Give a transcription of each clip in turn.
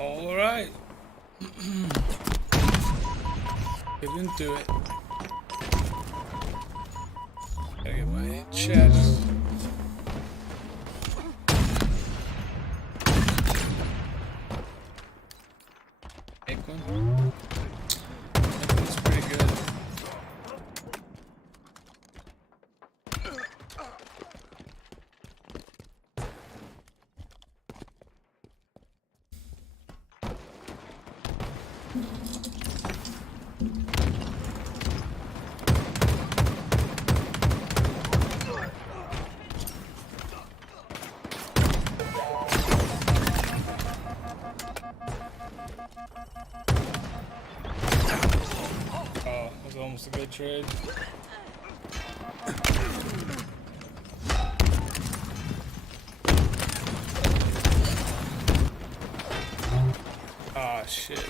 All right. Get into it. Gotta get my chest. Make one. That one's pretty good. Oh, that was almost a good trade. Ah, shit.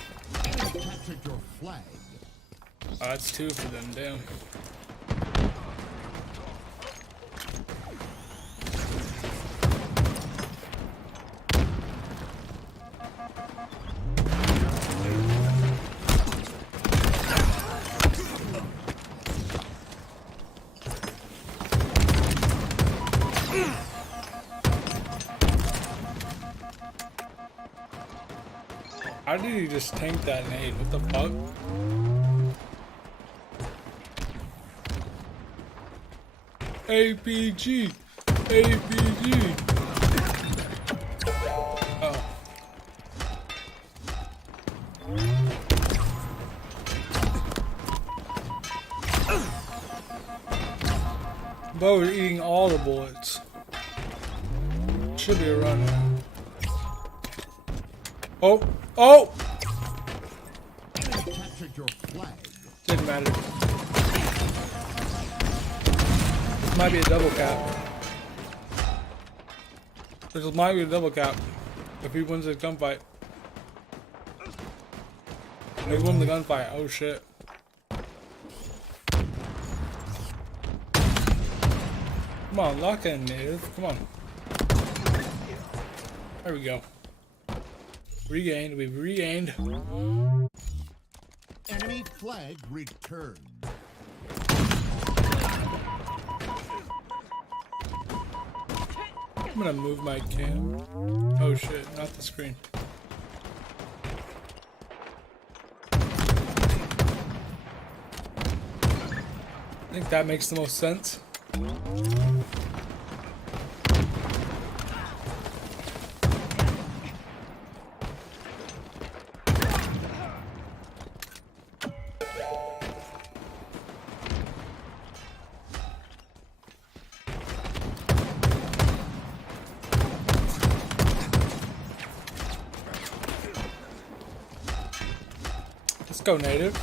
Oh, that's two for them, damn. How did he just tank that nade? What the fuck? APG! APG! Oh. Bo is eating all the bullets. Should be a run. Oh! Oh! Didn't matter. This might be a double cap. This might be a double cap. If he wins this gunfight. He won the gunfight. Oh shit. Come on, lock in, native. Come on. There we go. Regained. We've regained. Enemy flag returned. I'm gonna move my cam. Oh shit, not the screen. I think that makes the most sense. Let's go, native.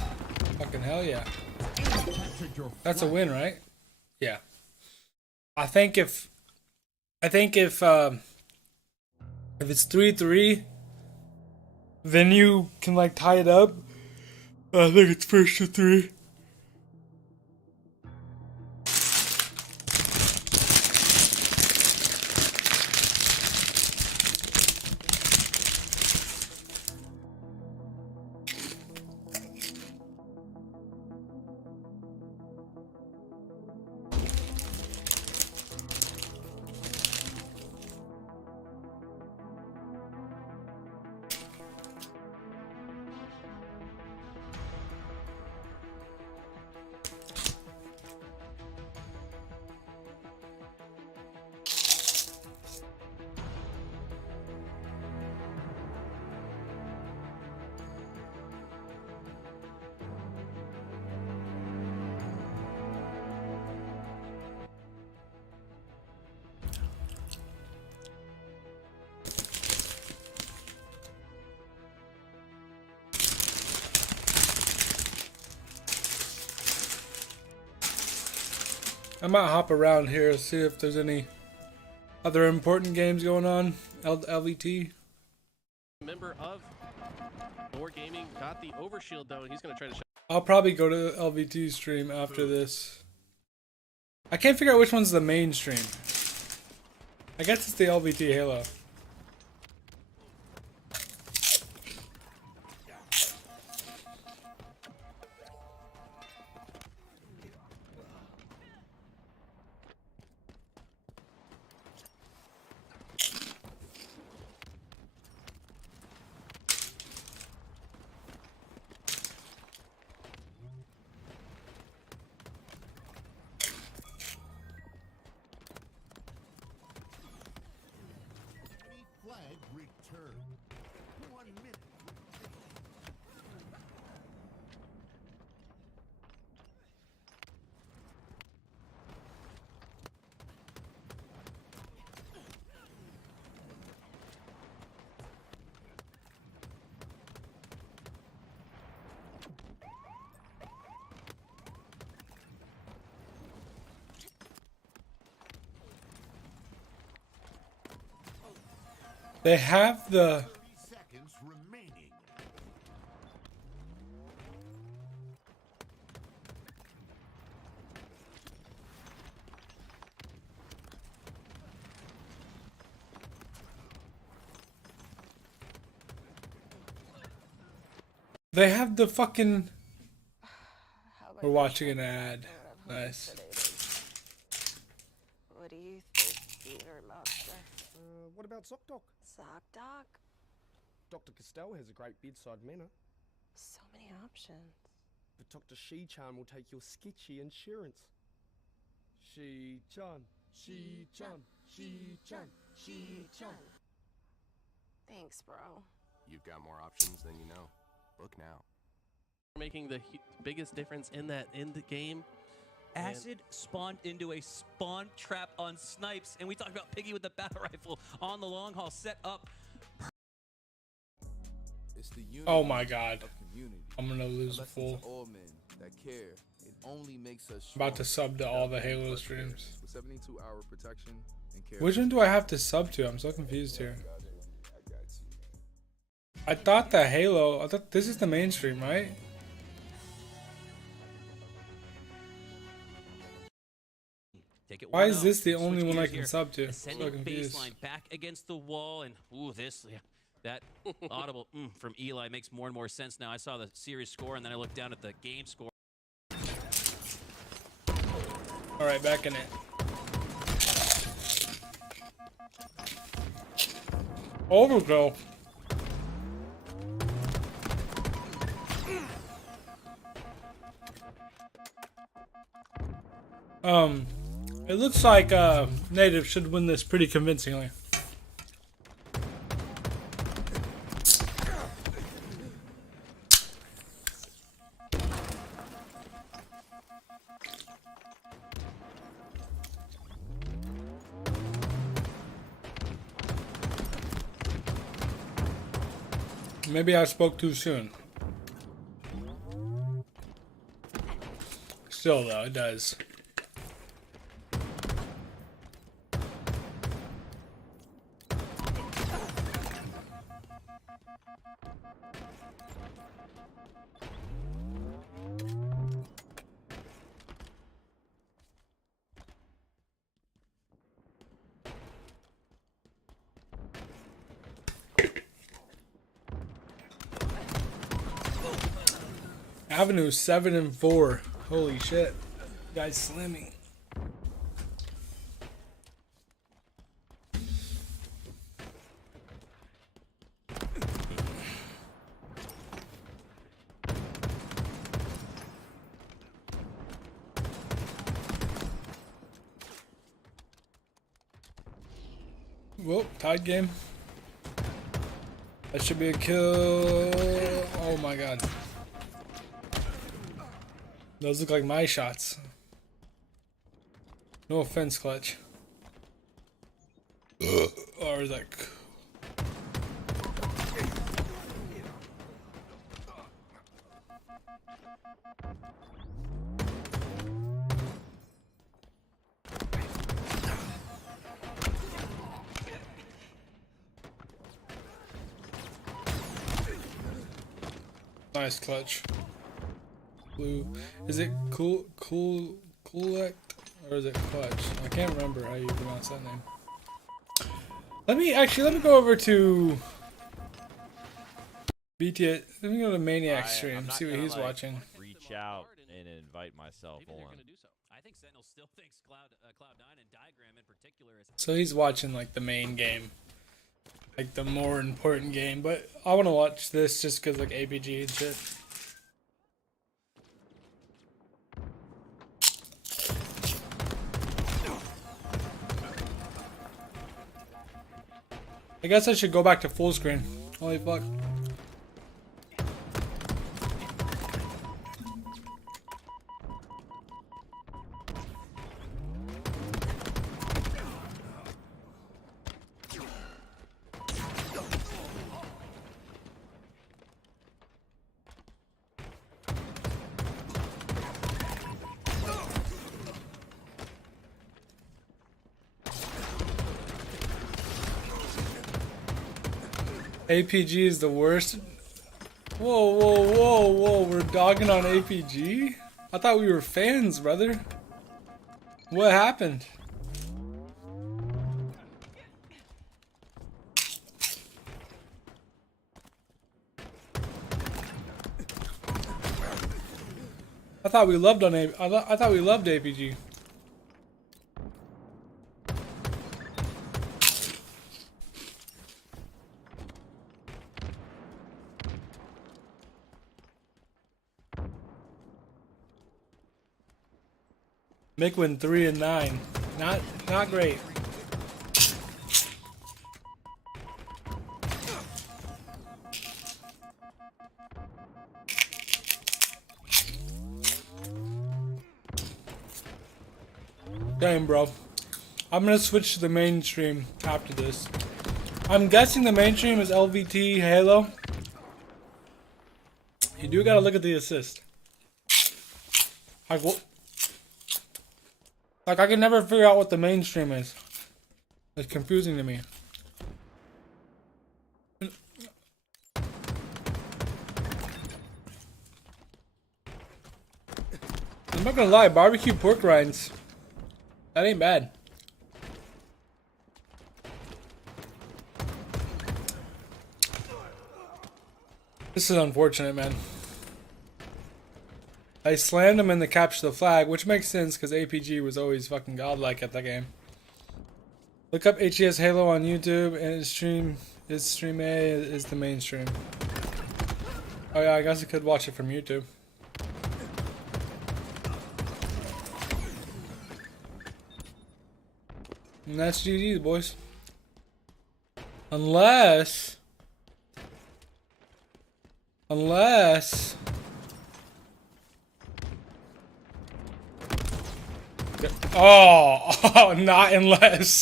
Fucking hell yeah. That's a win, right? Yeah. I think if it's 3-3, then you can like tie it up. I think it's first to 3. I might hop around here, see if there's any other important games going on. LVT. Member of War Gaming got the overshield though, and he's gonna try to. I'll probably go to LVT stream after this. I can't figure out which one's the main stream. I guess it's the LVT Halo. They have the 30 seconds remaining. fucking. How about We're you watching check an out ad. what I've Nice. hallucinated? What do you think, Peter Master? What about Sock Doc? Sock Doc? Dr. Castell has a great bedside manner, So many options. but Dr. Shi-chan will take your sketchy insurance. Shi-chan, Shi-chan, Shi-chan, Shi-chan. Thanks, bro. You've got more options than you know. Book now. Making the biggest difference in the game. Acid spawned into a spawn trap on Snipes, and we talked about Piggy with the battle rifle on the long haul set up. It's the unity Oh my god. of community. I'm gonna lose a Lessons full. to all men that care. It only makes us About to strong. sub to all the Halo streams. With 72-hour protection and care. Which one do I have to sub to? I'm so confused here. I thought that Halo. I thought this is the mainstream, right? Take it Why 1-0. is this the Switch only one I gears can here. sub to? So Ascending confused. baseline back against the wall, and ooh, that audible from Eli makes more and more sense now. I saw the series score, and then I looked down at the game score. All right, back in it. Overkill. It looks like Native should win this pretty convincingly. Maybe I spoke too soon. Still though, it does. Avenue 7 and 4. Holy shit. Guy's slamming. Whoa, tied game. That should be a kill. Oh my god. Those look like my shots. No offense, Clutch. Or is that... Nice Clutch. Blue. Is it coolect or is it Clutch? I can't remember how you pronounce that name. Let me go over to BT. Let me go to Maniac stream, see what he's watching. Reach out and invite myself Maybe they're on. gonna do so. I think Sentinel still thinks Cloud9 and Diagram in particular is. So he's watching like the main game, like the more important game. But I want to watch this just because like ABG and shit. I guess I should go back to full screen. Holy fuck. APG is the worst. Whoa, whoa, whoa, whoa. We're dogging on APG? I thought we were fans, brother. What happened? I thought we loved I thought we loved APG. Mick went 3 and 9. Not great. Damn, bro. I'm gonna switch to the mainstream after this. I'm guessing the mainstream is LVT Halo. You do gotta look at the assist. Like, I can never figure out what the mainstream is. It's confusing to me. I'm not gonna lie, barbecue pork rinds. That ain't bad. This is unfortunate, man. I slammed him in the capture the flag, which makes sense because APG was always fucking godlike at that game. Look up HES Halo on YouTube and his stream A is the mainstream. Oh yeah, I guess I could watch it from YouTube. And that's GG's, boys. Unless... Oh, not unless.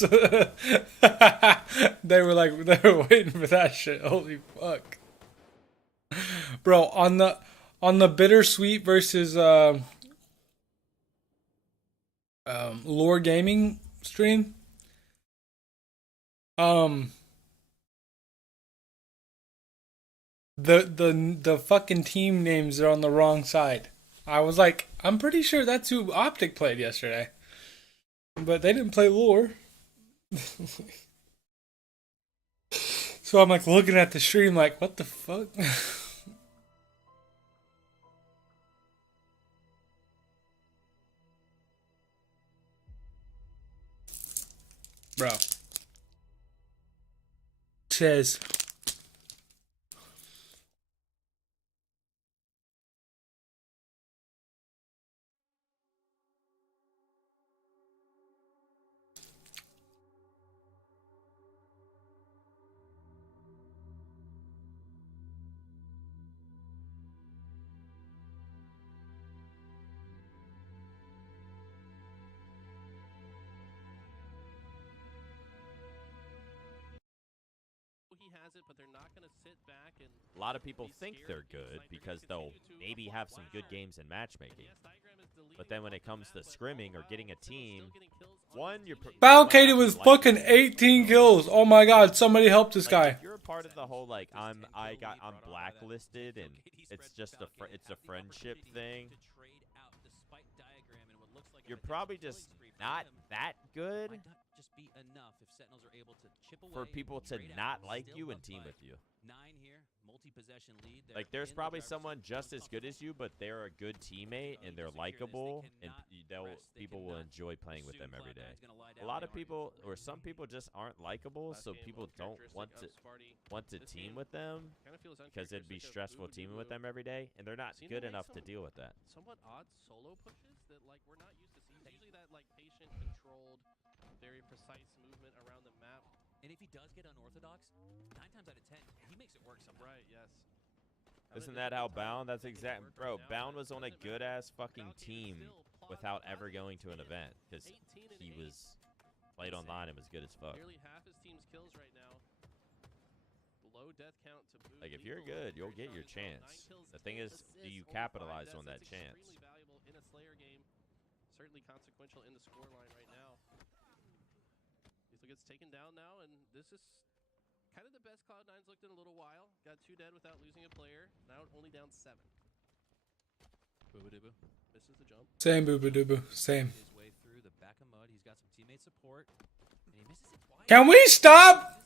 They were waiting for that shit. Holy fuck. Bro, on the bittersweet versus lore gaming stream, the fucking team names are on the wrong side. I was like, I'm pretty sure that's who Optic played yesterday. But they didn't play lore. So I'm like looking at the stream like, what the fuck? Bro. Cheers. He has it, but they're not going to sit back and A lot of people think they're good because they'll maybe have some good games in matchmaking. But then when it comes to scrimming or getting a team, one, you're Balcated with fucking 18 kills. Oh my god, somebody help this guy. If you're a part of the whole like I'm blacklisted and it's just it's a friendship thing, you're probably just not that good for people to not like you and team with you. Like, there's probably someone just as good as you, but they're a good teammate and they're likable, and people will enjoy playing with them every day. A lot of people, or some people, just aren't likable, so people don't want to team with them because it'd be stressful teaming with them every day, and they're not good enough to deal with that. Somewhat odd solo pushes that like we're not used to seeing. Usually that like patient, controlled, very precise movement around the map. And if he does get unorthodox, 9 times out of 10, he makes it work somehow. Right, yes. Isn't that how Bound? That's exact. Bro, Bound was on a good-ass fucking team without ever going to an event because he was played online and was good as fuck. Nearly half his team's kills right now. Low death count to boot. Like, if you're good, you'll get your chance. The thing is, do you capitalize on that chance? Extremely valuable in a Slayer game. Certainly consequential in the scoreline right now. He gets taken down now, and this is kind of the best Cloud9's looked in a little while. Got 2 dead without losing a player. Now only down 7. Boo-boo-doo-boo. Misses the jump. Same boo boo doo boo. Same. His way through the back of mud. He's got some teammate support, and he misses it twice. Can we stop?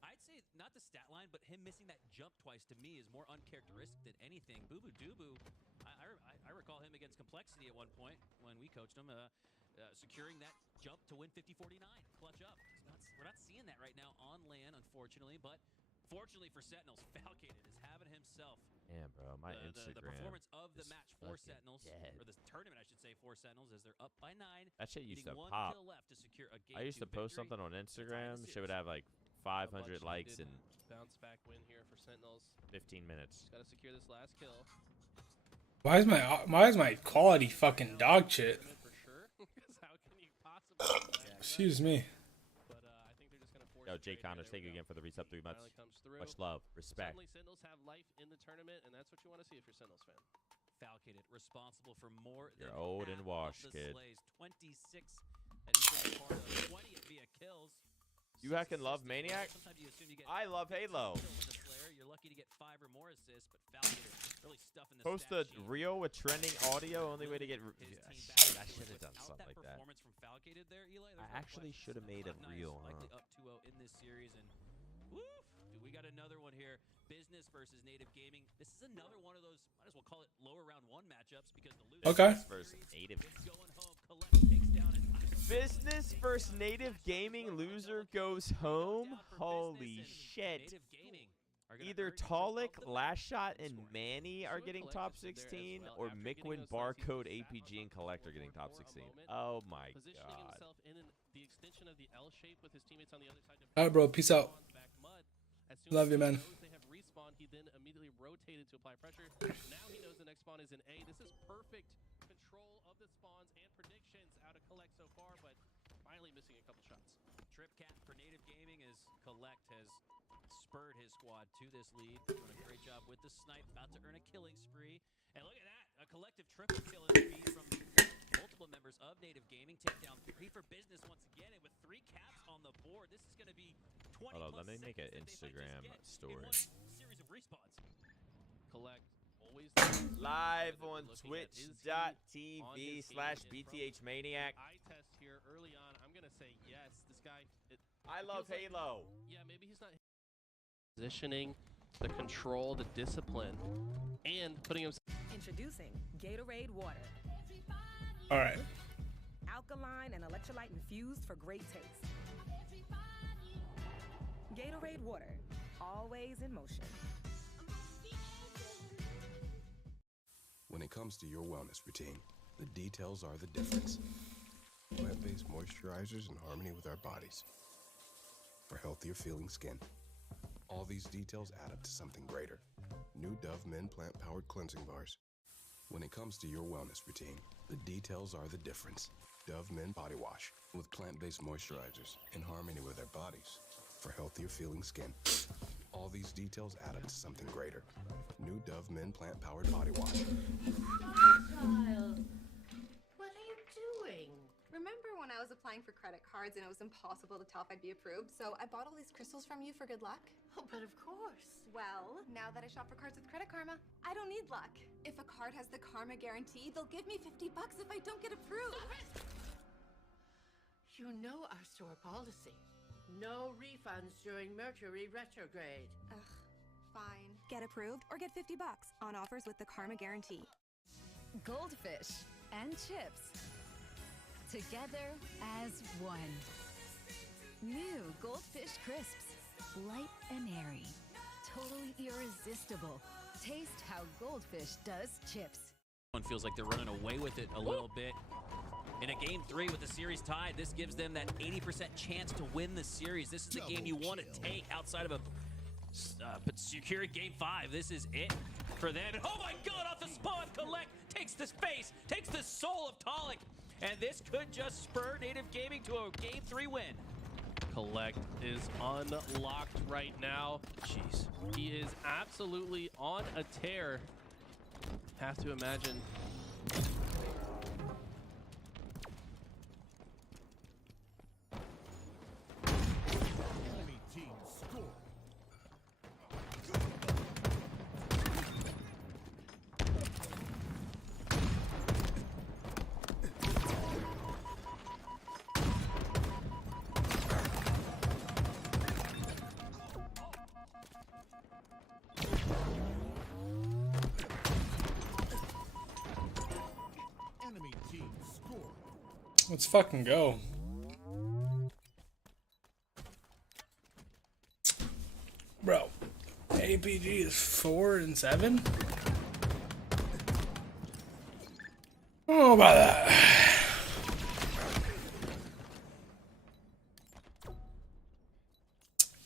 I'd say not the stat line, but him missing that jump twice to me is more uncharacteristic than anything. Boo Boo Doo Boo. I recall him against Complexity at one point when we coached him, securing that jump to win 50-49. Clutch up. We're not seeing that right now on land, unfortunately, but fortunately for Sentinels, Falcated is having himself Damn, bro, my the Instagram. performance of the is match for fucking Sentinels, dead. or the tournament, I should say, for Sentinels, as they're up by 9. That shit used needing to 1 pop. kill left to secure a game I used 2 to post victory. something on Tie Instagram. the Shit would series. have like A 500 bunch likes needed. in Bounce back win here for Sentinels. 15 minutes. Got to secure this last kill. Why is my quality fucking dog shit? For sure. Because how can you possibly? Excuse me. But I think they're just gonna force. Yo, a Jay trade here. Connors, There thank you we go. again for the resub 3 months. Finally comes through. Much love, respect. Suddenly, Sentinels have life in the tournament, and that's what you want to see if you're a Sentinels fan. Falcated, responsible for more You're than old half and washed, of the kid. slays. 26, and he's been a part of 20 via kills. You heckin' 6 love assists as well. Maniac? Sometimes you assume you get I love Halo. kills with a Slayer. You're lucky to get 5 or more assists, but Falcated really stuffing the Post stat the sheet. reel with trending audio. Only way to get. His Yeah, team shit, I back. should have done Without something like that. performance from Falcated there, Eli, there's I no actually question. should have made a Cloud9 is reel, likely huh? up 2-0 in this series, and woof, dude, we got another one here. Business versus Native Gaming. This is another one of those, might as well call it lower round 1 matchups because the loser Okay. Versus Native. is going home. Collect takes down an Business versus Native Gaming. Loser goes home. Holy shit. Native Gaming are gonna Either earn control Talik, of the Last map Shot, and and scoring. Manny are Sue getting and top Collectus is there as 16, well. or After getting Miquin, those sides, he Barcode, sat on APG, and top Collect are for getting top a 16. moment, Oh my positioning god. himself in the extension of the L shape with his teammates on the other side. All right, bro. Peace out. Back mud. As soon Love as you, he man. knows they have respawned, he then immediately rotated to apply pressure. Now he knows the next spawn is in A. This is perfect control of the spawns and predictions out of Collect so far, but finally missing a couple shots. Trip cap for Native Gaming as Collect has spurred his squad to this lead. Doing a great job with the snipe, about to earn a killing spree. And look at that, a collective triple killing spree from multiple members of Native Gaming. Take down 3 for Business once again, and with 3 caps on the board, this is going to be 20 Hold on, plus let me make seconds an that they might Instagram just get story. in one series of respawns. Collect always Live We're on looking at is he on twitch.tv his /BTH Maniac. eye test here early on. I'm gonna say yes. This guy. I love feels like- Halo. Yeah, maybe he's not positioning, the control, the discipline, and putting himself. Introducing Gatorade Water. All right. Alkaline and electrolyte infused for great taste. Gatorade Water, always in motion. When it comes to your wellness routine, the details are the difference. Plant-based moisturizers in harmony with our bodies for healthier feeling skin. All these details add up to something greater. New Dove Men plant-powered cleansing bars. When it comes to your wellness routine, the details are the difference. Dove Men body wash with plant-based moisturizers in harmony with our bodies for healthier feeling skin. All these details add up to something greater. New Dove Men plant-powered body wash. Child, what are you doing? Remember when I was applying for credit cards and it was impossible to tell if I'd be approved, so I bought all these crystals from you for good luck? Oh, but of course. Well, now that I shop for cards with Credit Karma, I don't need luck. If a card has the Karma guarantee, they'll give me $50 if I don't get approved. You know our store policy. No refunds during Mercury retrograde. Ugh, fine. Get approved or get $50 on offers with the Karma Guarantee. Goldfish and chips. Together as one. New Goldfish Crisps. Light and airy. Totally irresistible. Taste how Goldfish does chips. One feels like they're running away with it a little bit. In a game 3 with the series tied, this gives them that 80% chance to win the series. This is the game you want to take outside of a secure game 5. This is it for them. And oh my god, off the spawn, Collect takes the space, takes the soul of Talik. And this could just spur Native Gaming to a game 3 win. Collect is unlocked right now. Jeez. He is absolutely on a tear. Have to imagine. Enemy team score. Let's fucking go. Bro, APG is 4 and 7? I don't know about that.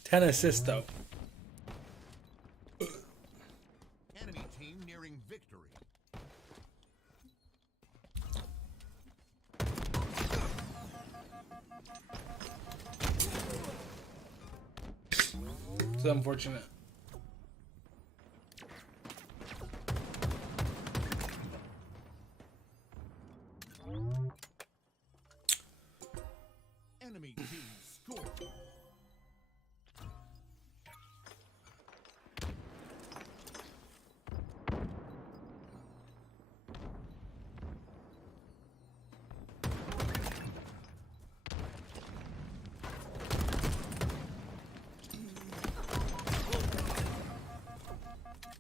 10 assists though. Enemy team nearing victory. It's unfortunate. Enemy team score.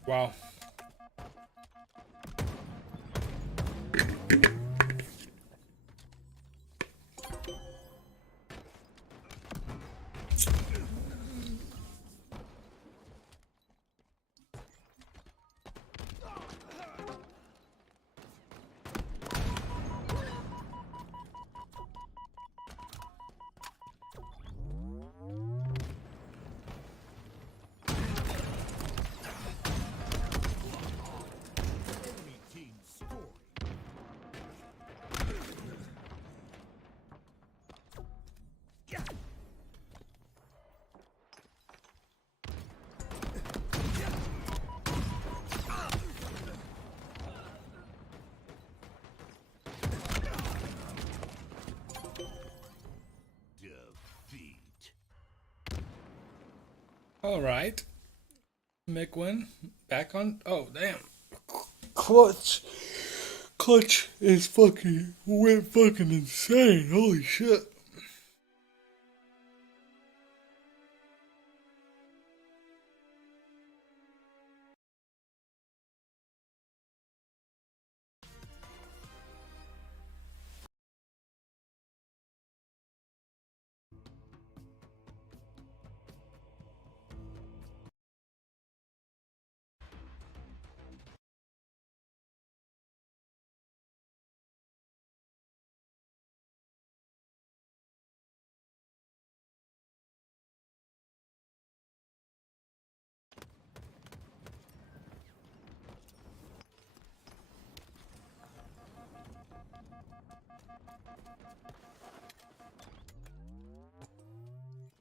Wow. Enemy team scoring. Defeat. All right. Mick win. Back on. Oh, damn. Clutch. Clutch is fucking, went fucking insane. Holy shit.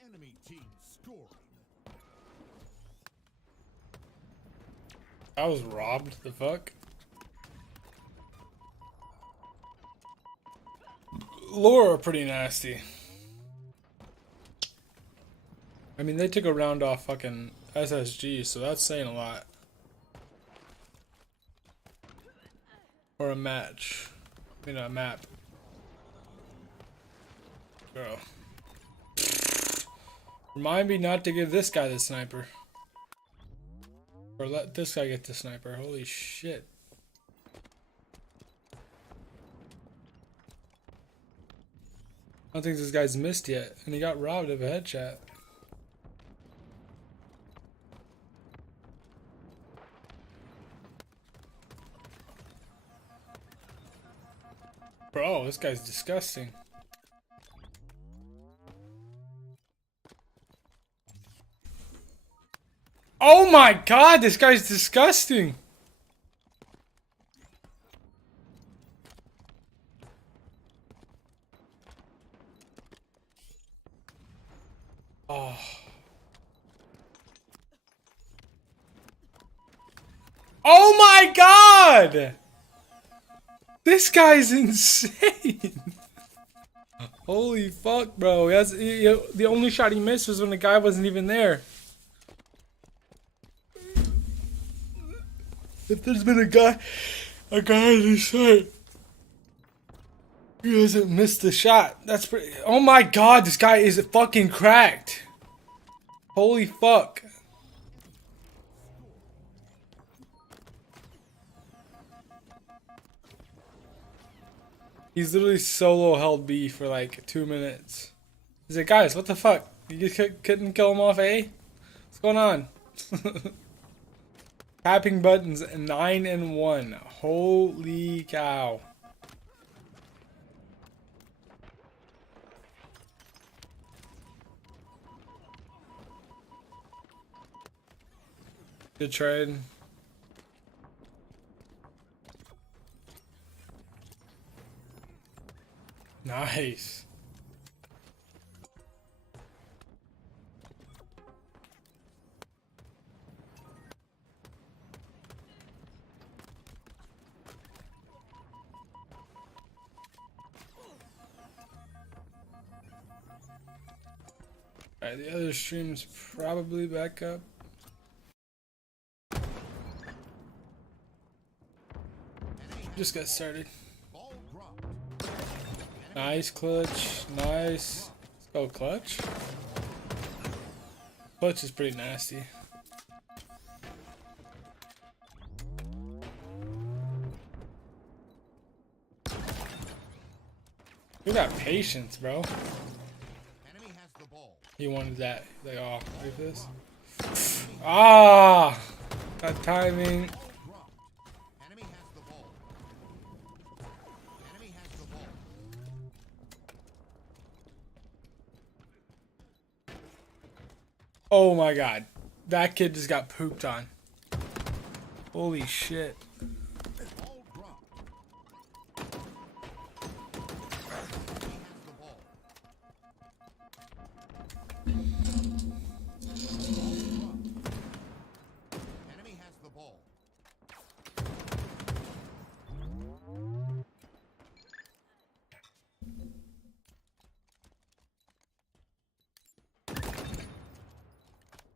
Enemy team scoring. I was robbed. The fuck? Laura pretty nasty. I mean, they took a round off fucking SSG, so that's saying a lot. Or a match. I mean, a map. Bro. Remind me not to give this guy the sniper. Or let this guy get the sniper. Holy shit. I don't think this guy's missed yet. And he got robbed of a headshot. Bro, this guy's disgusting. Oh my god, this guy's disgusting. Oh. Oh my god! This guy's insane. Holy fuck, bro. The only shot he missed was when the guy wasn't even there. If there's been a guy on his side, he hasn't missed the shot. That's pretty. Oh my god, this guy is fucking cracked. Holy fuck. He's literally solo held B for like 2 minutes. He's like, guys, what the fuck? You just couldn't kill him off A? What's going on? Tapping buttons 9-1. Holy cow. Good trade. Nice. Alright, the other stream's probably back up. Just got started. Nice clutch. Nice. Let's go clutch. Clutch is pretty nasty. You got patience, bro. He wanted that. Like, oh, like this. Ah! That timing. Oh my god. That kid just got pooped on. Holy shit.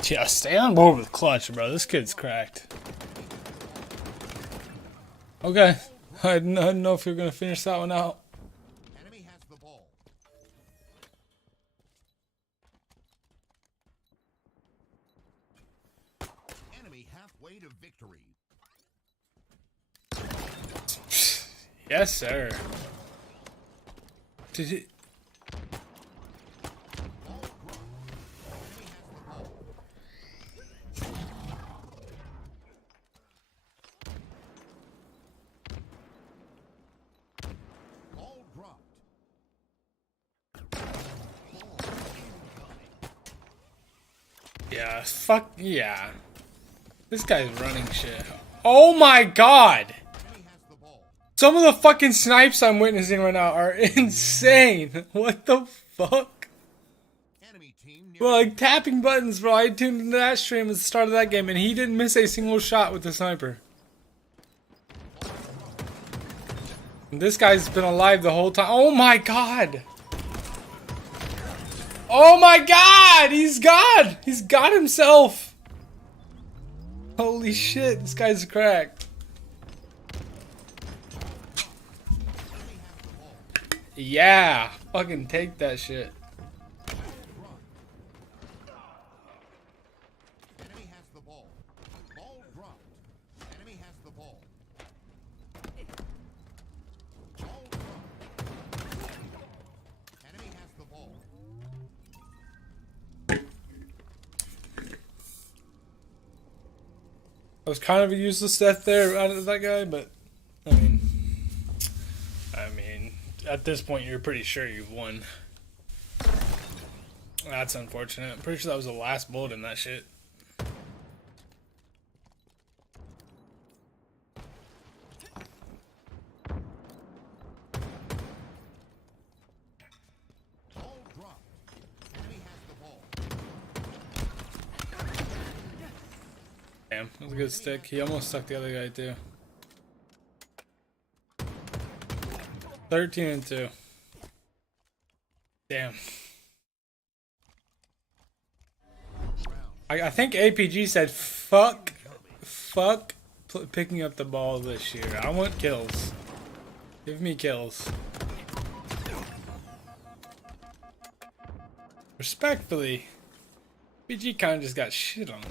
Yeah, stay on board with clutch, bro. This kid's cracked. Okay. I didn't know if you're going to finish that one out. Enemy has the ball. Enemy halfway to victory. Yes, sir. Did it? Yeah, fuck yeah. This guy's running shit. Oh my god! Some of the fucking snipes I'm witnessing right now are insane. What the fuck? Bro, like tapping buttons, bro. I tuned into that stream at the start of that game and he didn't miss a single shot with the sniper. And this guy's been alive the whole time. Oh my god! Oh my god! He's God! He's God himself! Holy shit, this guy's cracked. Yeah! Fucking take that shit. Enemy has the ball. Ball dropped. Enemy has the ball. Ball dropped. Enemy has the ball. I was kind of a useless death there out of that guy, but I mean, at this point you're pretty sure you've won. That's unfortunate. I'm pretty sure that was the last bullet in that shit. Ball dropped. Enemy has the ball. Damn, that was a good stick. He almost stuck the other guy too. 13-2. Damn. I think APG said fuck picking up the ball this year. I want kills. Give me kills. Respectfully, APG kind of just got shit on.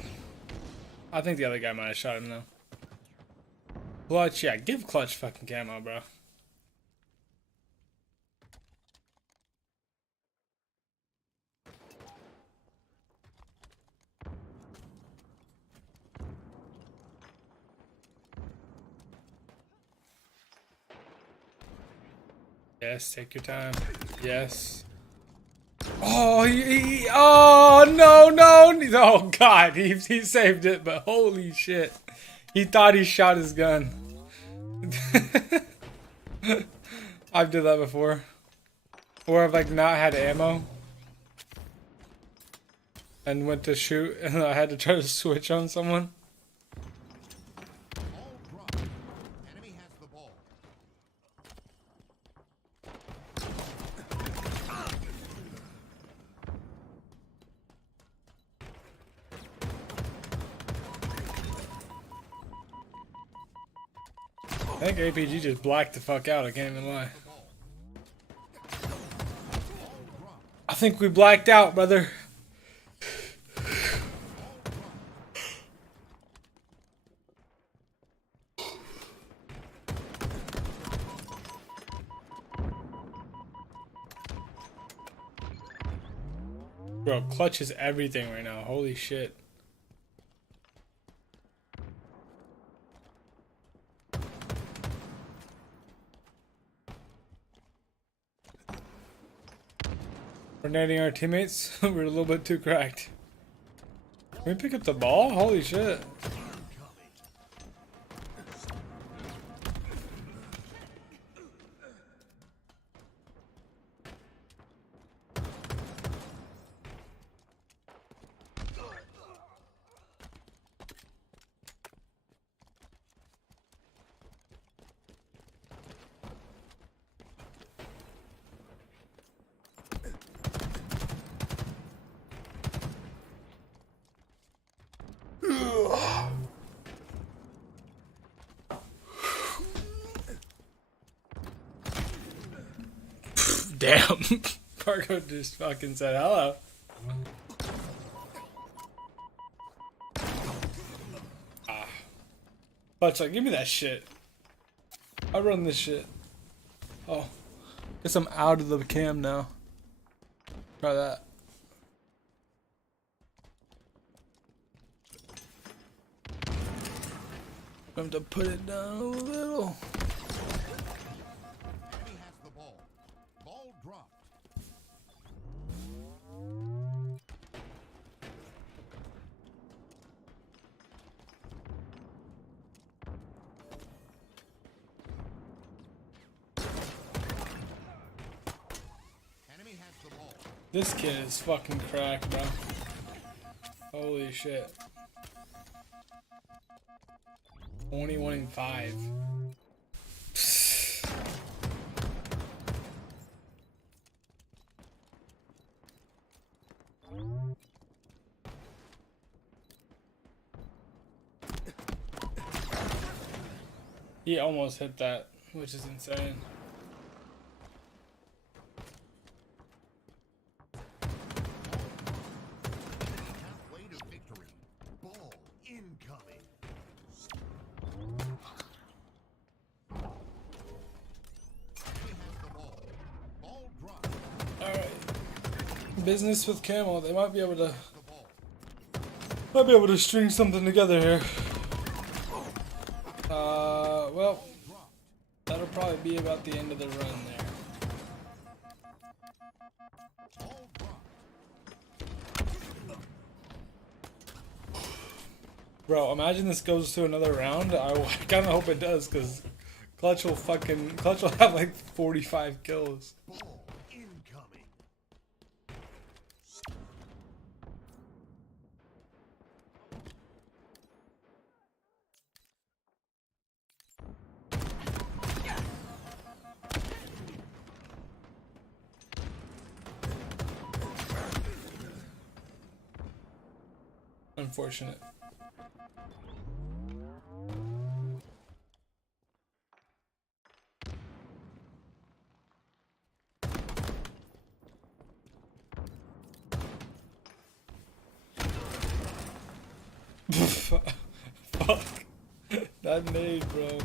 I think the other guy might have shot him though. Clutch, yeah, give Clutch fucking camo, bro. Yes, take your time. Yes. Oh, oh no, no, oh god, he saved it, but holy shit. He thought he shot his gun. I've done that before. Or I've like not had ammo. And went to shoot and I had to try to switch on someone. Ball dropped. Enemy has the ball. I think APG just blacked the fuck out, I can't even lie. I think we blacked out, brother. Bro, clutch is everything right now. Holy shit. We're netting our teammates. We're a little bit too cracked. Can we pick up the ball? Holy shit. Damn. Pargo just fucking said hello. Ah. Clutch, like, give me that shit. I run this shit. Oh. Guess I'm out of the cam now. Try that. I'm going to put it down a little. Enemy has the ball. Ball dropped. Enemy has the ball. This kid is fucking cracked, bro. Holy shit. 21 and 5. He almost hit that, which is insane. Halfway to victory. Ball incoming. Enemy has the ball. Ball dropped. Alright. Business with Camel. They might be able to The ball. string something together here. Well, that'll probably be about the end of the run there. Ball dropped. Bro, imagine this goes to another round. I kind of hope it does, because Clutch will have like 45 kills. Ball incoming. Unfortunate. Fuck. That nade, bro. Enemy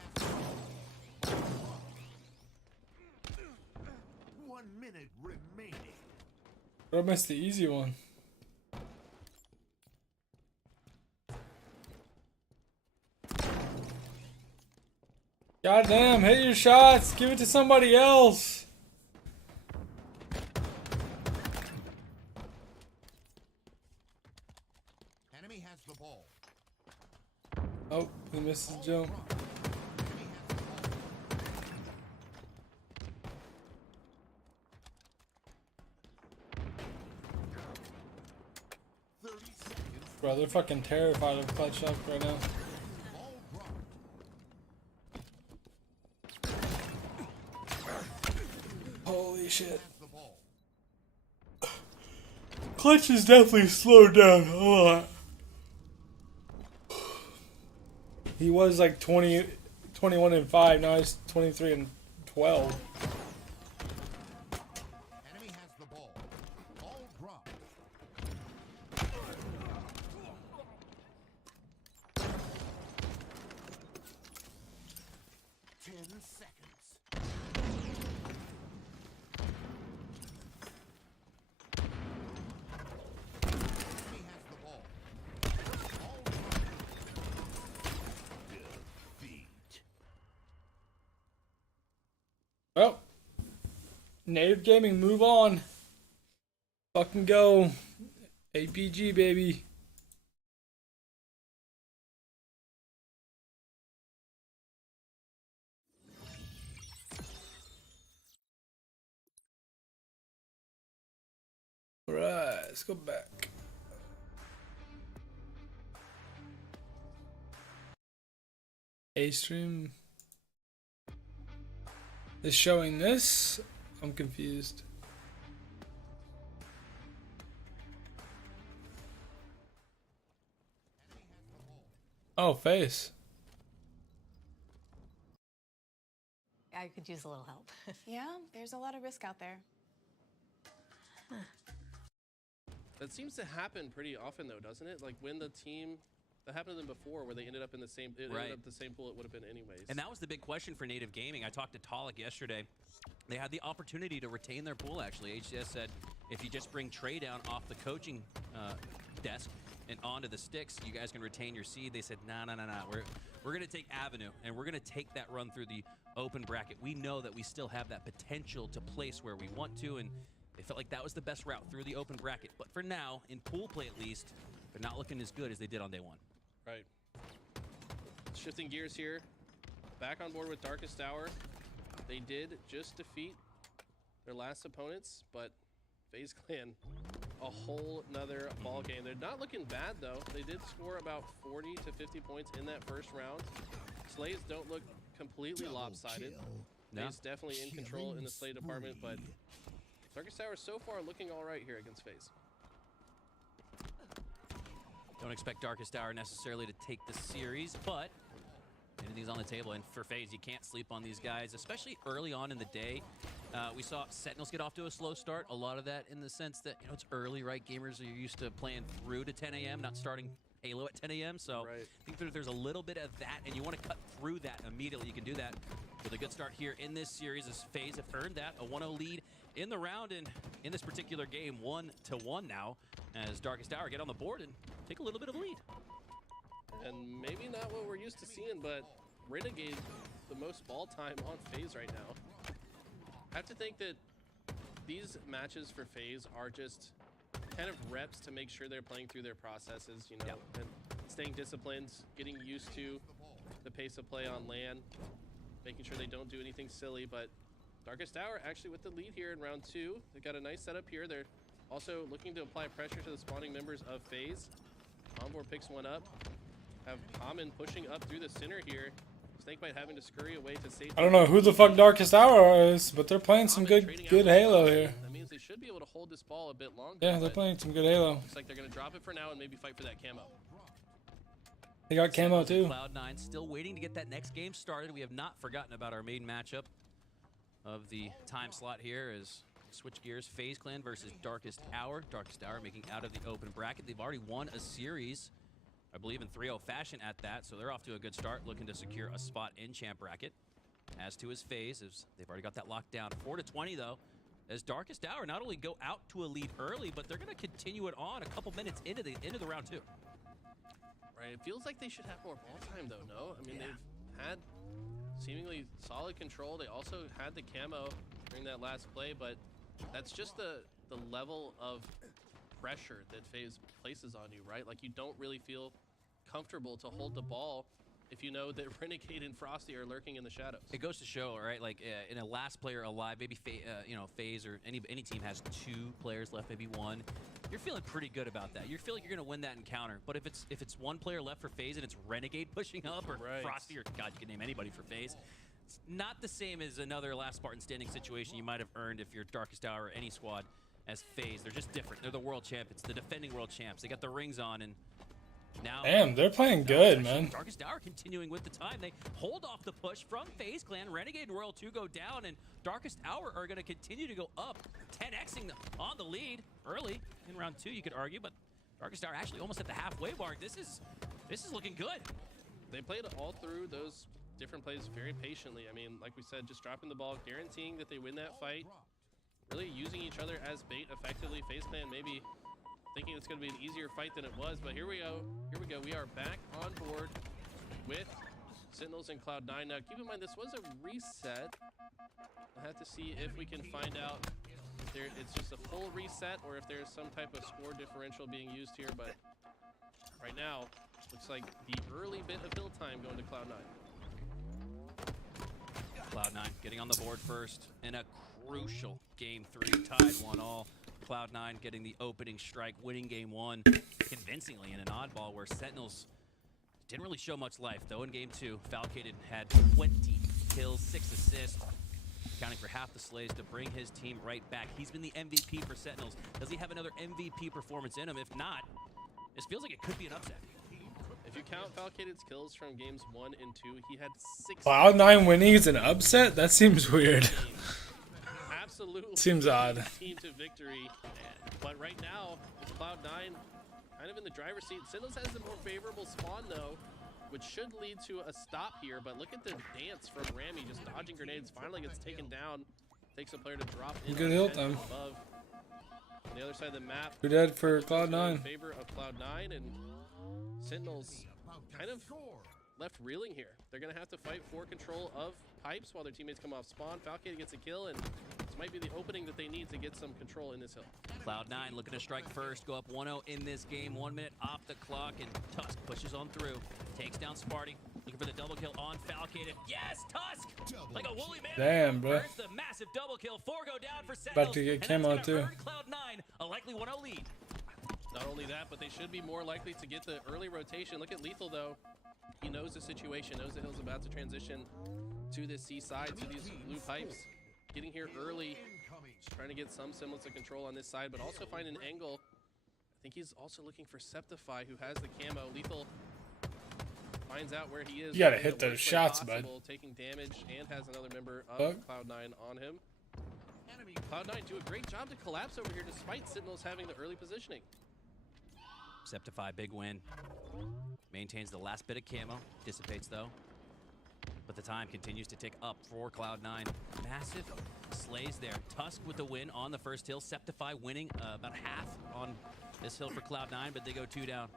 has the ball. 1 minute remaining. Bro, I missed the easy one. Goddamn, hit your shots. Give it to somebody else. Enemy has the ball. Oh, he missed his jump. Bro, they're fucking terrified of clutch shots right now. Holy shit. Clutch is definitely slowed down a lot. He was like 21 and 5, now he's 23 and 12. Enemy has the ball. Ball dropped. 10 seconds. Enemy has the ball. Ball dropped. Defeat. Well, Native Gaming, move on. Fucking go. APG, baby. Alright, let's go back. A-stream is showing this. I'm confused. Oh, face. I could use a little help. Yeah, there's a lot of risk out there. That seems to happen pretty often, though, doesn't it? Like when the team that happened to them before, where they ended up in the same, ended up the same pool it would have been anyways. And that was the big question for Native Gaming. I talked to Talik yesterday. They had the opportunity to retain their pool. Actually, HCS said if you just bring Trey down off the coaching desk and onto the sticks, you guys can retain your seed. They said, no. We're gonna take Avenue, and we're gonna take that run through the open bracket. We know that we still have that potential to place where we want to, and they felt like that was the best route through the open bracket. But for now, in pool play at least, they're not looking as good as they did on day one. Right. Shifting gears here. Back on board with Darkest Hour. They did just defeat their last opponents, but FaZe Clan, a whole nother ball game. They're not looking bad, though. They did score about 40 to 50 points in that first round. Slays don't look completely lopsided. FaZe definitely in control in the Slay department, but Darkest Hour so far looking all right here against FaZe. Don't expect Darkest Hour necessarily to take the series, but anything's on the table. And for FaZe, you can't sleep on these guys, especially early on in the day. We saw Sentinels get off to a slow start. A lot of that in the sense that, you know, it's early, right? Gamers are used to playing through to 10 a.m., not starting Halo at 10 a.m. So I think there's a little bit of that, and you want to cut through that immediately. You can do that with a good start here in this series as FaZe have earned that, a 1-0 lead in the round, and in this particular game, 1-1 now, as Darkest Hour get on the board and take a little bit of a lead. And maybe not what we're used to seeing, but Renegade, the most ball time on FaZe right now. I have to think that these matches for FaZe are just kind of reps to make sure they're playing through their processes, you know, and staying disciplined, getting used to the pace of play on LAN, making sure they don't do anything silly. But Darkest Hour actually with the lead here in round 2. They've got a nice setup here. They're also looking to apply pressure to the spawning members of FaZe. Onboard picks one up. Have Common pushing up through the center here. Snakebite having to scurry away to safety. I don't know who the fuck Darkest Hour is, but they're playing some good Halo here. That means they should be able to hold this ball a bit longer. Yeah, they're playing some good Halo. Looks like they're going to drop it for now and maybe fight for that camo. They got camo too. Cloud9 still waiting to get that next game started. We have not forgotten about our main matchup of the time slot here as switch gears. FaZe Clan versus Darkest Hour. Darkest Hour making out of the open bracket. They've already won a series, I believe in 3-0 fashion at that, so they're off to a good start, looking to secure a spot in champ bracket. As to his FaZe, as they've already got that locked down. 4-20 though, as Darkest Hour not only go out to a lead early, but they're going to continue it on a couple minutes into the round 2. Right, it feels like they should have more ball time though, no? I mean, they've had seemingly solid control. They also had the camo during that last play, but that's just the level of pressure that FaZe places on you, right? Like, you don't really feel comfortable to hold the ball if you know that Renegade and Frosty are lurking in the shadows. It goes to show, right? Like in a last player alive, maybe FaZe or any team has 2 players left, maybe 1. You're feeling pretty good about that. You feel like you're gonna win that encounter. But if it's 1 player left for FaZe and it's Renegade pushing up, or Frosty, or God, you can name anybody for FaZe, it's not the same as another last Spartan standing situation you might have earned if you're Darkest Hour or any squad as FaZe. They're just different. They're the world champions, the defending world champs. They got the rings on, and now, damn, they're playing good, man. Darkest Hour continuing with the time. They hold off the push from FaZe Clan. Renegade and Royal 2 go down, and Darkest Hour are going to continue to go up, 10xing on the lead early in round 2, you could argue, but Darkest Hour actually almost at the halfway mark. This is looking good. They played all through those different plays very patiently. I mean, like we said, just dropping the ball, guaranteeing that they win that fight, really using each other as bait effectively. FaZe Clan maybe thinking it's going to be an easier fight than it was, but here we go. We are back on board with Sentinels and Cloud9. Now, keep in mind, this was a reset. I'll have to see if we can find out if it's just a full reset or if there's some type of score differential being used here, but right now, looks like the early bit of hill time going to Cloud9. Cloud9 getting on the board first in a crucial game 3, tied 1-all. Cloud9 getting the opening strike, winning game 1 convincingly in an oddball where Sentinels didn't really show much life, though. In game 2, Falcated had 20 kills, 6 assists, accounting for half the slays to bring his team right back. He's been the MVP for Sentinels. Does he have another MVP performance in him? If not, this feels like it could be an upset. If you count Falcated's kills from games 1 and 2, he had 6. Cloud9 winning is an upset? That seems weird. Absolutely. Seems odd. Team to victory. But right now, it's Cloud9 kind of in the driver's seat. Sentinels has the more favorable spawn, though, which should lead to a stop here. But look at the dance from Rami, just dodging grenades. Finally gets taken down. Takes a player to drop in. Good hill time. Above. On the other side of the map. Who dead for Cloud9? In favor of Cloud9, and Sentinels kind of left reeling here. They're going to have to fight for control of pipes while their teammates come off spawn. Falcade gets a kill, and this might be the opening that they need to get some control in this hill. Cloud9 looking to strike first, go up 1-0 in this game. 1 minute off the clock, and Tusk pushes on through. Takes down Sparty. Looking for the double kill on Falcated. Yes, Tusk! Like a woolly man. Damn, bro. There's the massive double kill. 4 go down for Sentinels. About to get camo too. Cloud9 a likely 1-0 lead. Not only that, but they should be more likely to get the early rotation. Look at Lethal, though. He knows the situation, knows the hill's about to transition to this seaside, to these blue pipes. Getting here early, just trying to get some semblance of control on this side, but also find an angle. I think he's also looking for Septify, who has the camo. Lethal finds out where he is. You gotta hit those shots, bud. Taking damage and has another member of Cloud9 on him. Cloud9 do a great job to collapse over here despite Sentinels having the early positioning. Septify, big win. Maintains the last bit of camo. Dissipates, though. But the time continues to tick up for Cloud9. Massive slays there. Tusk with the win on the first hill. Septify winning about half on this hill for Cloud9, but they go 2 down.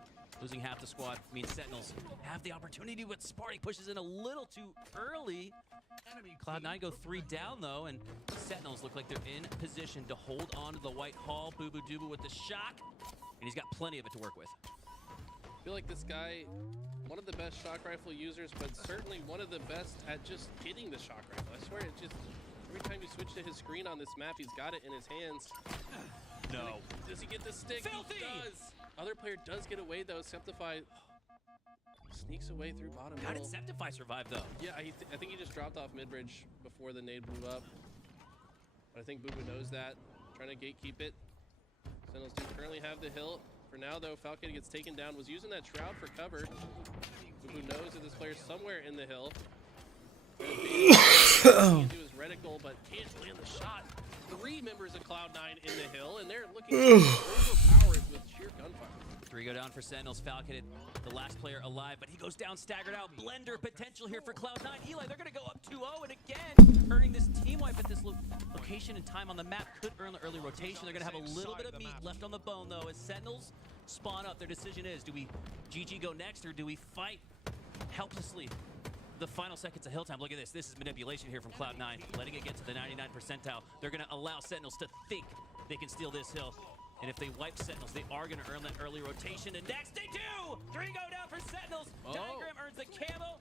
Losing half the squad means Sentinels have the opportunity, but Sparty pushes in a little too early. Cloud9 go 3 down, though, and Sentinels look like they're in position to hold on to the White Hall. Boo Boo Doo Boo with the shock, and he's got plenty of it to work with. I feel like this guy, one of the best shock rifle users, but certainly one of the best at just hitting the shock rifle. I swear, it just, every time you switch to his screen on this map, he's got it in his hands. No. Does he get the stick? Filthy! He does. Other player does get away, though. Septify sneaks away through bottom How did middle. Septify survive, though? Yeah, I think he just dropped off mid-bridge before the nade blew up. But I think Boo Boo knows that. Trying to gatekeep it. Sentinels do currently have the hill. For now, though, Falcon gets taken down. Was using that shroud for cover. Boo Boo knows that this player's somewhere in the hill. Into his reticle, but can't land the shot. 3 members of Cloud9 in the hill, and they're looking to overpower it with sheer gunfire. 3 go down for Sentinels. Falcon, the last player alive, but he goes down staggered out. Blender potential here for Cloud9. Eli, they're going to go up 2-0, and again, earning this team wipe at this location and time on the map could earn the early rotation. They're going to have a little bit of meat left on the bone, though, as Sentinels spawn up. Their decision is, do we GG go next, or do we fight helplessly the final seconds of hill time. Look at this. This is manipulation here from Cloud9, letting it get to the 99 percentile. They're going to allow Sentinels to think they can steal this hill. And if they wipe Sentinels, they are going to earn that early rotation. And next they do! 3 go down for Sentinels. Diagram earns the camo.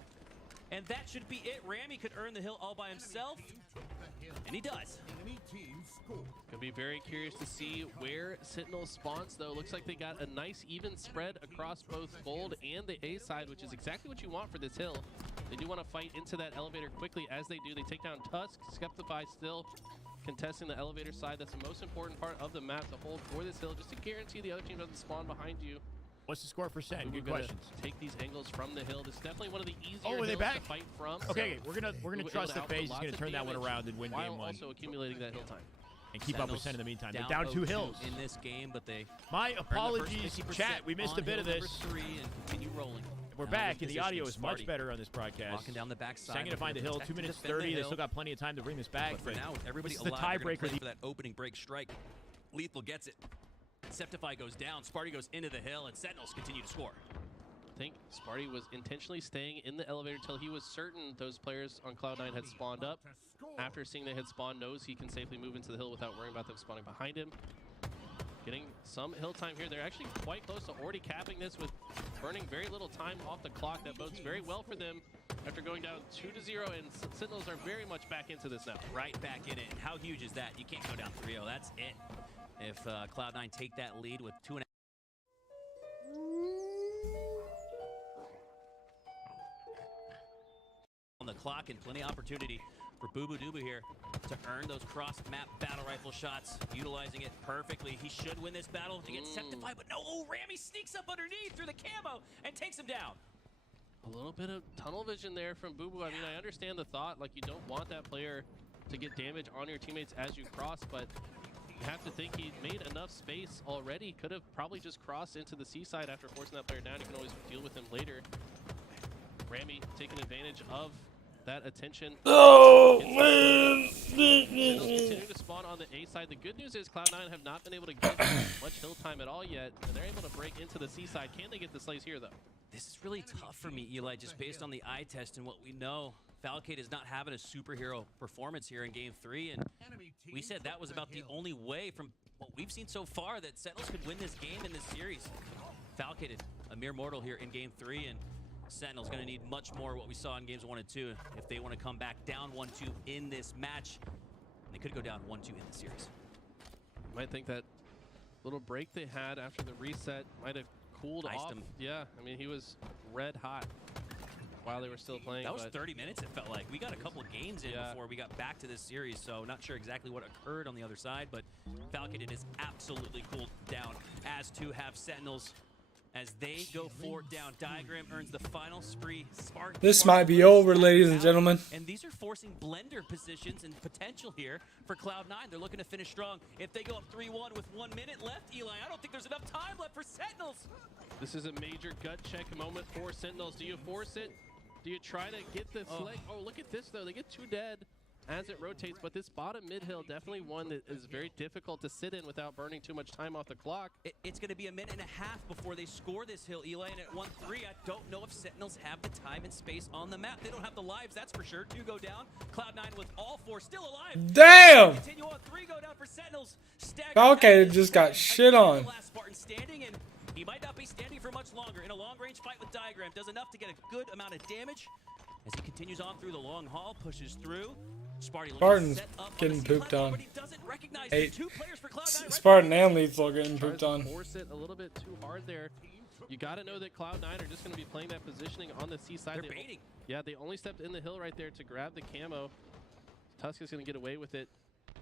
And that should be it. Rami could earn the hill all by himself. And he does. Gonna be very curious to see where Sentinel spawns, though. Looks like they got a nice even spread across both gold and the A side, which is exactly what you want for this hill. They do want to fight into that elevator quickly. As they do, they take down Tusk. Skeptify still contesting the elevator side. That's the most important part of the map to hold for this hill, just to guarantee the other team doesn't spawn behind you. What's the score for Sen? Good question. Take these angles from the hill. This is definitely one of the easier are they hills back? to fight from. Okay, so we're gonna trust that FaZe is gonna turn that one around and win while game 1. also accumulating that hill time. And keep up with Sen in the meantime. They're down 2 0-2 hills. in this game, but they My earned the apologies, first 50% chat. We missed a bit of on hill this. number 3 and continue rolling. We're Now back, and with the audio is positioning, much Sparty better on this broadcast. walking down the backside. Sang to find the hill. 2 minutes 30. They still got plenty of time to bring this back. But for now, with everybody this is the alive, they're gonna tiebreaker. play for that opening break strike. Lethal gets it. Septify goes down. Sparty goes into the hill, and Sentinels continue to score. I think Sparty was intentionally staying in the elevator until he was certain those players on Cloud9 had spawned up. After seeing they had spawned, knows he can safely move into the hill without worrying about them spawning behind him. Getting some hill time here. They're actually quite close to already capping this with burning very little time off the clock. That bodes very well for them after going down 2-0, and Sentinels are very much back into this now. Right back in it. How huge is that? You can't go down 3-0. That's it. If Cloud9 take that lead with 2.5 on the clock, and plenty of opportunity for Boo Boo Doo here to earn those cross-map battle rifle shots, utilizing it perfectly. He should win this battle to get Septified, but no, Rami sneaks up underneath through the camo and takes him down. A little bit of tunnel vision there from Boo Boo. I mean, I understand the thought, like you don't want that player to get damage on your teammates as you cross, but you have to think he made enough space already. Could have probably just crossed into the seaside after forcing that player down. You can always deal with him later. Rami taking advantage of that attention. Oh, man! Continue to spawn on the A side. The good news is Cloud9 have not been able to get much hill time at all yet, and they're able to break into the C side. Can they get the slays here, though? This is really tough for me, Eli, just based on the eye test and what we know. Falcade is not having a superhero performance here in Game 3, and we said that was about the only way from what we've seen so far that Sentinels could win this game in this series. Falcade, a mere mortal here in Game 3, and Sentinel's going to need much more what we saw in Games 1 and 2 if they want to come back down 1-2 in this match. They could go down 1-2 in the series. You might think that little break they had after the reset might have cooled Iced off. him. Yeah, I mean, he was red hot while they were still playing. That was but 30 minutes, it felt like. We got a couple of games in before we got back to this series, so not sure exactly what occurred on the other side, but Falcade is absolutely cooled down, as to have Sentinels as they go forward down. Diagram earns the final spree. Spark. This might be over, ladies and gentlemen. And these are forcing blender positions and potential here for Cloud9. They're looking to finish strong. If they go up 3-1 with 1 minute left, Eli, I don't think there's enough time left for Sentinels. This is a major gut check moment for Sentinels. Do you force it? Do you try to get the leg? Oh, look at this, though. They get 2 dead as it rotates, but this bottom mid hill definitely one that is very difficult to sit in without burning too much time off the clock. It's going to be a minute and a half before they score this hill, Eli, and at 1-3, I don't know if Sentinels have the time and space on the map. They don't have the lives, that's for sure. 2 go down. Cloud9 with all 4 still alive. Damn! Continue on. 3 go down for Sentinels. Falcade just got shit on. Last Spartan standing, and he might not be standing for much longer. In a long-range fight with Diagram, does enough to get a good amount of damage as he continues on through the long haul, pushes through. Spartan's getting pooped on. Spartan and Lethal getting pooped on. Force it a little bit too hard there. You got to know that Cloud9 are just going to be playing that positioning on the C side. They're baiting. Yeah, they only stepped in the hill right there to grab the camo. Tusk is going to get away with it.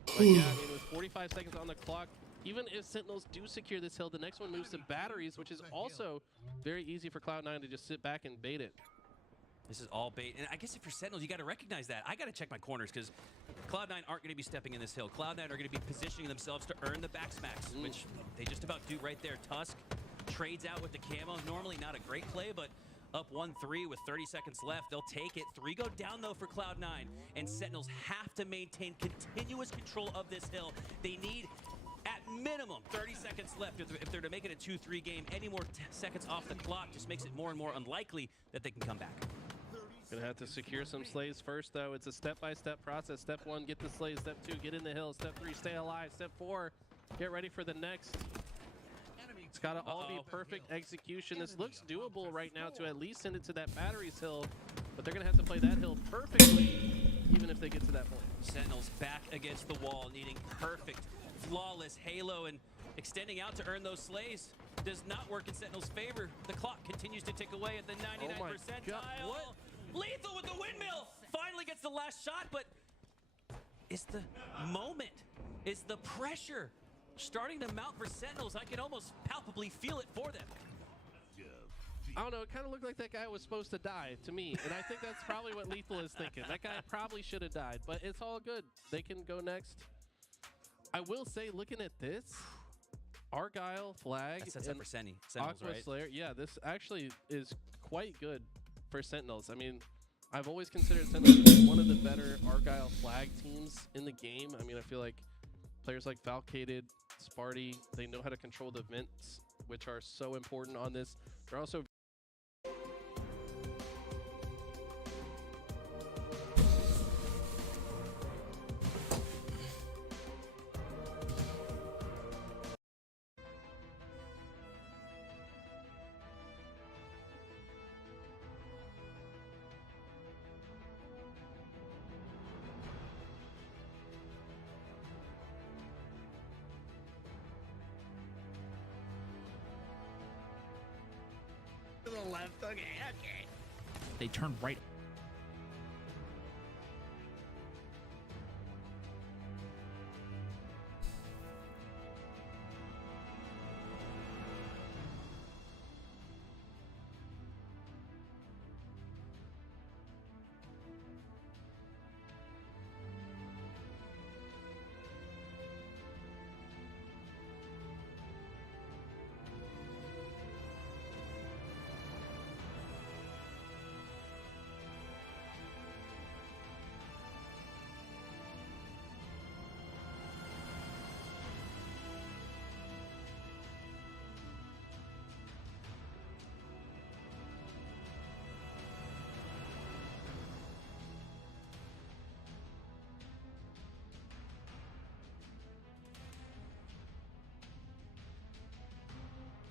But yeah, I mean, with 45 seconds on the clock, even if Sentinels do secure this hill, the next one moves to batteries, which is also very easy for Cloud9 to just sit back and bait it. This is all bait. And I guess if you're Sentinels, you got to recognize that. I got to check my corners because Cloud9 aren't going to be stepping in this hill. Cloud9 are going to be positioning themselves to earn the back smacks, which they just about do right there. Tusk trades out with the camo. Normally not a great play, but up 1-3 with 30 seconds left. They'll take it. 3 go down, though, for Cloud9. And Sentinels have to maintain continuous control of this hill. They need, at minimum, 30 seconds left. If they're to make it a 2-3 game, any more seconds off the clock just makes it more and more unlikely that they can come back. Gonna have to secure some slays first, though. It's a step-by-step process. Step 1, get the slays. Step 2, get in the hill. Step 3, stay alive. Step 4, get ready for the next. It's got to all be perfect execution. This looks doable right now to at least send it to that batteries hill, but they're gonna have to play that hill perfectly, even if they get to that point. Sentinels back against the wall, needing perfect, flawless Halo, and extending out to earn those slays does not work in Sentinel's favor. The clock continues to tick away at the 99 percentile. What? Lethal with the windmill! Finally gets the last shot, but it's the moment, it's the pressure starting to mount for Sentinels. I can almost palpably feel it for them. I don't know, it kind of looked like that guy was supposed to die to me, and I think that's probably what Lethal is thinking. That guy probably should have died, but it's all good. They can go next. I will say, looking at this, Argyle, Flag, That sets up for Sentinels, Aqua right? Slayer, yeah, this actually is quite good for Sentinels. I mean, I've always considered Sentinels to be one of the better Argyle Flag teams in the game. I mean, I feel like players like Valkated, Sparty, they know how to control the vents, which are so important on this. They're also To the left. Okay. They turn right.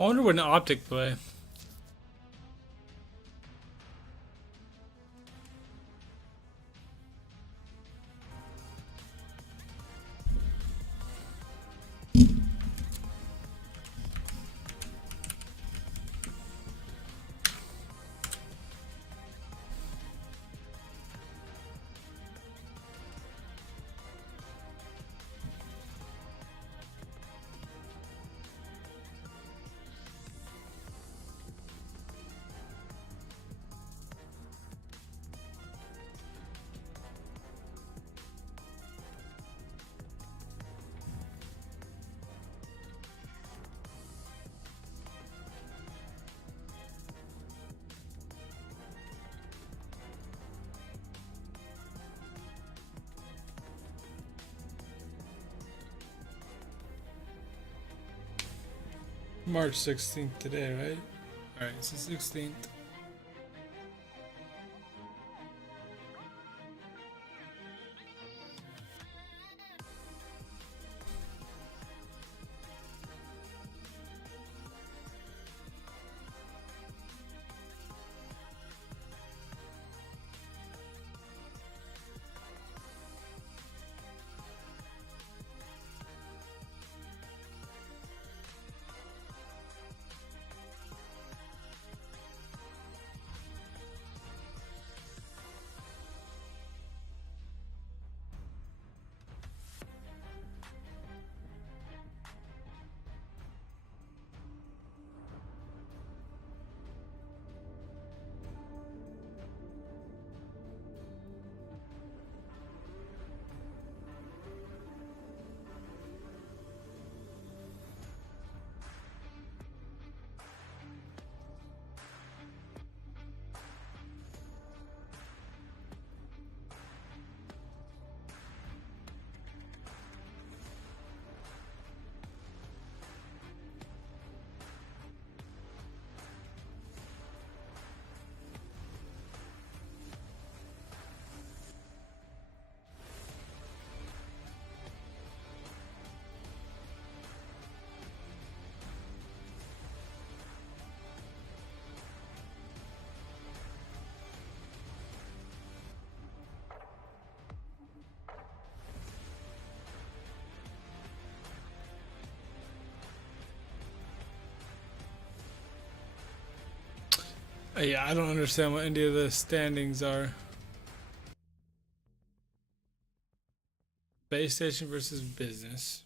I wonder what an optic play. March 16th today, right? Alright, it's the 16th. Yeah, I don't understand what any of the standings are. Base station versus business.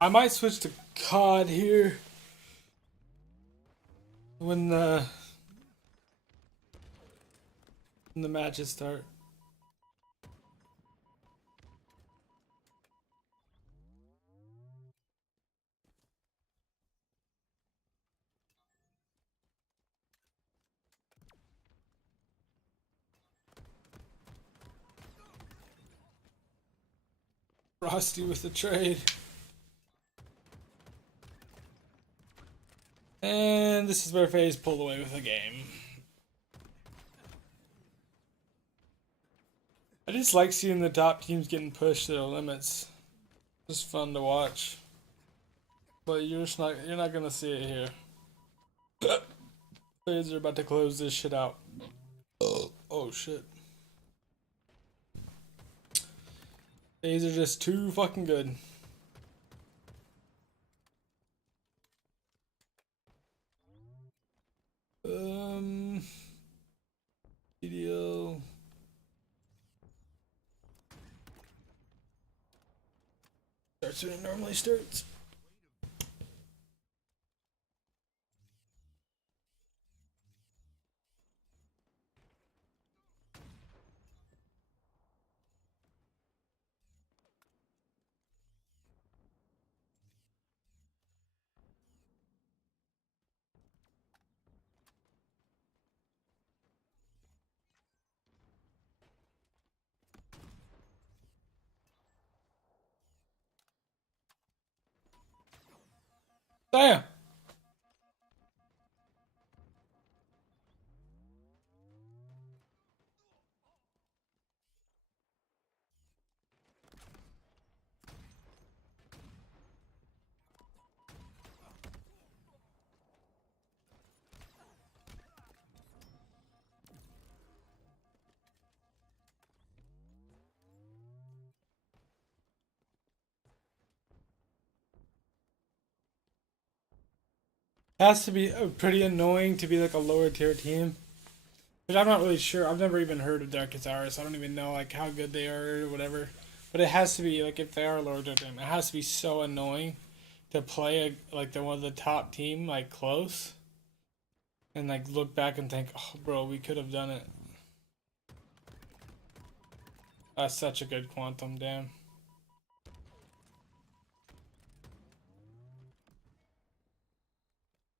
I might switch to COD here when the matches start. Frosty with the trade. And this is where FaZe pulled away with the game. I just like seeing the top teams getting pushed to their limits. Just fun to watch. But you're not gonna see it here. FaZe are about to close this shit out. Oh shit. FaZe are just too fucking good. PDL. Starts when it normally starts. Damn. Has to be pretty annoying to be like a lower tier team. But I'm not really sure. I've never even heard of Darkest Hour, so I don't even know like how good they are or whatever. But it has to be like if they are a lower tier team, it has to be so annoying to play like the one of the top team like close, and like look back and think, oh bro, we could have done it. That's such a good quantum, damn.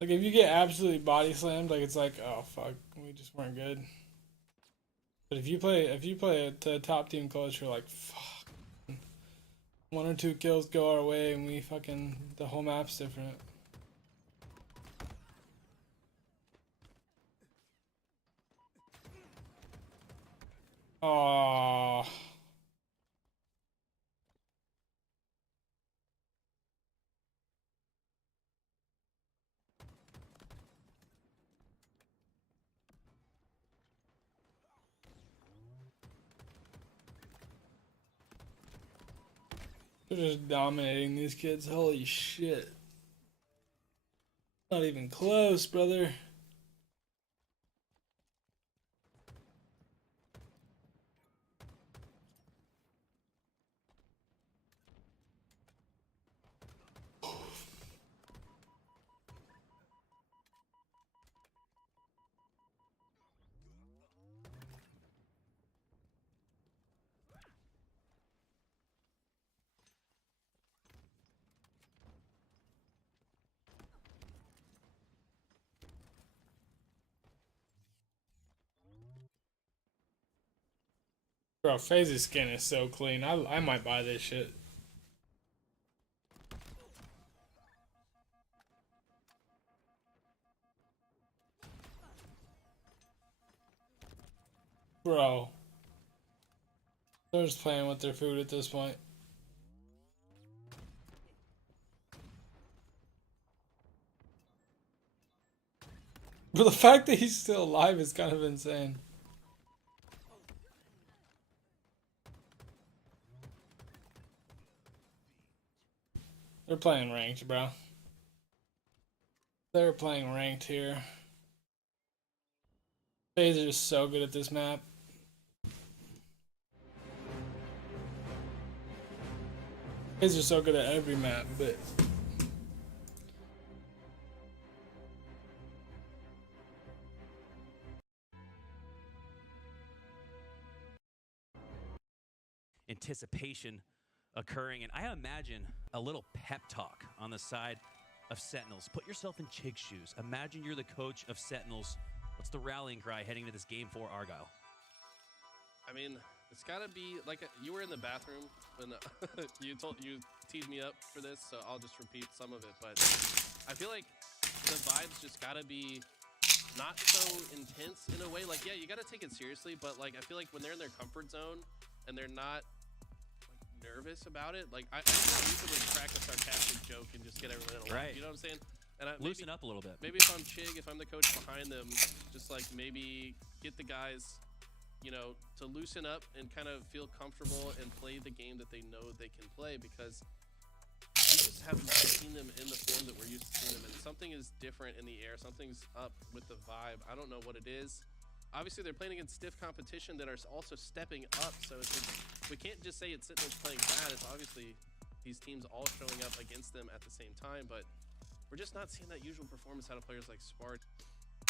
Like if you get absolutely body slammed, like it's like, oh fuck, we just weren't good. But if you play at the top team close, you're like, fuck. 1 or 2 kills go our way and we fucking, the whole map's different. Aww. They're just dominating these kids. Holy shit. Not even close, brother. Bro, FaZe's skin is so clean. I might buy this shit. Bro. They're just playing with their food at this point. But the fact that he's still alive is kind of insane. They're playing ranked, bro. They're playing ranked here. FaZe are just so good at this map. FaZe are so good at every map, but anticipation occurring, and I imagine a little pep talk on the side of Sentinels. Put yourself in Chig's shoes. Imagine you're the coach of Sentinels. What's the rallying cry heading to this game for Argyle? I mean, it's gotta be like you were in the bathroom when you teed me up for this, so I'll just repeat some of it. But I feel like the vibes just gotta be not so intense in a way. Like, yeah, you gotta take it seriously, but like I feel like when they're in their comfort zone and they're not nervous about it, like I usually crack a sarcastic joke and just get everyone to laugh. You know what I'm saying? And Loosen up a little bit. Maybe if I'm Chig, if I'm the coach behind them, just like maybe get the guys, you know, to loosen up and kind of feel comfortable and play the game that they know they can play, because we just haven't seen them in the form that we're used to seeing them in. Something is different in the air. Something's up with the vibe. I don't know what it is. Obviously, they're playing against stiff competition that are also stepping up, so we can't just say it's Sentinels playing bad. It's obviously these teams all showing up against them at the same time, but we're just not seeing that usual performance out of players like Spark,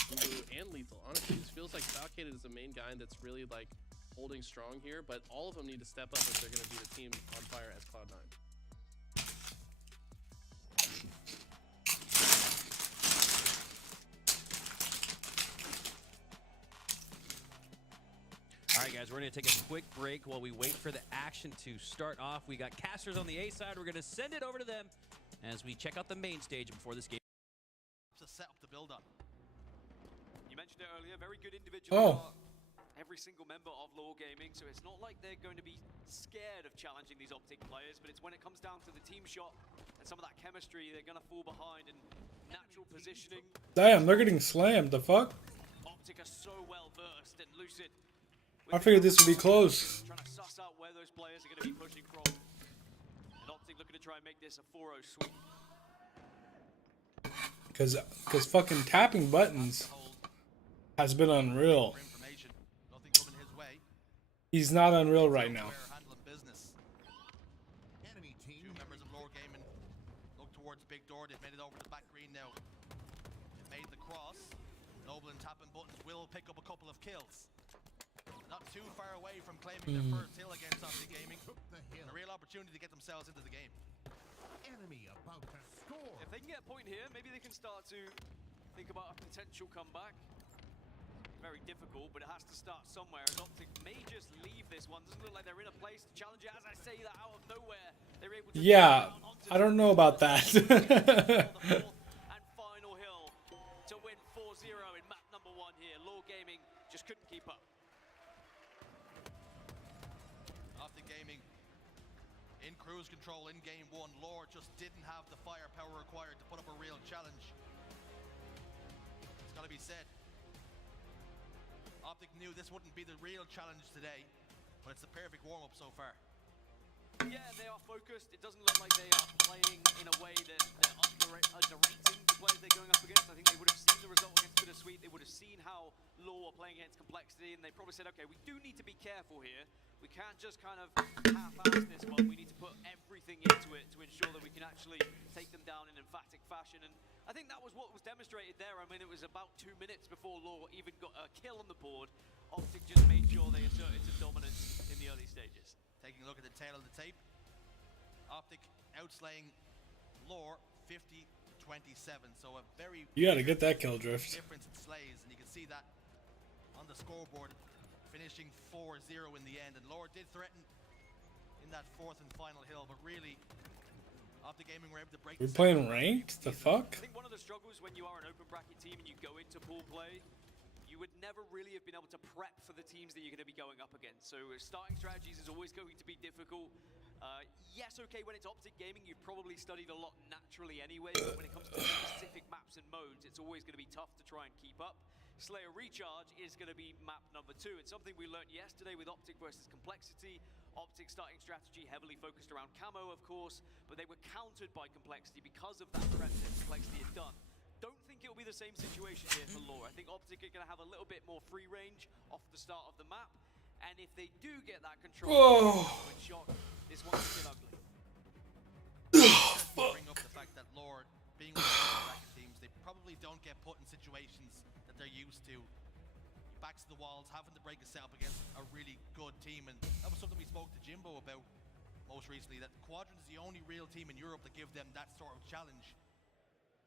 Boo, and Lethal. Honestly, this feels like Falcated is the main guy that's really like holding strong here, but all of them need to step up if they're going to be the team on fire as Cloud9. All right, guys, we're going to take a quick break while we wait for the action to start off. We got casters on the A side. We're going to send it over to them as we check out the main stage before this game. To set up the build up. You mentioned it earlier, very good individual. Oh. Every single member of Law Gaming, so it's not like they're going to be scared of challenging these Optic players, but it's when it comes down to the team shot and some of that chemistry, they're going to fall behind, and natural positioning. Damn, they're getting slammed. The fuck? Optic are so well versed and lucid. I figured this would be close. Trying to suss out where those players are going to be pushing from. And Optic looking to try and make this a 4-0 sweep. Cause fucking tapping buttons has been unreal. He's not unreal right now. Enemy team. Two members of Lore Gaming look towards Big Door. They've made it over to the back green now. They've made the cross. Noble and tapping buttons will pick up a couple of kills. Not too far away from claiming their first hill against Optic Gaming. A real opportunity to get themselves into the game. Enemy about to score. If they can get a point here, maybe they can start to think about a potential comeback. Very difficult, but it has to start somewhere. And Optic may just leave this one. Doesn't look like they're in a place to challenge it. As I say that, out of nowhere, they're able to. Yeah, I don't know about that. And final hill to win 4-0 in map number 1 here. Law Gaming just couldn't keep up. Optic Gaming in cruise control in game 1. Lore just didn't have the firepower required to put up a real challenge. It's got to be said. Optic knew this wouldn't be the real challenge today, but it's the perfect warm-up so far. Yeah, they are focused. It doesn't look like they are playing in a way that they're underrating the players they're going up against. I think they would have seen the result against Bittersweet. They would have seen how Law are playing against Complexity, and they probably said, okay, we do need to be careful here. We can't just kind of half-ass this one. We need to put everything into it to ensure that we can actually take them down in emphatic fashion. And I think that was what was demonstrated there. I mean, it was about 2 minutes before Law even got a kill on the board. Optic just made sure they asserted some dominance in the early stages. Taking a look at the tail of the tape, Optic outslaying Lore 50-27. So a very You gotta get that kill drift. difference in slays, and you can see that on the scoreboard, finishing 4-0 in the end. And Lore did threaten in that 4th and final hill, but really, Optic Gaming were able to break. We're playing ranked? The fuck? I think one of the struggles when you are an open bracket team and you go into pool play, you would never really have been able to prep for the teams that you're going to be going up against. So starting strategies is always going to be difficult. Yes, okay, when it's Optic Gaming, you've probably studied a lot naturally anyway, but when it comes to specific maps and modes, it's always going to be tough to try and keep up. Slayer Recharge is going to be map number 2. It's something we learned yesterday with Optic versus Complexity. Optic starting strategy heavily focused around camo, of course, but they were countered by Complexity because of that prep that Complexity had done. Don't think it'll be the same situation here for Lore. I think Optic are going to have a little bit more free range off the start of the map, and if they do get that control shot, this one could get ugly. Bring up the fact that Lore, being one of the bracket teams, they probably don't get put in situations that they're used to. Backs to the walls, having to break a setup against a really good team, and that was something we spoke to Jimbo about most recently, that Quadrant is the only real team in Europe that give them that sort of challenge.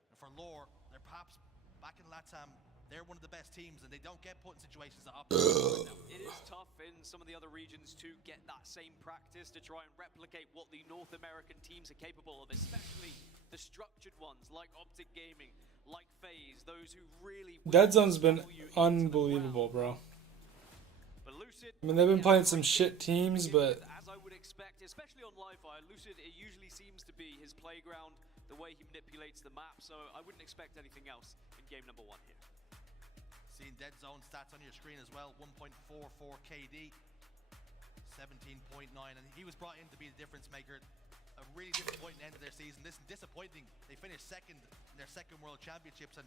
And for Lore, they're perhaps back in LATAM, they're one of the best teams, and they don't get put in situations that Optic right now. It is tough in some of the other regions to get that same practice to try and replicate what the North American teams are capable of, especially the structured ones like Optic Gaming, like FaZe, those who really... Dead Zone's been unbelievable, bro. But Lucid, I mean, they've been playing some shit teams, but... As I would expect, especially on live fire, Lucid, it usually seems to be his playground, the way he manipulates the map, so I wouldn't expect anything else in game number 1 here. Seeing Dead Zone stats on your screen as well, 1.44 KD, 17.9, and he was brought in to be the difference maker. A really disappointing end of their season. This is disappointing. They finished second in their second World Championships, and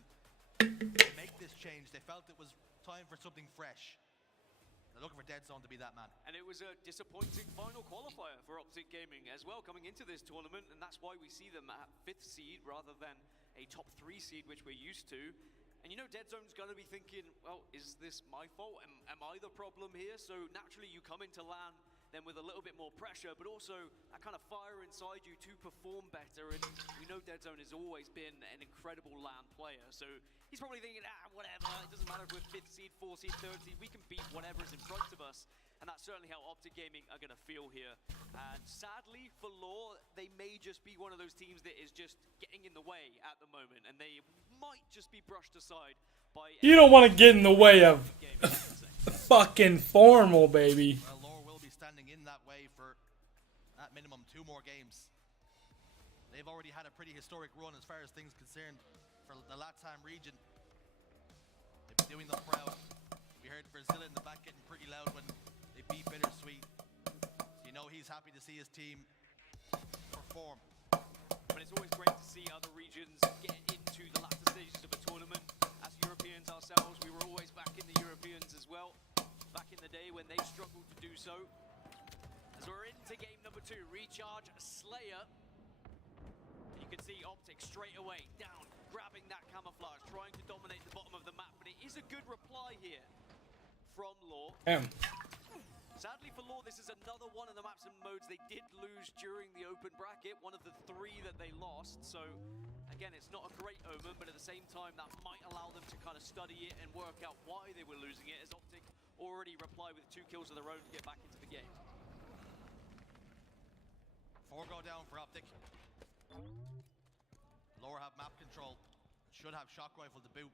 to make this change, they felt it was time for something fresh. They're looking for Dead Zone to be that man. And it was a disappointing final qualifier for Optic Gaming as well coming into this tournament, and that's why we see them at 5th seed rather than a top 3 seed, which we're used to. And you know Dead Zone's going to be thinking, well, is this my fault? Am I the problem here? So naturally you come into LAN then with a little bit more pressure, but also that kind of fire inside you to perform better. And we know Dead Zone has always been an incredible LAN player. So he's probably thinking, whatever, it doesn't matter if we're 5th seed, 4th seed, 3rd seed, we can beat whatever's in front of us. And that's certainly how Optic Gaming are going to feel here. And sadly for Lore, they may just be one of those teams that is just getting in the way at the moment, and they might just be brushed aside by... You don't want to get in the way of fucking formal, baby. Well, Lore will be standing in that way for, at minimum, 2 more games. They've already had a pretty historic run as far as things concerned for the LATAM region. They've been doing them proud. We heard Brazil in the back getting pretty loud when they beat Bittersweet. So you know he's happy to see his team perform. But it's always great to see other regions get into the latter stages of a tournament. As Europeans ourselves, we were always back in the Europeans as well, back in the day when they struggled to do so. As we're into game number 2, Recharge Slayer. You can see Optic straight away down, grabbing that camouflage, trying to dominate the bottom of the map, but it is a good reply here from Lore. Sadly for Lore, this is another one of the maps and modes they did lose during the open bracket, one of the 3 that they lost. So again, it's not a great omen, but at the same time that might allow them to kind of study it and work out why they were losing it, as Optic already reply with 2 kills of their own to get back into the game. 4 go down for Optic. Lore have map control, should have shock rifle to boot.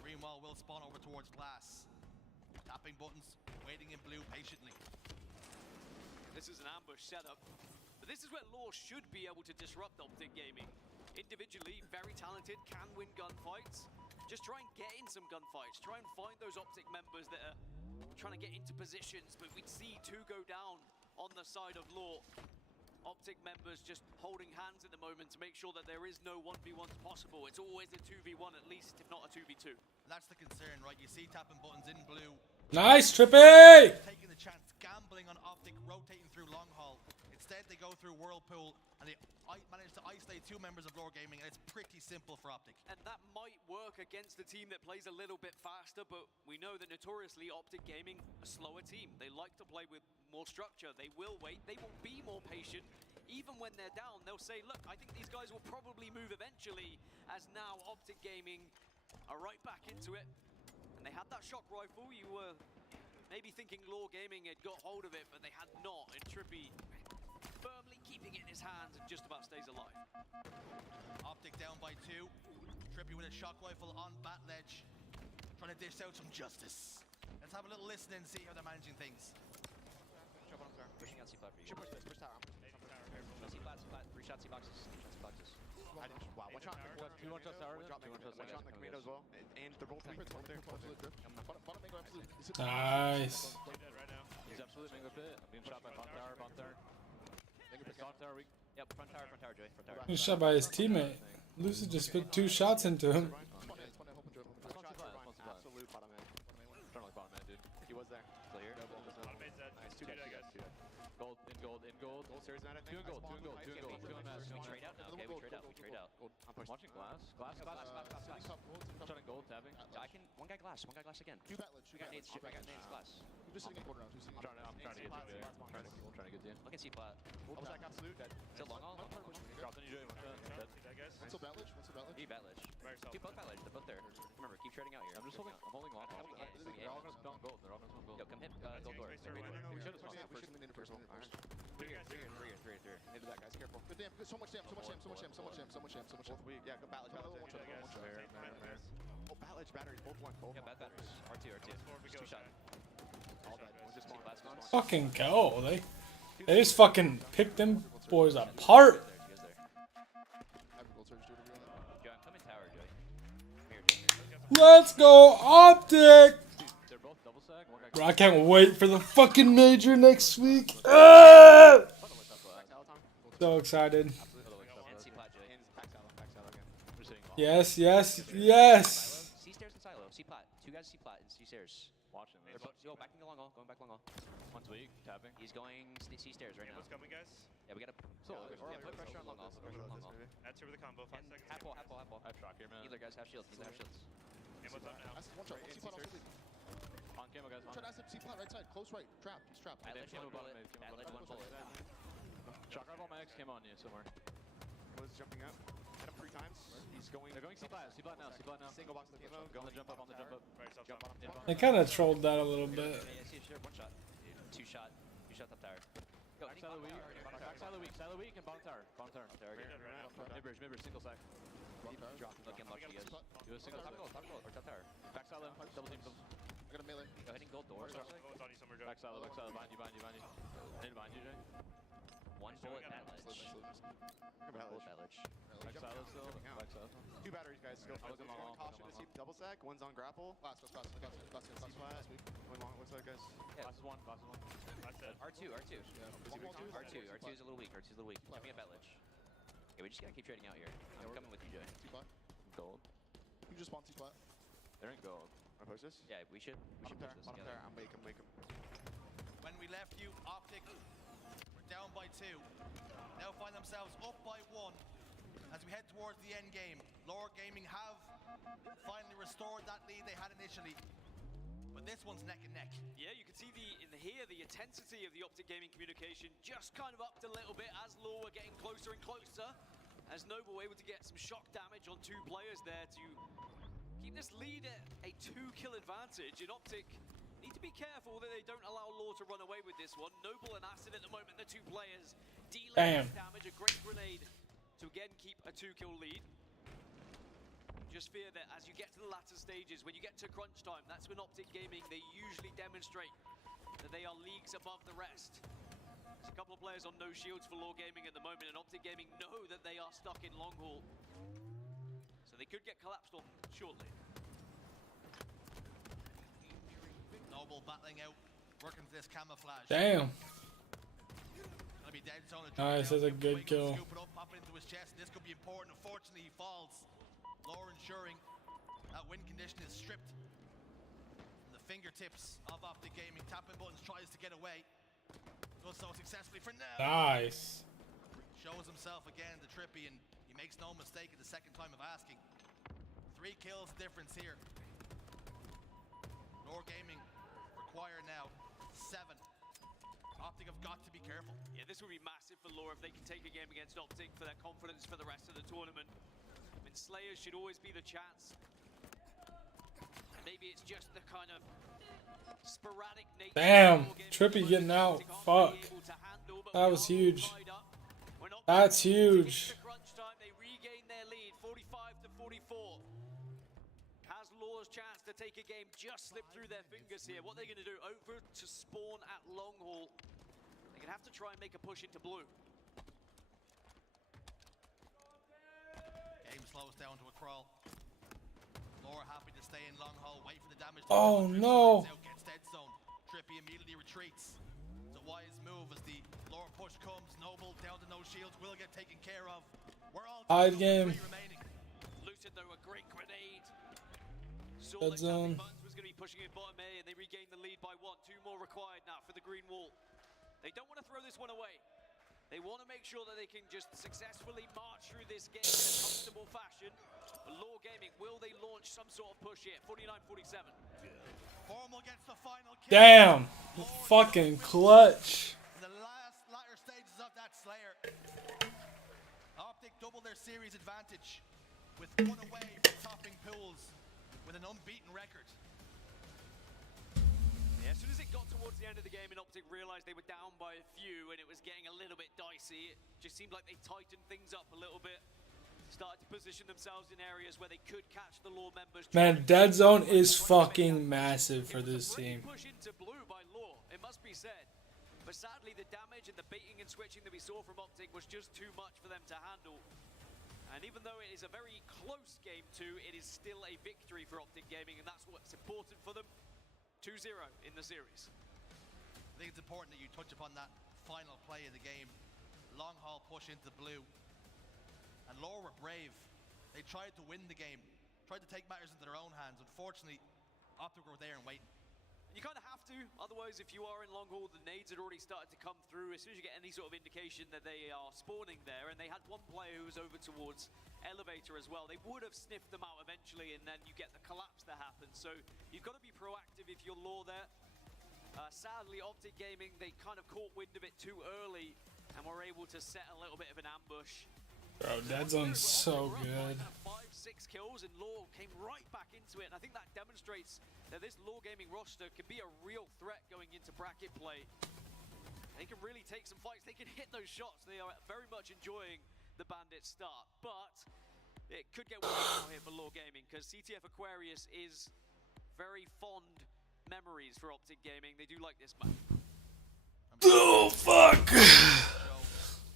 Green wall will spawn over towards glass. Tapping buttons, waiting in blue patiently. This is an ambush setup, but this is where Lore should be able to disrupt Optic Gaming. Individually, very talented, can win gunfights. Just try and get in some gunfights. Try and find those Optic members that are trying to get into positions, but we'd see 2 go down on the side of Lore. Optic members just holding hands at the moment to make sure that there is no 1v1s possible. It's always a 2v1 at least, if not a 2v2. And that's the concern, right? You see tapping buttons in blue. Nice, Trippy! Taking the chance, gambling on Optic, rotating through long haul. Instead, they go through Whirlpool, and they manage to isolate 2 members of Lore Gaming, and it's pretty simple for Optic. And that might work against a team that plays a little bit faster, but we know that notoriously Optic Gaming, a slower team. They like to play with more structure. They will wait. They will be more patient. Even when they're down, they'll say, look, I think these guys will probably move eventually, as now Optic Gaming are right back into it. And they had that shock rifle. You were maybe thinking Lore Gaming had got hold of it, but they had not. And Trippy firmly keeping it in his hands and just about stays alive. Optic down by 2. Trippy with a shock rifle on bat ledge. trying to dish out some justice. Let's have a little listen and see how they're managing things. Pushing out C-plat for you. Push tower. C-plat. 3 shots, C-boxes. 3 shots, C-boxes. Wow, one shot. 2 1-shot tower. 1 shot on the Camino as well. And they're both tank. Both there. Bottom mango absolute. Nice. He's absolute mango pit. I'm being shot by Bot Tower. Bot Tower. Bot Tower weak. Yep, front tower, Joey. Front tower. He was shot by his teammate. Lucid just put 2 shots into him. Absolute bottom man. Trying to like bottom man, dude. He was there. Clear. Nice. 2 guys. Gold, in gold. Gold series man, I think. 2 in gold. 2 in gold. 2 in mass. We trade out now. Okay, we trade out. I'm I'm watching glass. Glass. Shot in gold, tapping. One guy glass again. 2 batlets. I got nades glass. You're just sitting in quarter round. I'm trying to get to you. Trying to get to you. Look at C-plat. Double stack absolute. Is it long all? Dropped on you, Joey. One shot. One still batledge. He bat-ledge. Both bat-ledge. They're both there. Remember, keep trading out here. I'm holding long. They're all gonna spawn gold. Yo, come hit gold door. We should have spawned We should have been in first. Three here. Into that, guys. Careful. Good damn. So much damn. Yeah, go batledge. Oh, batledge batteries. Both one. Yeah, bad batteries. R2. Just 2 shot. All dead. One just spawned. Fucking go. They just fucking picked them boys apart. Come in tower, Joey. Come here, Let's go, Optic! They're both double stack. Bro, I can't wait for the fucking major next week. Ah! So excited. Yes. C-stairs and silo. C-plat. 2 guys C-plat and C-stairs. Watching me. Go back into long all. Going back long all. One's weak. Tapping. He's going C-stairs right now. What's coming, guys? Yeah, we gotta put pressure on long all. That's over the combo. 5 seconds. Half wall. I have shock here, man. Healer guys have shields. And what's up now? One shot. C-plat also lead. On camo, guys. Try to acid C-plat right side. Close right. Trapped. He's trapped. Bat-ledge 1 bullet. Bat-ledge 1 bullet. Shock rifle, my X came on you somewhere. Was jumping up. Hit him 3 times. He's going. They're going C-plat now. Single box of the camo. On the jump up. Jump on. They kind of trolled that a little bit. Yeah, see, sure. 1 shot. 2 shot. 2 shots up tower. Go. Silo weak and bottom tower. Mid-bridge, single sack. Looking lucky, guys. Do a single top gold or top tower. Back silo, double team. I got a melee. Go hitting gold doors. Back silo, behind you. Need behind you, Jay. 1 bullet bat-ledge. Bullet bat-ledge. Back silo still. Back silo. 2 batteries, guys. Go. Looking long. Caution to see double stack. One's on grapple. Last week. One long. What's that, guys? Last is one. R2. R2 is a little weak. Coming up bat-ledge. Okay, we just gotta keep trading out here. I'm coming with you, Joey. C-plat. Gold. You just spawn C-plat. They're in gold. I push this? Yeah, we should push this together. I'm wake him. When we left you, Optic were down by 2. Now find themselves up by 1 as we head towards the end game. Lore Gaming have finally restored that lead they had initially. But this one's neck and neck. Yeah, you can see the intensity of the Optic Gaming communication just kind of upped a little bit as Law were getting closer and closer. As Noble able to get some shock damage on 2 players there to keep this lead at a 2-kill advantage. And Optic need to be careful that they don't allow Law to run away with this one. Noble and Acid at the moment, the 2 players dealing damage. A great grenade to again keep a 2-kill lead. Just fear that as you get to the latter stages, when you get to crunch time, that's when Optic Gaming, they usually demonstrate that they are leagues above the rest. There's a couple of players on no shields for Lore Gaming at the moment, and Optic Gaming know that they are stuck in long haul. So they could get collapsed on shortly. Noble battling out, working this camouflage. Damn. Gonna be dead zone. Nice, that's a good kill. Scoop it up, pop it into his chest. This could be important. Unfortunately, he falls. Lore ensuring that win condition is stripped from the fingertips of Optic Gaming. Tapping buttons, tries to get away. Does so successfully for now. Nice. Shows himself again to Trippy, and he makes no mistake at the second time of asking. 3 kills difference here. Lore Gaming require now 7. Optic have got to be careful. Yeah, this will be massive for Lore if they can take a game against Optic for their confidence for the rest of the tournament. I mean, Slayers should always be the chance. Maybe it's just the kind of sporadic nature. Damn, Trippy getting out. Fuck. That was huge. That's huge. They regain their lead, 45 to 44. Has Lore's chance to to take a game just slip through their fingers here. What they're going to do, over to spawn at long haul. They're going to have to try and make a push into blue. Game slows down to a crawl. Laura happy to stay in long haul, wait for the damage to Oh come. no! Out, gets dead zone. Trippy immediately retreats. It's a wise move as the Laura push comes. Noble down to no shields, will get taken care of. We're all Hide game. remaining. Lucid though, a great grenade. Saw Dead that zone. Buns was going to be pushing in bottom A, and they regained the lead by 1. 2 more required now for the green wall. They don't want to throw this one away. They want to make sure that they can just successfully march through this game in a comfortable fashion. But Law Gaming, will they launch some sort of push here? 49-47. Formal gets the final kill. Damn! Fucking clutch. In the latter stages of that Slayer. Optic double their series advantage with 1 away from topping pools with an unbeaten record. Yeah, as soon as it got towards the end of the game and Optic realized they were down by a few and it was getting a little bit dicey, it just seemed like they tightened things up a little bit. Started to position themselves in areas where they could catch the Law members. Man, dead zone is fucking massive for this team. Push into blue by Law, it must be said. But sadly, the damage and the baiting and switching that we saw from Optic was just too much for them to handle. And even though it is a very close game too, it is still a victory for Optic Gaming, and that's what's important for them. 2-0 in the series. I think it's important that you touch upon that final play of the game. Long haul push into blue. And Law were brave. They tried to win the game, tried to take matters into their own hands. Unfortunately, Optic were there and waiting. You kind of have to, otherwise if you are in long haul, the nades had already started to come through. As soon as you get any sort of indication that they are spawning there, and they had one player who was over towards elevator as well, they would have sniffed them out eventually, and then you get the collapse that happens. So you've got to be proactive if you're Law there. Sadly, Optic Gaming, they kind of caught wind of it too early, and were able to set a little bit of an ambush. Bro, dead zone's so good. 5-6 kills, and Law came right back into it, and I think that demonstrates that this Law Gaming roster can be a real threat going into bracket play. They can really take some fights, they can hit those shots. They are very much enjoying the Bandit start, but it could get worse now here for Law Gaming, because CTF Aquarius is very fond memories for Optic Gaming. They do like this map. Oh, fuck!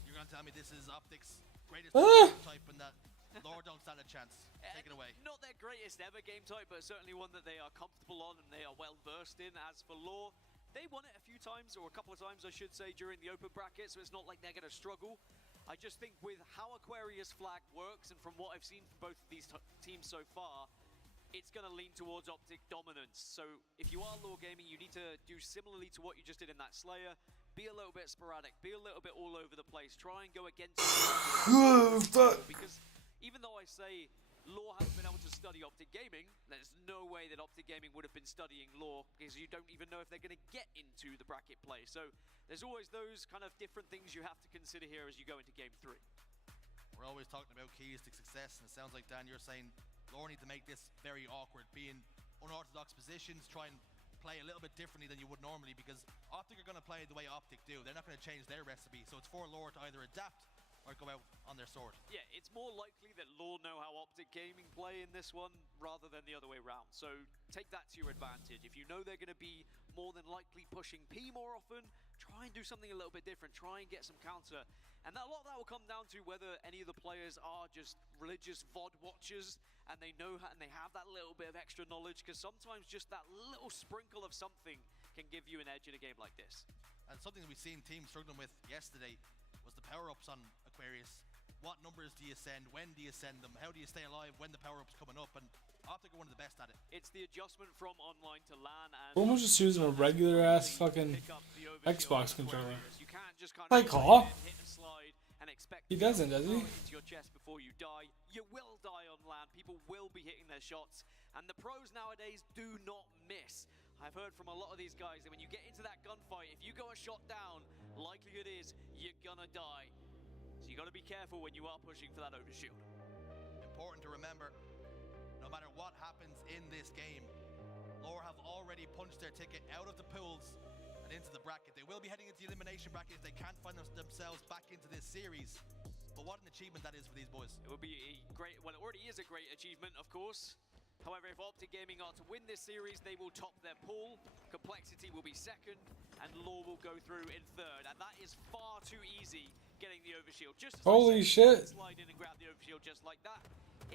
You're gonna tell me this is Optic's greatest type and that Law don't stand a chance. Take it away. Not their greatest ever game type, but certainly one that they are comfortable on and they are well versed in. As for Law, they won it a few times, or a couple of times I should say, during the open bracket, so it's not like they're going to struggle. I just think with how Aquarius flag works, and from what I've seen from both of these teams so far, it's going to lean towards Optic dominance. So if you are Law Gaming, you need to do similarly to what you just did in that Slayer. Be a little bit sporadic, be a little bit all over the place, try and go against because even though I say Law hasn't been able to study Optic Gaming, there's no way that Optic Gaming would have been studying Law, because you don't even know if they're going to get into the bracket play. So there's always those kind of different things you have to consider here as you go into game 3. We're always talking about keys to success, and it sounds like, Dan, you're saying Law need to make this very awkward, be in unorthodox positions, try and play a little bit differently than you would normally, because Optic are going to play the way Optic do. They're not going to change their recipe, so it's for Law to either adapt or go out on their sword. Yeah, it's more likely that Law know how Optic Gaming play in this one rather than the other way around. So take that to your advantage. If you know they're going to be more than likely pushing P more often, try and do something a little bit different. Try and get some counter. And a lot of that will come down to whether any of the players are just religious VOD watchers and they know and they have that little bit of extra knowledge, because sometimes just that little sprinkle of something can give you an edge in a game like this. And something that we've seen teams struggling with yesterday was the power-ups on Aquarius. What numbers do you send? When do you send them? How do you stay alive when the power-up's coming up? And Optic are one of the best at it. It's the adjustment from online to LAN, and Almost just using a regular ass fucking Xbox controller. You can't just kind Like of Claw. hit and slide and expect He doesn't, does he? into your chest before you die. You will die on LAN. People will be hitting their shots, and the pros nowadays do not miss. I've heard from a lot of these guys that when you get into that gunfight, if you go a shot down, likelihood is you're gonna die. So you got to be careful when you are pushing for that overshield. Important to remember, no matter what happens in this game, Law have already punched their ticket out of the pools and into the bracket. They will be heading into the elimination bracket if they can't find themselves back into this series. But what an achievement that is for these boys. It would be a great, well, it already is a great achievement, of course. However, if Optic Gaming are to win this series, they will top their pool, Complexity will be second, and Law will go through in third. And that is far too easy getting the overshield. Just as Holy shit. slide in and grab the overshield just like that,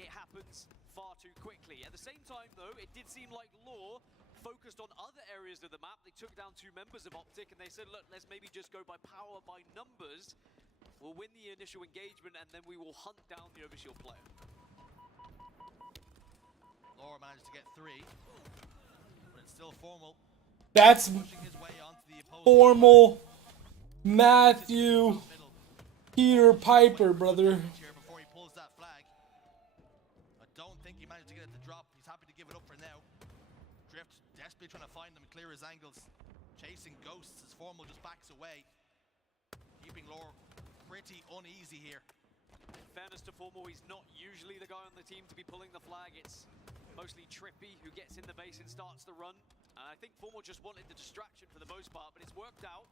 it happens far too quickly. At the same time, though, it did seem like Law focused on other areas of the map. They took down 2 members of Optic and they said, look, let's maybe just go by power, by numbers. We'll win the initial engagement and then we will hunt down the overshield player. Laura managed to get 3, but it's still Formal. That's Pushing his way onto the opposing Formal Matthew Peter Piper, brother. before he pulls that flag. I don't think he managed to get it to drop. He's happy to give it up for now. Drift desperately trying to find them and clear his angles. Chasing ghosts as Formal just backs away. Keeping Laura pretty uneasy here. In fairness to Formal, he's not usually the guy on the team to be pulling the flag. It's mostly Trippy who gets in the base and starts the run. And I think Formal just wanted the distraction for the most part, but it's worked out.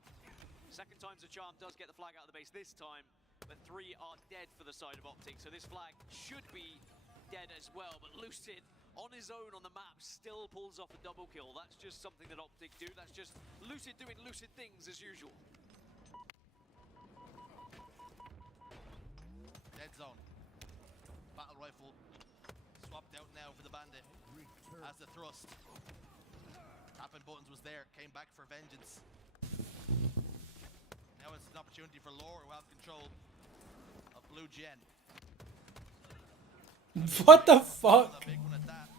Second time's a charm, does get the flag out of the base this time, but 3 are dead for the side of Optic, so this flag should be dead as well. But Lucid, on his own on the map, still pulls off a double kill. That's just something that Optic do. That's just Lucid doing Lucid things as usual. Dead zone. Battle rifle swapped out now for the bandit. As the thrust. Tapping buttons was there, came back for vengeance. Now it's an opportunity for Laura who have control of Blue Gen. What the fuck? A big one at that.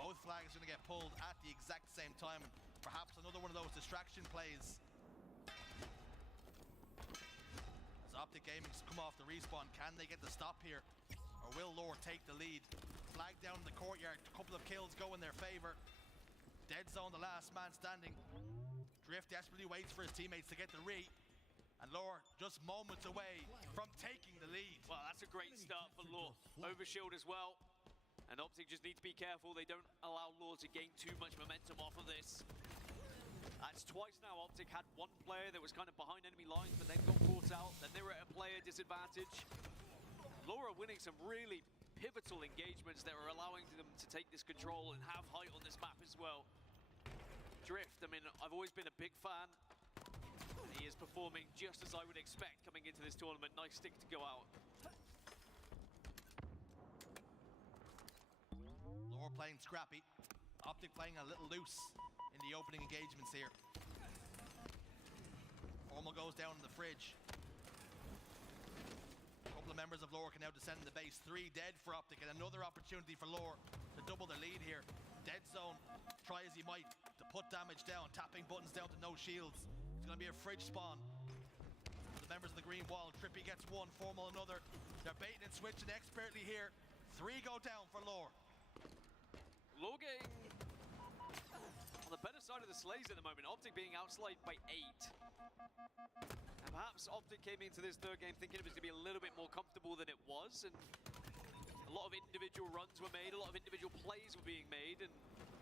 Both flags are going to get pulled at the exact same time. Perhaps another one of those distraction plays. As Optic Gaming's come off the respawn, can they get the stop here? Or will Lore take the lead? Flag down in the courtyard, a couple of kills go in their favor. Dead zone, the last man standing. Drift desperately waits for his teammates to get the re. And Lore just moments away from taking the lead. Well, that's a great start for Law. Overshield as well. And Optic just need to be careful. They don't allow Law to gain too much momentum off of this. That's twice now Optic had one player that was kind of behind enemy lines, but then got caught out. Then they were at a player disadvantage. Law are winning some really pivotal engagements that are allowing them to take this control and have height on this map as well. Drift, I mean, I've always been a big fan. He is performing just as I would expect coming into this tournament. Nice stick to go out. Law playing scrappy. Optic playing a little loose in the opening engagements here. Formal goes down in the fridge. A couple of members of Lore can now descend in the base. 3 dead for Optic and another opportunity for Lore to double the lead here. Dead zone, try as he might to put damage down, tapping buttons down to no shields. It's going to be a fridge spawn. The members of the green wall, Trippy gets 1, Formal another. They're baiting and switching expertly here. 3 go down for Lore. Law getting on the better side of the slays at the moment. Optic being outslayed by 8. And perhaps Optic came into this third game thinking it was going to be a little bit more comfortable than it was. And a lot of individual runs were made, a lot of individual plays were being made. And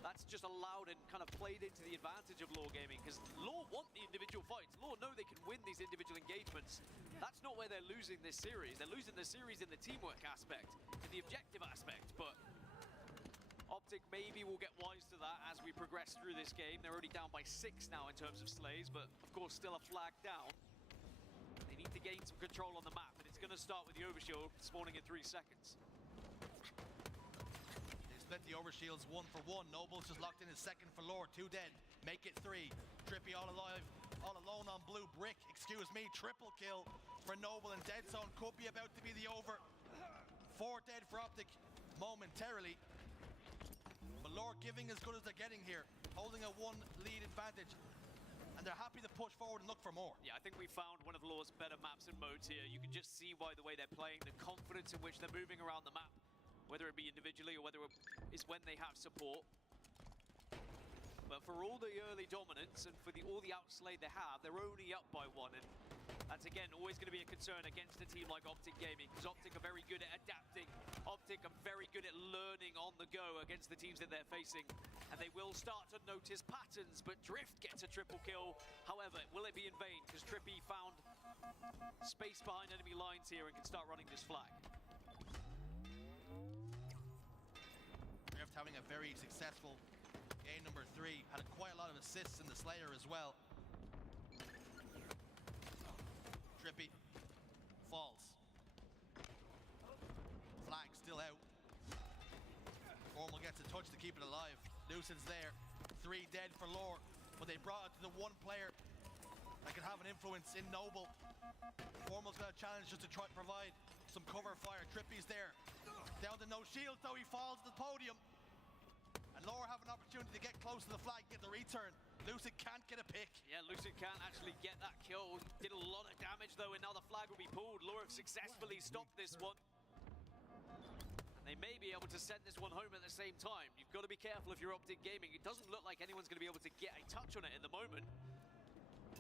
that's just allowed and kind of played into the advantage of Law Gaming. Because Law want the individual fights. Law know they can win these individual engagements. That's not where they're losing this series. They're losing the series in the teamwork aspect, in the objective aspect. But Optic maybe will get wise to that as we progress through this game. They're already down by 6 now in terms of slays, but of course still a flag down. They need to gain some control on the map, and it's going to start with the overshield spawning in 3 seconds. They split the overshields 1 for 1. Noble's just locked in his second for Lore. 2 dead. Make it 3. Trippy all alive, all alone on blue brick. Excuse me, triple kill for Noble, and Dead Zone could be about to be the over. 4 dead for Optic momentarily. But Lore giving as good as they're getting here, holding a 1 lead advantage. And they're happy to push forward and look for more. Yeah, I think we found one of Law's better maps and modes here. You can just see by the way they're playing, the confidence in which they're moving around the map, whether it be individually or whether it is when they have support. But for all the early dominance and for all the outslay they have, they're only up by 1. And that's, again, always going to be a concern against a team like Optic Gaming, because Optic are very good at adapting. Optic are very good at learning on the go against the teams that they're facing. And they will start to notice patterns, but Drift gets a triple kill. However, will it be in vain? Because Trippy found space behind enemy lines here and can start running this flag. Drift having a very successful game number 3. Had quite a lot of assists in the Slayer as well. Trippy falls. Flag still out. Formal gets a touch to keep it alive. Lucid's there. 3 dead for Lore, but they brought it to the one player that can have an influence in Noble. Formal's got a challenge just to try to provide some cover fire. Trippy's there. Down to no shield, though he falls to the podium. And Lore have an opportunity to get close to the flag, get the return. Lucid can't get a pick. Yeah, Lucid can't actually get that kill. Did a lot of damage though, and now the flag will be pulled. Lore have successfully stopped this one. And they may be able to send this one home at the same time. You've got to be careful if you're Optic Gaming. It doesn't look like anyone's going to be able to get a touch on it at the moment.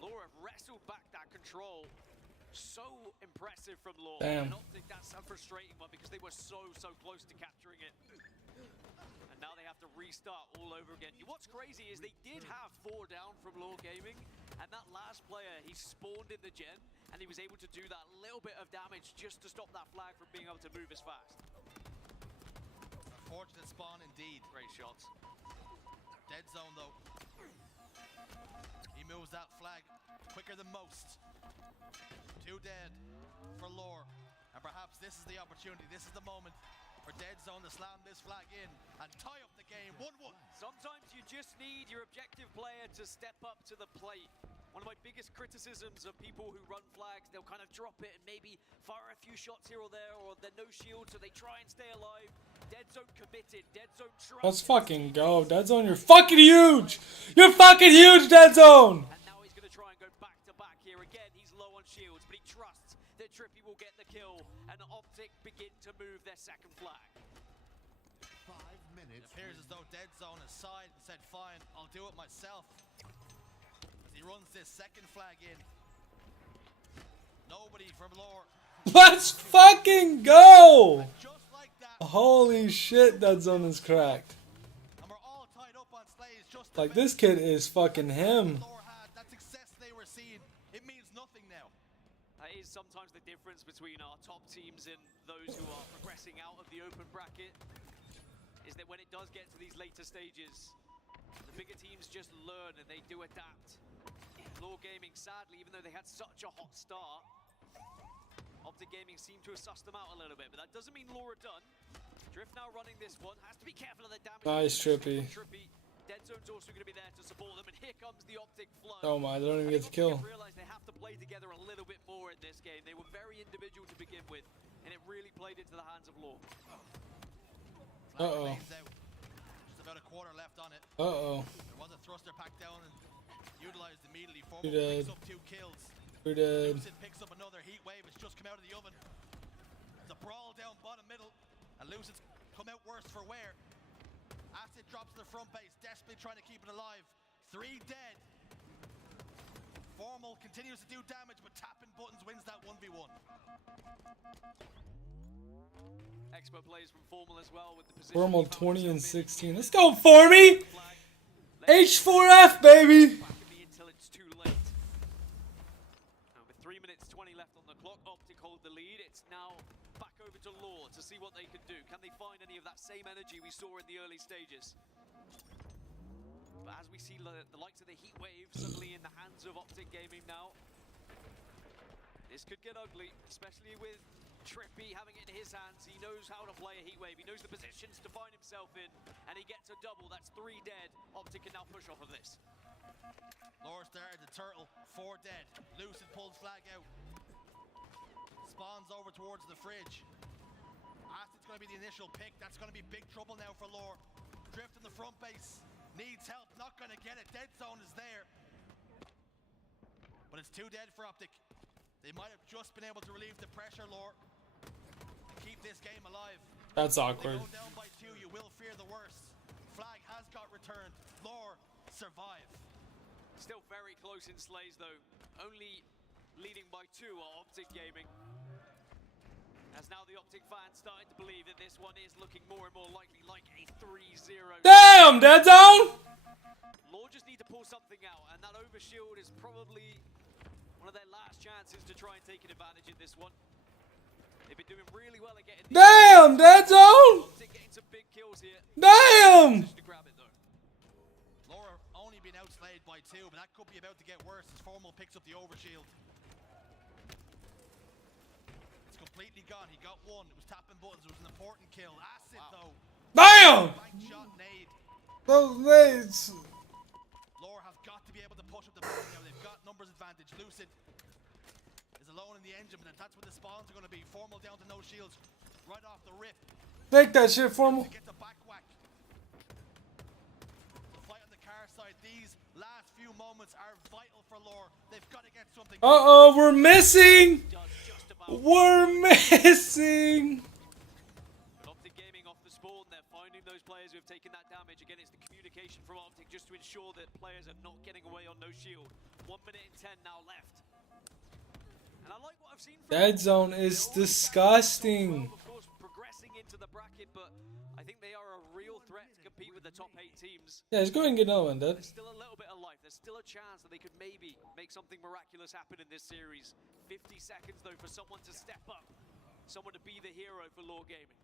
Lore have wrestled back that control. So impressive from Lore. Damn. And Optic, that's a frustrating one because they were so close to capturing it. And now they have to restart all over again. What's crazy is they did have 4 down from Lore Gaming, and that last player, he spawned in the gen, and he was able to do that little bit of damage just to stop that flag from being able to move as fast. Unfortunate spawn indeed. Great shots. Dead zone though. He moves that flag quicker than most. 2 dead for Lore. And perhaps this is the opportunity, this is the moment for Dead Zone to slam this flag in and tie up the game 1-1. Sometimes you just need your objective player to step up to the plate. One of my biggest criticisms of people who run flags, they'll kind of drop it and maybe fire a few shots here or there, or they're no shield, so they try and stay alive. Dead Zone committed, Dead Zone trusted. Let's fucking go. Dead Zone, you're fucking huge! You're fucking huge, Dead Zone! And now he's going to try and go back to back here. Again, he's low on shields, but he trusts that Trippy will get the kill, and Optic begin to move their second flag. 5 minutes. It appears as though Dead Zone has sighed and said, fine, I'll do it myself. As he runs this second flag in. Nobody from Lore. Let's fucking go! Like holy shit, Dead Zone is cracked. And we're all tied up on Slays just Like, this kid is fucking him. Lore had that success they were seeing. It means nothing now. That is sometimes the difference between our top teams and those who are progressing out of the open bracket, is that when it does get to these later stages, the bigger teams just learn and they do adapt. Lore Gaming, sadly, even though they had such a hot start, Optic Gaming seemed to have sussed them out a little bit, but that doesn't mean Lore are done. Drift now running this one, has to be careful of the damage. Nice, Trippy. Dead Zone's also going to be there to support them, and here comes the Optic flow. Oh my, they don't even get to kill. Realize they have to play together a little bit more in this game. They were very individual to begin with, and it really played into the hands of Lore. Uh-oh. Just about a quarter left on it. Uh-oh. There was a thruster pack down and utilized immediately. Formal You're dead. picks up 2 kills. You're dead. Lucid picks up another heat wave. It's just come out of the oven. There's a brawl down bottom middle, and Lucid's come out worse for wear. Acid drops to the front base, desperately trying to keep it alive. 3 dead. Formal continues to do damage, but tapping buttons wins that 1v1. Expert plays from Formal as well with the position. Formal 20 and 16. Let's go, Formy! H4F, baby! Until it's too late. Now with 3 minutes 20 left on the clock, Optic hold the lead. It's now back over to Lore to see what they can do. Can they find any of that same energy we saw in the early stages? But as we see the likes of the heat wave suddenly in the hands of Optic Gaming now, this could get ugly, especially with Trippy having it in his hands. He knows how to play a heat wave. He knows the positions to find himself in, and he gets a double. That's 3 dead. Optic can now push off of this. Lore started the turtle, 4 dead. Lucid pulls flag out. Spawns over towards the fridge. Acid's going to be the initial pick. That's going to be big trouble now for Lore. Drift in the front base. Needs help. Not going to get it. Dead Zone is there. But it's 2 dead for Optic. They might have just been able to relieve the pressure, Lore. Keep this game alive. That's awkward. They go down by 2. You will fear the worst. Flag has got returned. Lore survive. Still very close in Slays though. Only leading by 2 are Optic Gaming. As now the Optic fans starting to believe that this one is looking more and more likely like a 3-0. Damn, Dead Zone! Lore just need to pull something out, and that overshield is probably one of their last chances to try and take an advantage in this one. They've been doing really well at getting... Damn, Dead Zone! Optic getting some big kills kills here. Damn! To grab it though. Laura only been outslayed by 2, but that could be about to get worse as Formal picks up the overshield. It's completely gone. He got 1. It was tapping buttons. It was an important kill. Acid though. Damn! Bank shot nade. Those nades. Laura have got to be able to push up the back now. They've got numbers advantage. Lucid is alone in the engine, but that's what the spawns are going to be. Formal down to no shields. Right off the rip. Take that shit, Formal. Get the back whack. The fight on the car side. These last few moments are vital for Lore. They've got to get something. Uh-oh, we're missing. We're missing. Optic Gaming off the spawn. They're finding those players who have taken that damage. Again, it's the communication from Optic just to ensure that players are not getting away on no shield. 1 minute and 10 now left. And I like what I've seen from That zone is disgusting. of course, progressing into the bracket, but I think they are a real threat to compete with the top 8 teams. Yeah, let's go ahead and get another one, Dad. There's still a little bit of life. There's still a chance that they could maybe make something miraculous happen in this series. 50 seconds, though, for someone to step up. Someone to be the hero for Lore Gaming.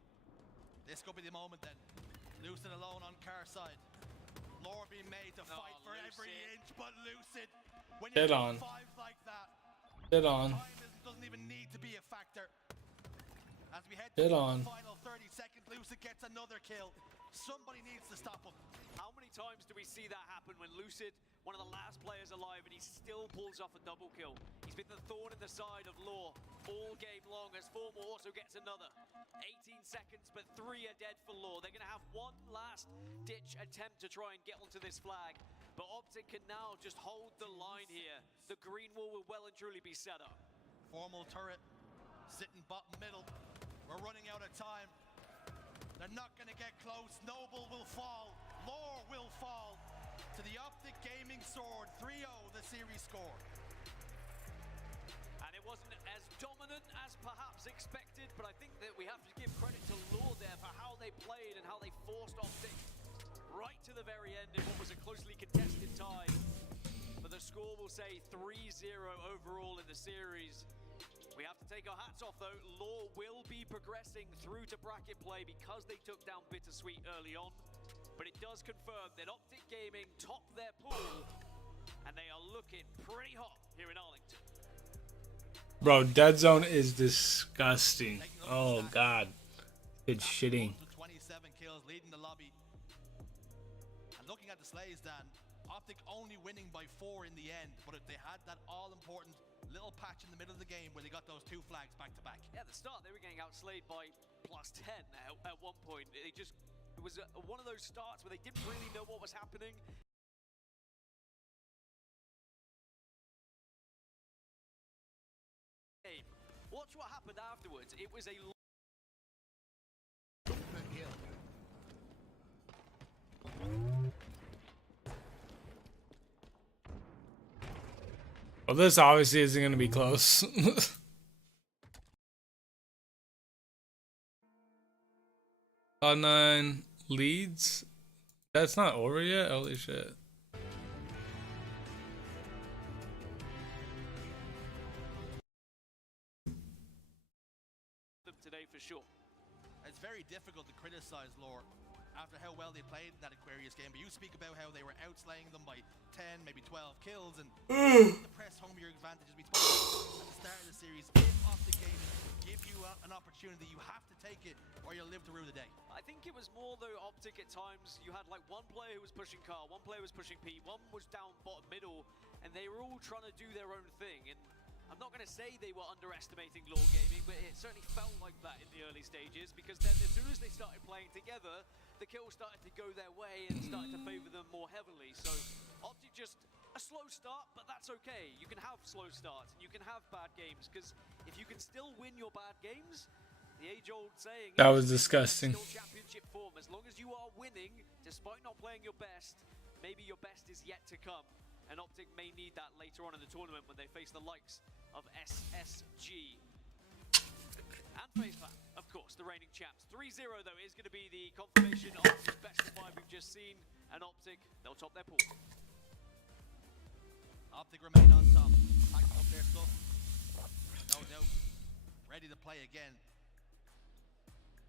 This could be the moment then. Lucid alone on car side. Lore being made to fight for every inch, but Lucid, when you Dead get on. 5 like that, Dead on. doesn't even need to be a factor. As we head Dead to on. the final 30 seconds, Lucid gets another kill. Somebody needs to stop him. How many times do we see that happen when Lucid, one of the last players alive, and he still pulls off a double kill? He's been the thorn in the side of Lore all game long as Formal also gets another. 18 seconds, but 3 are dead for Lore. They're going to have one last ditch attempt to try and get onto this flag. But Optic can now just hold the line here. The green wall will well and truly be set up. Formal turret, sitting bottom middle. We're running out of time. They're not going to get close. Noble will fall. Lore will fall to the Optic Gaming sword. 3-0 the series score. And it wasn't as dominant as perhaps expected, but I think that we have to give credit to Lore there for how they played and how they forced Optic right to the very end in what was a closely contested tie. But the score will say 3-0 overall in the series. We have to take our hats off though. Lore will be progressing through to bracket play because they took down Bittersweet early on. But it does confirm that Optic Gaming topped their pool and they are looking pretty hot here in Arlington. Bro, Dead Zone is disgusting. Oh, God. It's shitting. 27 kills, leading the lobby. And looking at the slays, Dan, Optic only winning by 4 in the end, but if they had that all-important little patch in the middle of the game where they got those 2 flags back to back. Yeah, at the start they were getting outslayed by +10 at one point. It was one of those starts where they didn't really know what was happening. Watch what happened afterwards. It was a Well, this obviously isn't going to be close. Cloud9 leads. That's not over yet? Holy shit. today for sure. It's very difficult to criticize Lore after how well they played in that Aquarius game, but you speak about how they were outslaying them by 10, maybe 12 kills, and the press home your advantages. We spoke at the start of the series. If Optic Gaming give you an opportunity, you have to take it or you'll live to rue the day. I think it was more though Optic at times. You had like one player who was pushing Car, one player was pushing P, one was down bottom middle, and they were all trying to do their own thing. And I'm not going to say they were underestimating Lore Gaming, but it certainly felt like that in the early stages, because then as soon as they started playing together, the kills started to go their way and started to favor them more heavily. So Optic just a slow start, but that's okay. You can have slow starts and you can have bad games, because if you can still win your bad games, the age-old saying That was disgusting. still championship form. As long as you are winning, despite not playing your best, maybe your best is yet to come. And Optic may need that later on in the tournament when they face the likes of SSG. And FacePlan, of course, the reigning champs. 3-0 though is going to be the confirmation of the best of 5 we've just seen. And Optic, they'll top their pool. Optic remain on top, packing up their stuff. No doubt, ready to play again.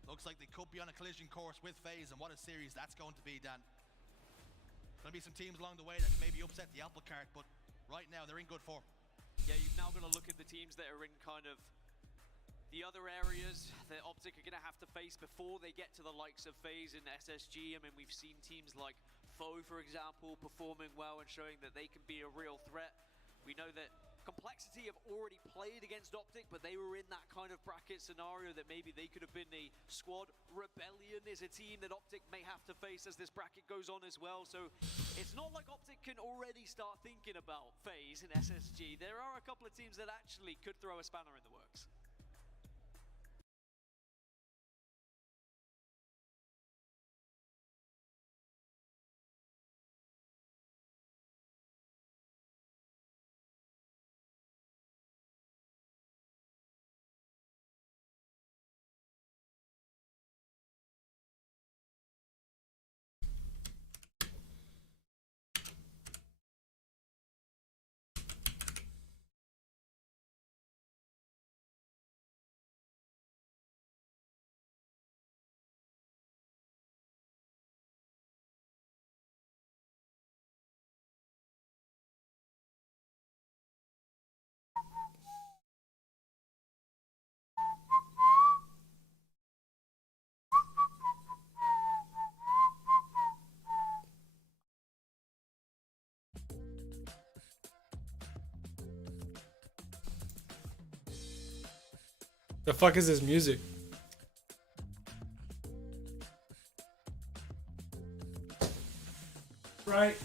Looks like they could be on a collision course with FaZe, and what a series that's going to be, Dan. Gonna be some teams along the way that can maybe upset the apple cart, but right now they're in good form. Yeah, you've now got to look at the teams that are in kind of the other areas that Optic are going to have to face before they get to the likes of FaZe and SSG. I mean, we've seen teams like Foe, for example, performing well and showing that they can be a real threat. We know that Complexity have already played against Optic, but they were in that kind of bracket scenario that maybe they could have been a squad. Rebellion is a team that Optic may have to face as this bracket goes on as well. So it's not like Optic can already start thinking about FaZe and SSG. There are a couple of teams that actually could throw a spanner in the works. The fuck is this music? Right.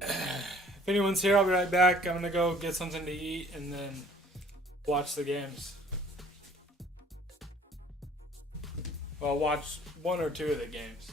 If anyone's here, I'll be right back. I'm gonna go get something to eat and then watch the games. Well, watch one or two of the games.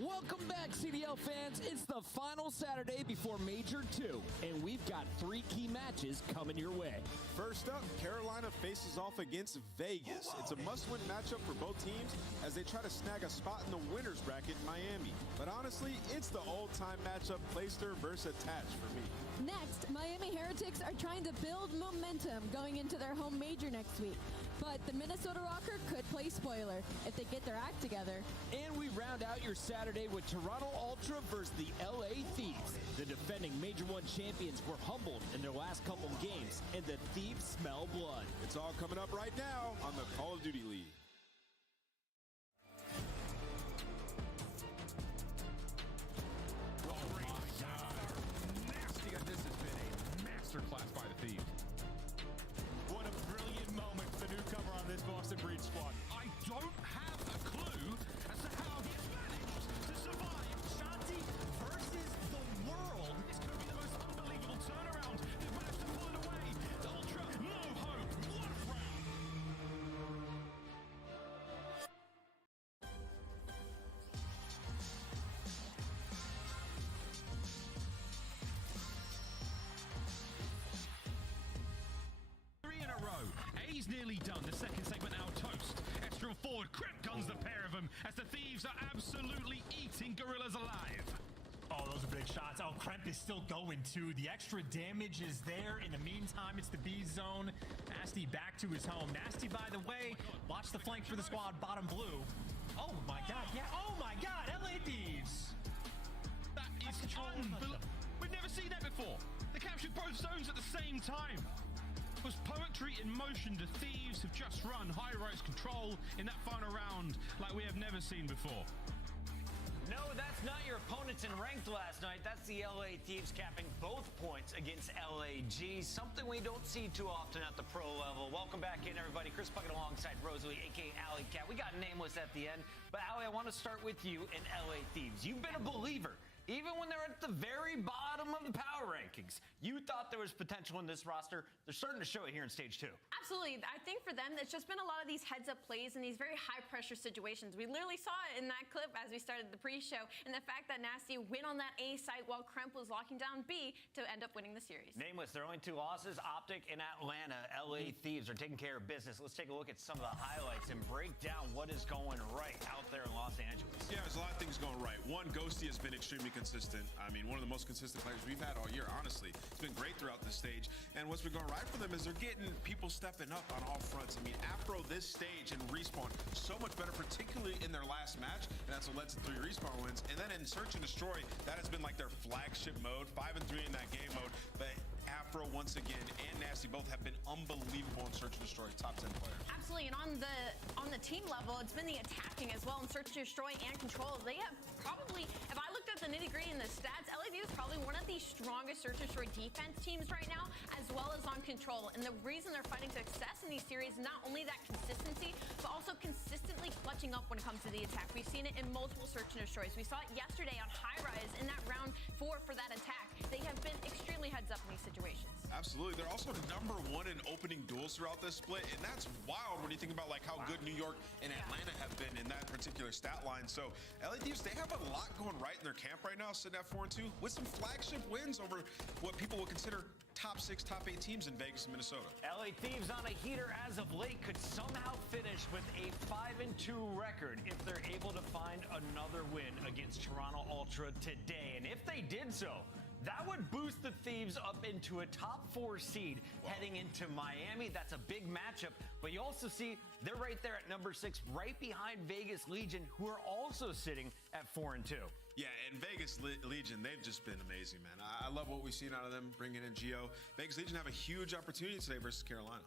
Welcome back, CDL fans. It's the final Saturday before Major 2, and we've got 3 key matches coming your way. First up, Carolina faces off against Vegas. It's a must-win matchup for both teams as they try to snag a spot in the winner's bracket in Miami. But honestly, it's the old-time matchup Playster versus Attach for me. Next, Miami Heretics are trying to build momentum going into their home major next week. But the Minnesota Rocker could play spoiler if they get their act together. And we round out your Saturday with Toronto Ultra versus the LA Thieves. The defending Major 1 champions were humbled in their last couple games, and the Thieves smell blood. It's all coming up right now on the Call of Duty League. This has been a masterclass by the Thieves. What a brilliant moment for the newcomer on this Boston Breed squad. I don't have a clue as to how he's managed to survive. Shanti versus the world. This could be the most unbelievable turnaround. They've managed to pull it away. The Ultra, no hope. What a round. A's nearly done. The second segment now toast. Extra forward, Crip guns the pair of them as the Thieves are absolutely eating Gorillas alive. Oh, those are big shots. Oh, Kremp is still going too. The extra damage is there. In the meantime, it's the B zone. Nasty back to his home. Nasty, by the way, watch the flank for the squad, bottom blue. Oh my God, yeah. Oh my God, LA Thieves. That is unbelievable. We've never seen that before. They captured both zones at the same time. It was poetry in motion. The Thieves have just run high-rise control in that final round like we have never seen before. No, that's not your opponents in ranked last night. That's the LA Thieves capping both points against LAG. Something we don't see too often at the pro level. Welcome back in, everybody. Chris Puckett alongside Rosalie, a.k.a. Alley Cat. We got Nameless at the end. But, Allie, I want to start with you in LA Thieves. You've been a believer. Even when they're at the very bottom of the power rankings, you thought there was potential in this roster. They're starting to show it here in stage 2. Absolutely. I think for them, it's just been a lot of these heads-up plays in these very high-pressure situations. We literally saw it in that clip as we started the pre-show, and the fact that Nasty went on that A site while Kremp was locking down B to end up winning the series. Nameless, their only 2 losses, Optic and Atlanta. LA Thieves are taking care of business. Let's take a look at some of the highlights and break down what is going right out there in Los Angeles. Yeah, there's a lot of things going right. One, Ghosty has been extremely consistent. I mean, one of the most consistent players we've had all year, honestly. It's been great throughout this stage. And what's been going right for them is they're getting people stepping up on all fronts. I mean, Afro, this stage, and Respawn, so much better, particularly in their last match. And that's what led to 3 Respawn wins. And then in Search and Destroy, that has been like their flagship mode. 5-3 in that game mode. But Afro, once again, and Nasty both have been unbelievable in Search and Destroy, top 10 players. Absolutely, and on the team level, it's been the attacking as well in Search and Destroy and Control. They have probably, if I looked at the nitty-gritty and the stats, LAD is probably one of the strongest Search and Destroy defense teams right now, as well as on Control. And the reason they're finding success in these series is not only that consistency, but also consistently clutching up when it comes to the attack. We've seen it in multiple Search and Destroys. We saw it yesterday on High Rise in that round 4 for that attack. They have been extremely heads up in these situations. Absolutely. They're also #1 in opening duels throughout this split, and that's wild when you think about like how good New York and Atlanta have been in that particular stat line. So LA Thieves, they have a lot going right in their camp right now, sitting at 4-2 with some flagship wins over what people would consider top 6, top 8 teams in Vegas and Minnesota. LA Thieves on a heater as of late could somehow finish with a 5-2 record if they're able to find another win against Toronto Ultra today. And if they did so, that would boost the Thieves up into a top 4 seed heading into Miami. That's a big matchup, but you also see they're right there at number 6, right behind Vegas Legion, who are also sitting at 4-2. Yeah, and Vegas Legion, they've just been amazing, man. I love what we've seen out of them, bringing in Geo. Vegas Legion have a huge opportunity today versus Carolina.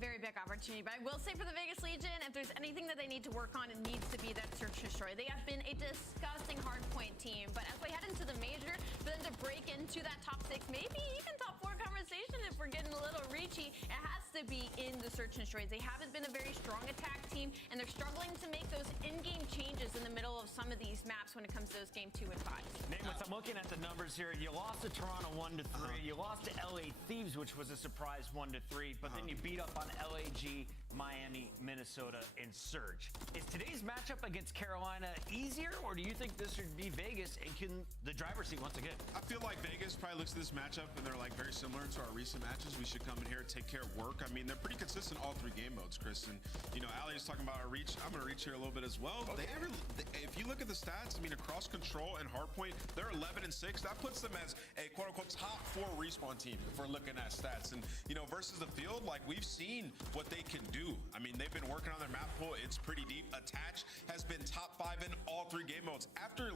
Very big opportunity, but I will say for the Vegas Legion, if there's anything that they need to work on, it needs to be that Search and Destroy. They have been a disgusting hardpoint team, but as we head into the major, for them to break into that top 6, maybe even top 4 conversation if we're getting a little reachy, it has to be in the Search and Destroys. They haven't been a very strong attack team, and they're struggling to make those in-game changes in the middle of some of these maps when it comes to those game 2 and 5. Nameless, I'm looking at the numbers here. You lost to Toronto 1-3. You lost to LA Thieves, which was a surprise 1-3, but then you beat up on LAG Miami, Minnesota, and Surge. Is today's matchup against Carolina easier, or do you think this would be Vegas and can the driver's seat once again? I feel like Vegas probably looks at this matchup and they're like very similar to our recent matches. We should come in here and take care of work. I mean, they're pretty consistent all three game modes, Chris. And, you know, Ali is talking about our reach. I'm going to reach here a little bit as well. Okay. If you look at the stats, I mean, across control and hardpoint, they're 11-6. That puts them as a quote-unquote top 4 respawn team if we're looking at stats. And, you know, versus the field, like, we've seen what they can do. I mean, they've been working on their map pool. It's pretty deep. Attach has been top 5 in all 3 game modes. After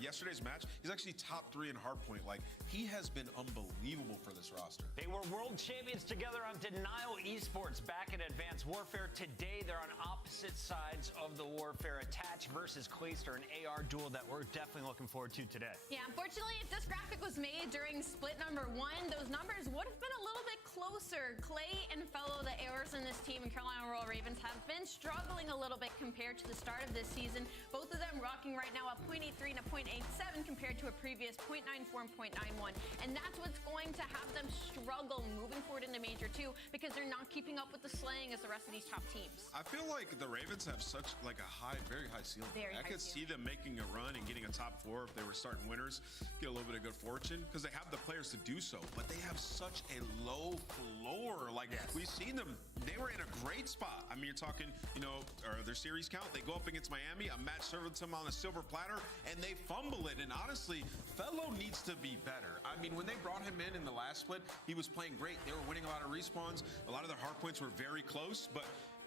yesterday's match, he's actually top 3 in hardpoint. Like, he has been unbelievable for this roster. They were world champions together on Denial Esports back in Advanced Warfare. Today, they're on opposite sides of the warfare. Attach versus Clayster, an AR duel that we're definitely looking forward to today. Yeah, unfortunately, if this graphic was made during split number 1, those numbers would have been a little bit closer. Clay and Fellow, the ARs in this team, and Carolina Royal Ravens have been struggling a little bit compared to the start of this season. Both of them rocking right now a .83 and a .87 compared to a previous .94 and .91. And that's what's going to have them struggle moving forward into Major 2 because they're not keeping up with the slaying as the rest of these top teams. I feel like the Ravens have such like a very high ceiling. I could see them making a run and getting a top 4 if they were starting winners, get a little bit of good fortune because they have the players to do so. But they have such a low floor. Like we've seen them, they were in a great spot. I mean, you're talking, you know, or their series count. They go up against Miami, a match served to them on a silver platter, and they fumble it. And honestly, Fellow needs to be better. I mean, when they brought him in the last split, he was playing great. They were winning a lot of respawns. A lot of their hard points were very close, but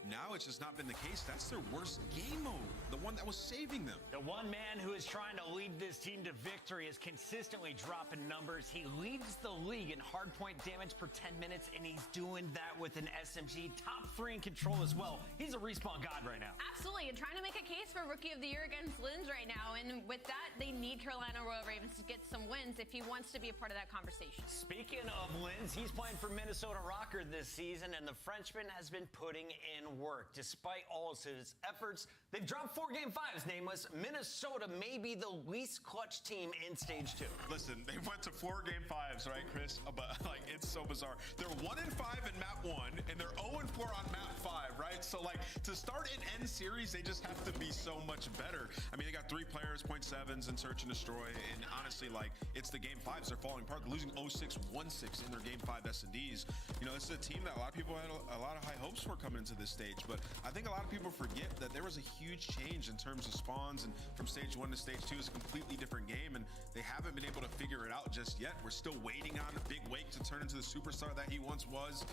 now it's just not been the case. That's their worst game mode, the one that was saving them. The one man who is trying to lead this team to victory is consistently dropping numbers. He leads the league in hardpoint damage per 10 minutes, and he's doing that with an SMG. Top 3 in control as well. He's a respawn god right now. Absolutely, and trying to make a case for Rookie of the Year against Linz right now. And with that, they need Carolina Royal Ravens to get some wins if he wants to be a part of that conversation. Speaking of Linz, he's playing for Minnesota Rocker this season, and the Frenchman has been putting in work. Despite all of his efforts, they've dropped 4 game 5s, nameless. Minnesota may be the least clutch team in stage 2. Listen, they went to 4 game 5s, right, Chris? But like, it's so bizarre. They're 1-5 in map 1, and they're 0-4 on map 5, right? So like, to start an end series, they just have to be so much better. I mean, they got 3 players, .7s in Search and Destroy, and honestly, like, it's the game 5s. They're falling apart. They're losing 0-6, 1-6 in their game 5 S&Ds. You know, this is a team that a lot of people had a lot of high hopes for coming into this stage, but I think a lot of people forget that there was a huge change in terms of spawns, and from stage 1 to stage 2 is a completely different game, and they haven't been able to figure it out just yet. We're still waiting on a Big Wake to turn into the superstar that he once was,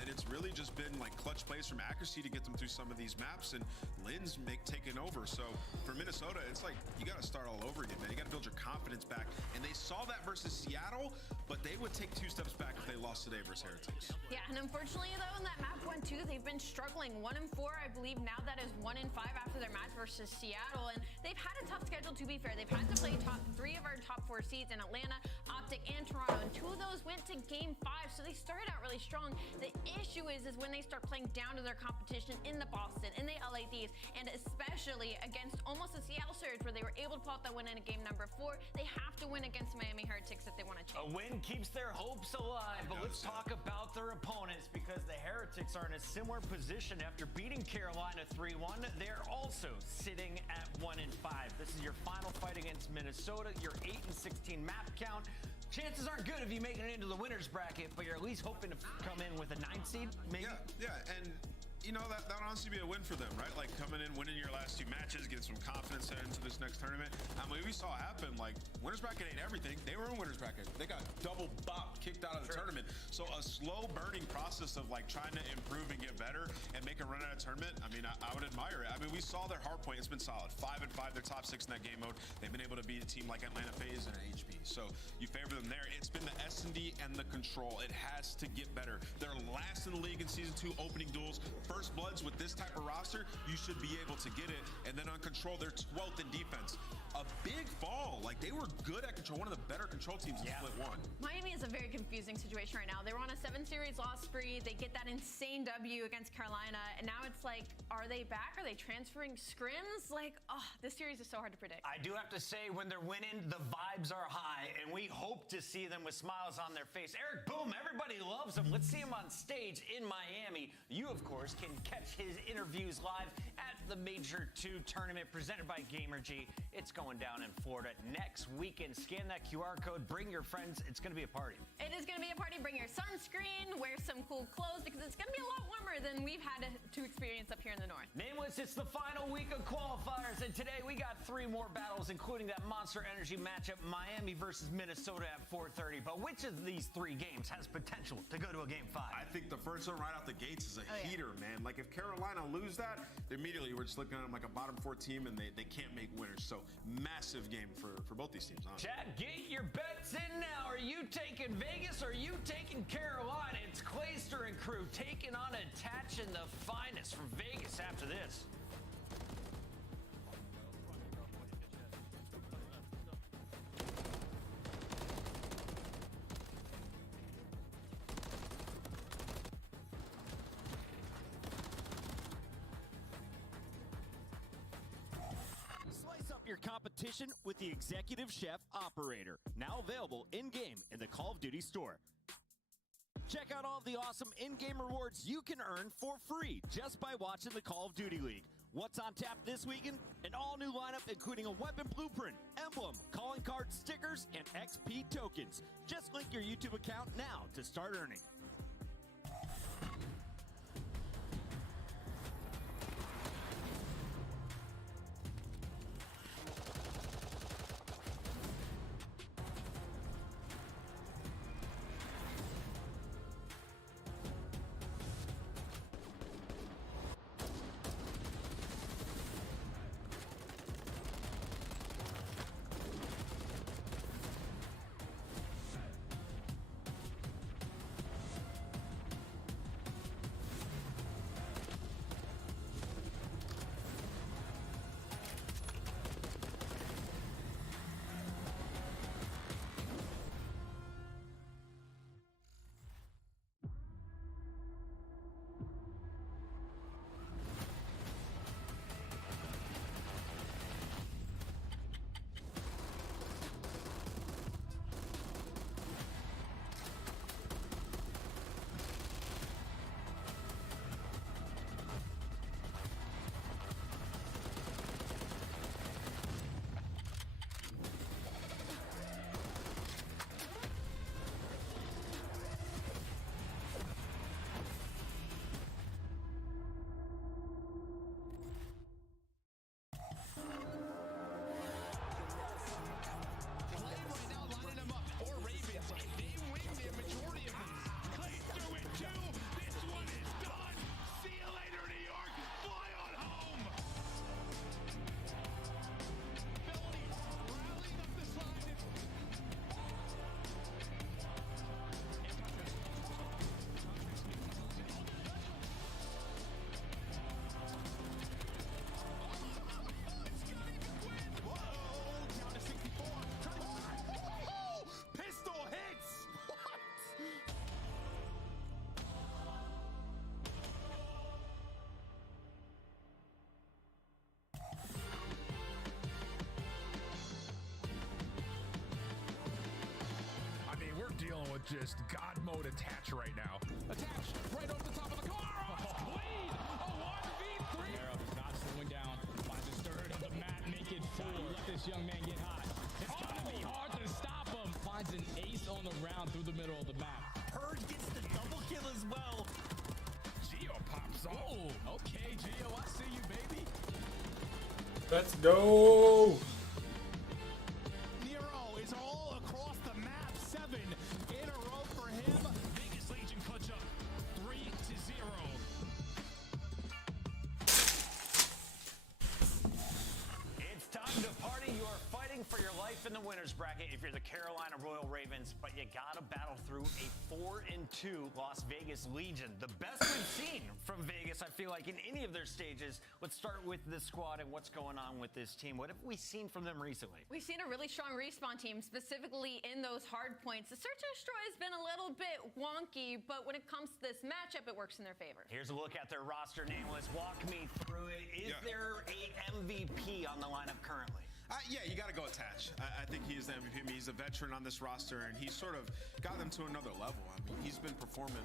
and it's really just been like clutch plays from accuracy to get them through some of these maps, and Linz taking over. So for Minnesota, it's like you got to start all over again, man. You got to build your confidence back, and they saw that versus Seattle, but they would take 2 steps back if they lost today versus Heretics. Yeah, and unfortunately though, in that map 1-2, they've been struggling. 1-4, I believe now that is 1-5 after their match versus Seattle, and they've had a tough schedule, to be fair. They've had to play top 3 of our top 4 seeds in Atlanta, Optic, and Toronto, and 2 of those went to game 5, so they started out really strong. The issue is when they start playing down to their competition in the Boston, in the LA Thieves, and especially against almost the Seattle Surge, where they were able to pull out that win in game number 4. They have to win against Miami Heretics if they want to change. A win keeps their hopes alive, but let's talk about their opponents, because the Heretics are in a similar position after beating Carolina 3-1. They're also sitting at 1-5. This is your final fight against Minnesota, your 8-16 map count. Chances aren't good if you make it into the winner's bracket, but you're at least hoping to come in with a 9 seed, maybe? Yeah, and you know, that would honestly be a win for them, right? Like coming in, winning your last 2 matches, getting some confidence heading into this next tournament. I mean, we saw happen, like, winner's bracket ain't everything. They were in winner's bracket. They got double bopped, kicked out of the tournament. So a slow burning process of like trying to improve and get better and make a run at a tournament, I mean, I would admire it. I mean, we saw their hard point. It's been solid. 5-5, they're top 6 in that game mode. They've been able to beat a team like Atlanta FaZe and HP. So you favor them there. It's been the S&D and the control. It has to get better. They're last in the league in Season 2 opening duels. First Bloods with this type of roster, you should be able to get it. And then on control, they're 12th in defense. A big fall. Like, they were good at control. One of the better control teams in Split 1. Miami is a very confusing situation right now. They were on a 7-series loss spree. They get that insane W against Carolina. And now it's like, are they back? Are they transferring scrims? Like, oh, this series is so hard to predict. I do have to say, when they're winning, the vibes are high, and we hope to see them with smiles on their face. Eric Boom, everybody loves him. Let's see him on stage in Miami. You, of course, can catch his interviews live at the Major 2 tournament presented by GamerG. It's going down in Florida next weekend. Scan that QR code, bring your friends. It's going to be a party. It is going to be a party. Bring your sunscreen, wear some cool clothes, because it's going to be a lot warmer than we've had to experience up here in the north. Nameless, it's the final week of qualifiers, and today we got 3 more battles, including that Monster Energy matchup, Miami versus Minnesota at 4:30. But which of these 3 games has potential to go to a Game 5? I think the first one right out the gates is a heater, man. Like, if Carolina lose that, immediately we're just looking at them like a bottom 4 team, and they can't make winners. So, massive game for both these teams, honestly. Chat, get your bets in now. Are you taking Vegas or are you taking Carolina? It's Clayster and crew taking on Attach and the finest from Vegas after this. Slice up your competition with the Executive Chef Operator, now available in-game in the Call of Duty store. Check out all of the awesome in-game rewards you can earn for free just by watching the Call of Duty League. What's on tap this weekend? An all-new lineup including a weapon blueprint, emblem, calling card stickers, and XP tokens. Just link your YouTube account now to start earning. Dealing with just God mode Attach right now. Attach right over the top of the car. Oh, bleed! A 1v3. Arrow is not slowing down. Finds his third on the mat. Make it 4. Let this young man get hot. It's gonna be hard to stop him. Finds an ace on the round through the middle of the map. Purge gets the double kill as well. Geo pops off. Oh, okay, Geo, I see you, baby. Let's go. Nero is all across the map. 7 in a row for him. Vegas Legion clutch up 3-0. It's time to party. You are fighting for your life in the winners bracket if you're the Carolina Royal Ravens, but you gotta battle through a 4-2 Las Vegas Legion. The best we've seen from Vegas, I feel like, in any of their stages. Let's start with this squad and what's going on with this team. What have we seen from them recently? We've seen a really strong respawn team, specifically in those hard points. The Search and Destroy has been a little bit wonky, but when it comes to this matchup, it works in their favor. Here's a look at their roster. Nameless, walk me through it. Is there a MVP on the lineup currently? Yeah, you got to go attach. I think he is the MVP. I mean, he's a veteran on this roster, and he's sort of got them to another level. I mean, he's been performing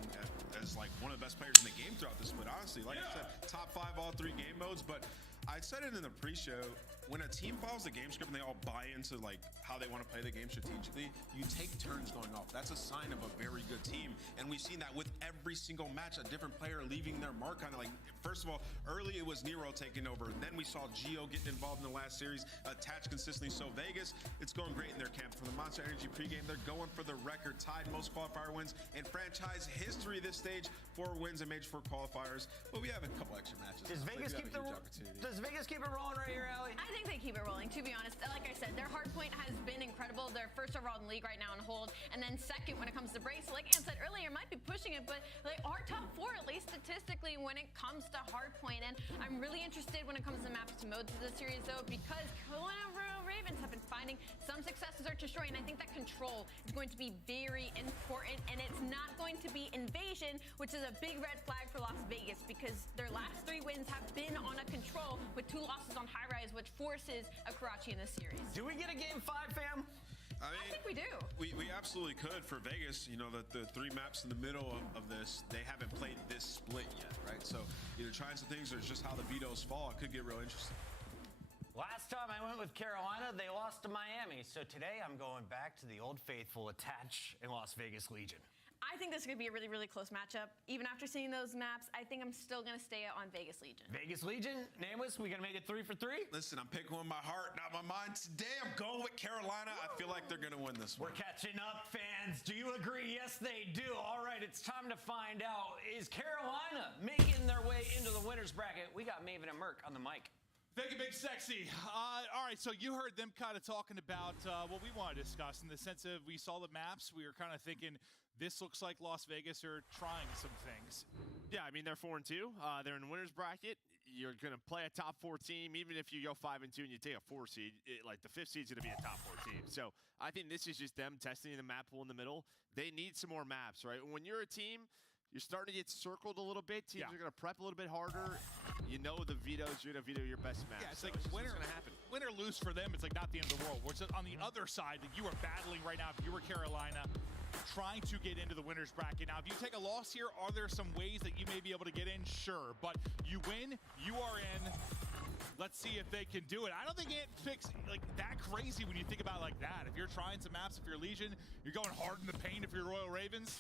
as like one of the best players in the game throughout this split. Honestly, like I said, top 5 all 3 game modes. But I said it in the pre-show. When a team follows the game script and they all buy into like how they want to play the game strategically, you take turns going off. That's a sign of a very good team, and we've seen that with every single match. A different player leaving their mark on it. Like first of all, early it was Nero taking over. Then we saw Gio getting involved in the last series. Attach consistently. So Vegas, it's going great in their camp. For the Monster Energy pregame, they're going for the record, tied most qualifier wins in franchise history this stage. 4 wins in Major 4 qualifiers, but we have a couple extra matches. Does Vegas keep it rolling right here, Allie? I think they keep it rolling, to be honest. Like I said, their hard point has been incredible. They're first overall in the league right now on hold. And then second when it comes to brace. Like Ann said earlier, might be pushing it, but they are top 4, at least statistically, when it comes to hard point. And I'm really interested when it comes to maps to modes of the series, though, because Carolina Ravens have been finding some success in Search and Destroy, and I think that control is going to be very important, and it's not going to be invasion, which is a big red flag for Las Vegas, because their last 3 wins have been on a control with 2 losses on high rise, which forces a Karachi in this series. Do we get a game 5, fam? I think we do. We absolutely could for Vegas. You know, the 3 maps in the middle of this, they haven't played this split yet, right? So either trying some things or it's just how the vetoes fall. It could get real interesting. Last time I went with Carolina, they lost to Miami. So today I'm going back to the old faithful, Attach and Las Vegas Legion. I think this is going to be a really, really close matchup. Even after seeing those maps, I think I'm still going to stay on Vegas Legion. Vegas Legion, Nameless, we going to make it 3 for 3? Listen, I'm picking with my heart, not my mind. Today I'm going with Carolina. I feel like they're going to win this one. We're catching up, fans. Do you agree? Yes, they do. All right, it's time to find out. Is Carolina making their way into the winner's bracket? We got Maven and Merc on the mic. Thank you, Big Sexy. All right, so you heard them kind of talking about what we want to discuss in the sense of we saw the maps. We were kind of thinking this looks like Las Vegas are trying some things. Yeah, I mean, they're 4-2. They're in the winner's bracket. You're going to play a top 4 team. Even if you go 5-2 and you take a 4 seed, like the 5th seed's going to be a top 4 team. So I think this is just them testing the map pool in the middle. They need some more maps, right? When you're a team, you're starting to get circled a little bit. Teams are going to prep a little bit harder. You know the vetoes. You're going to veto your best map. Yeah, it's so like what's win going to happen. Win or lose for them, it's like not the end of the world. Whereas on the other side, that you are battling right now, if you were Carolina, trying to get into the winner's bracket. Now, if you take a loss here, are there some ways that you may be able to get in? Sure. But you win, you are in. Let's see if they can do it. I don't think it picks like that crazy when you think about it like that. If you're trying some maps, if you're Legion, you're going hard in the paint if you're Royal Ravens.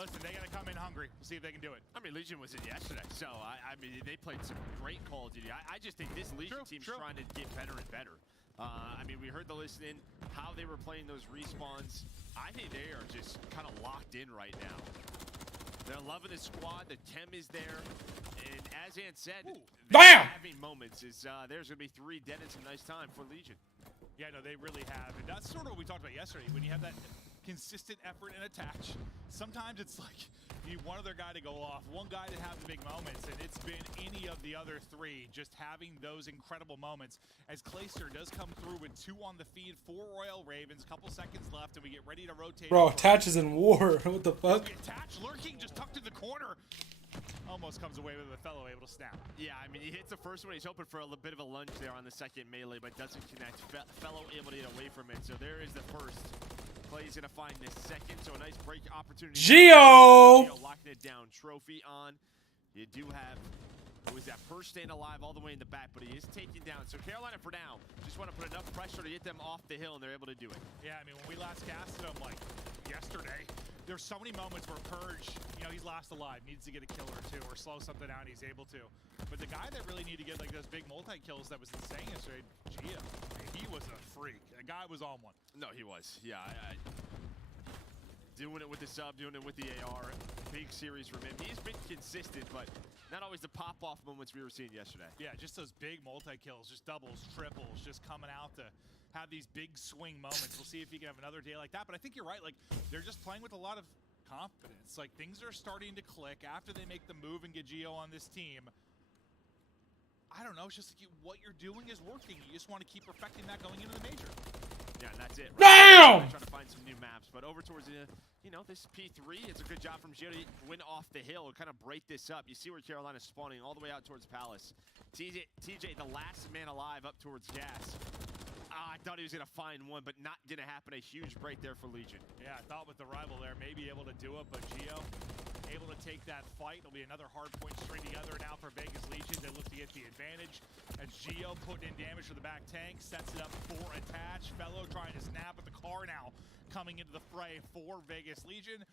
Listen, they got to come in hungry. We'll see if they can do it. I mean, Legion was in yesterday, so I mean, they played some great Call of Duty. I just think this Legion team's trying to get better and better. I mean, we heard the listening, how they were playing those respawns. I think they are just kind of locked in right now. They're loving the squad. The chem is there. And as Ant said, they're having moments. There's going to be 3 dead in some nice time for Legion. Yeah, no, they really have. And that's sort of what we talked about yesterday. When you have that consistent effort and attach, sometimes it's like you need one other guy to go off, one guy to have the big moments, and it's been any of the other 3 just having those incredible moments. As Clayster does come through with 2 on the feed for Royal Ravens, couple seconds left, and we get ready to rotate. Bro, Attach is in war. What the fuck? Attach lurking just tucked in the corner. Almost comes away with a fellow able to snap. Yeah, I mean, he hits the first one. He's hoping for a little bit of a lunge there on the second melee, but doesn't connect. Fellow able to get away from it. So there is the first. Clay's going to find the second. So a nice break opportunity. Gio! Locking it down. Trophy on. You do have, who is that, first stand alive all the way in the back, but he is taken down. So Carolina for now just want to put enough pressure to get them off the hill, and they're able to do it. Yeah, I mean, when we last casted him, like, yesterday, there's so many moments where Purge, you know, he's last alive, needs to get a kill or 2 or slow something down, he's able to. But the guy that really needed to get like those big multi-kills that was insane yesterday, Gia, he was a freak. That guy was on one. No, he was. Yeah, doing it with the sub, doing it with the AR. Big series from him. He's been consistent, but not always the pop-off moments we were seeing yesterday. Yeah, just those big multi-kills, just doubles, triples, just coming out to have these big swing moments. We'll see if he can have another day like that. But I think you're right. Like, they're just playing with a lot of confidence. Like, things are starting to click after they make the move and get Gio on this team. I don't know. It's just like what you're doing is working. You just want to keep perfecting that going into the major. Yeah, and that's it. Right? Trying to find some new maps, but over towards the, this P3, it's a good job from Gio to win off the hill and kind of break this up. You see where Carolina's spawning all the way out towards Palace. TJ, the last man alive up towards gas. I thought he was going to find one, but not going to happen. A huge break there for Legion. Yeah, I thought with the rival there, maybe able to do it, but Gio able to take that fight. It'll be another hard point string together now for Vegas Legion. They look to get the advantage. As Gio putting in damage to the back tank, sets it up for attach. Fellow trying to snap with the car now coming into the fray for Vegas Legion.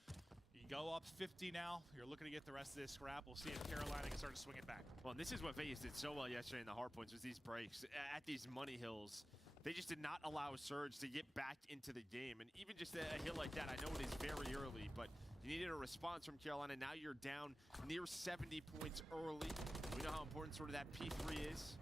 You go up 50 now. You're looking to get the rest of this scrap. We'll see if Carolina can start to swing it back. Well, and this is what Vegas did so well yesterday in the hard points was these breaks at these money hills. They just did not allow Surge to get back into the game. And even just a hill like that, I know it is very early, but you needed a response from Carolina. Now you're down near 70 points early. We know how important sort of that P3 is.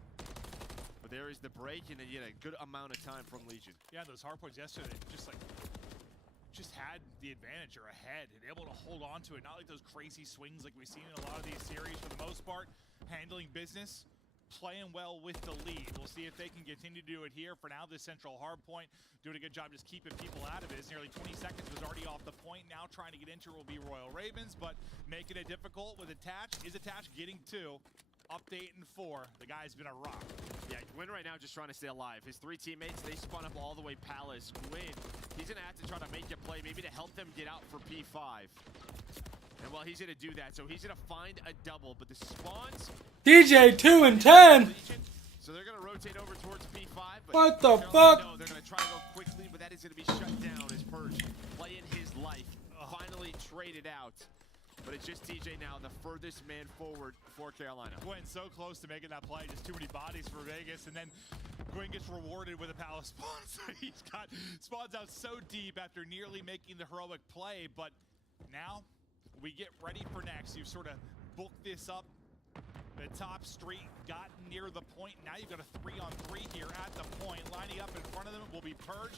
But there is the break, and then you get a good amount of time from Legion. Yeah, those hard points yesterday, just had the advantage or ahead and able to hold on to it. Not like those crazy swings like we've seen in a lot of these series. For the most part, handling business, playing well with the lead. We'll see if they can continue to do it here. For now, this central hard point doing a good job just keeping people out of it. It's nearly 20 seconds was already off the point. Now trying to get into will be Royal Ravens, but making it difficult with Attach. Is Attach getting 2? Update in 4. The guy's been a rock. Yeah, Gwyn right now just trying to stay alive. His 3 teammates, they spun up all the way Palace. Gwyn, he's going to have to try to make a play, maybe to help them get out for P5. And well, he's going to do that, so he's going to find a double, but the spawns... DJ 2 and 10! So they're going to rotate over towards P5. But what the fuck? No, they're going to try to go quickly, but that is going to be shut down as Purge playing his life. Finally traded out. But it's just TJ now, the furthest man forward for Carolina. Gwyn so close to making that play, just too many bodies for Vegas, and then Gwyn gets rewarded with a Palace spawn. So he's got spawns out so deep after nearly making the heroic play, but now we get ready for next. You've sort of booked this up. The top street got near the point. Now you've got a 3-on-3 here at the point. Lining up in front of them will be Purge.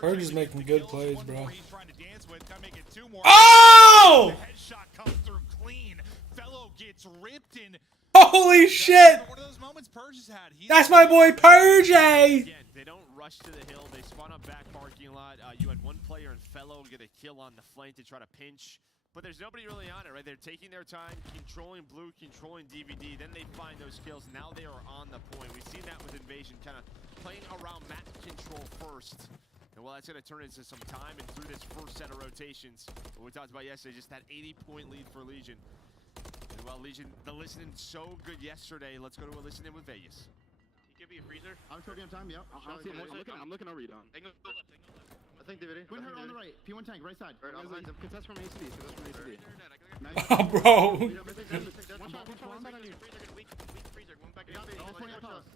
Purge is making good plays, bro. He's trying to dance with. Gotta make it 2 more. Oh! The headshot comes through clean. Fellow gets ripped in. Holy shit! One of those moments Purge has had. That's my boy Purge! Again, they don't rush to the hill. They spawn up back parking lot. You had one player and Fellow get a kill on the flank to try to pinch. But there's nobody really on it, right? They're taking their time, controlling blue, controlling DVD. Then they find those kills. Now they are on the point. We've seen that with Invasion, kind of playing around map control first. And well, that's going to turn into some time. And through this first set of rotations, what we talked about yesterday, just that 80-point lead for Legion. And well, Legion, the listening so good yesterday. Let's go to a listening with Vegas. He could be a freezer. I'm choking on time, yep. I'm looking over you, Don. Angle left, angle left. I think DVD. Gwyn hurt on the right. P1 tank, right side. Contest from ACD. Oh, bro. One shot, Weak freezer. One back in. All 20 up Palace.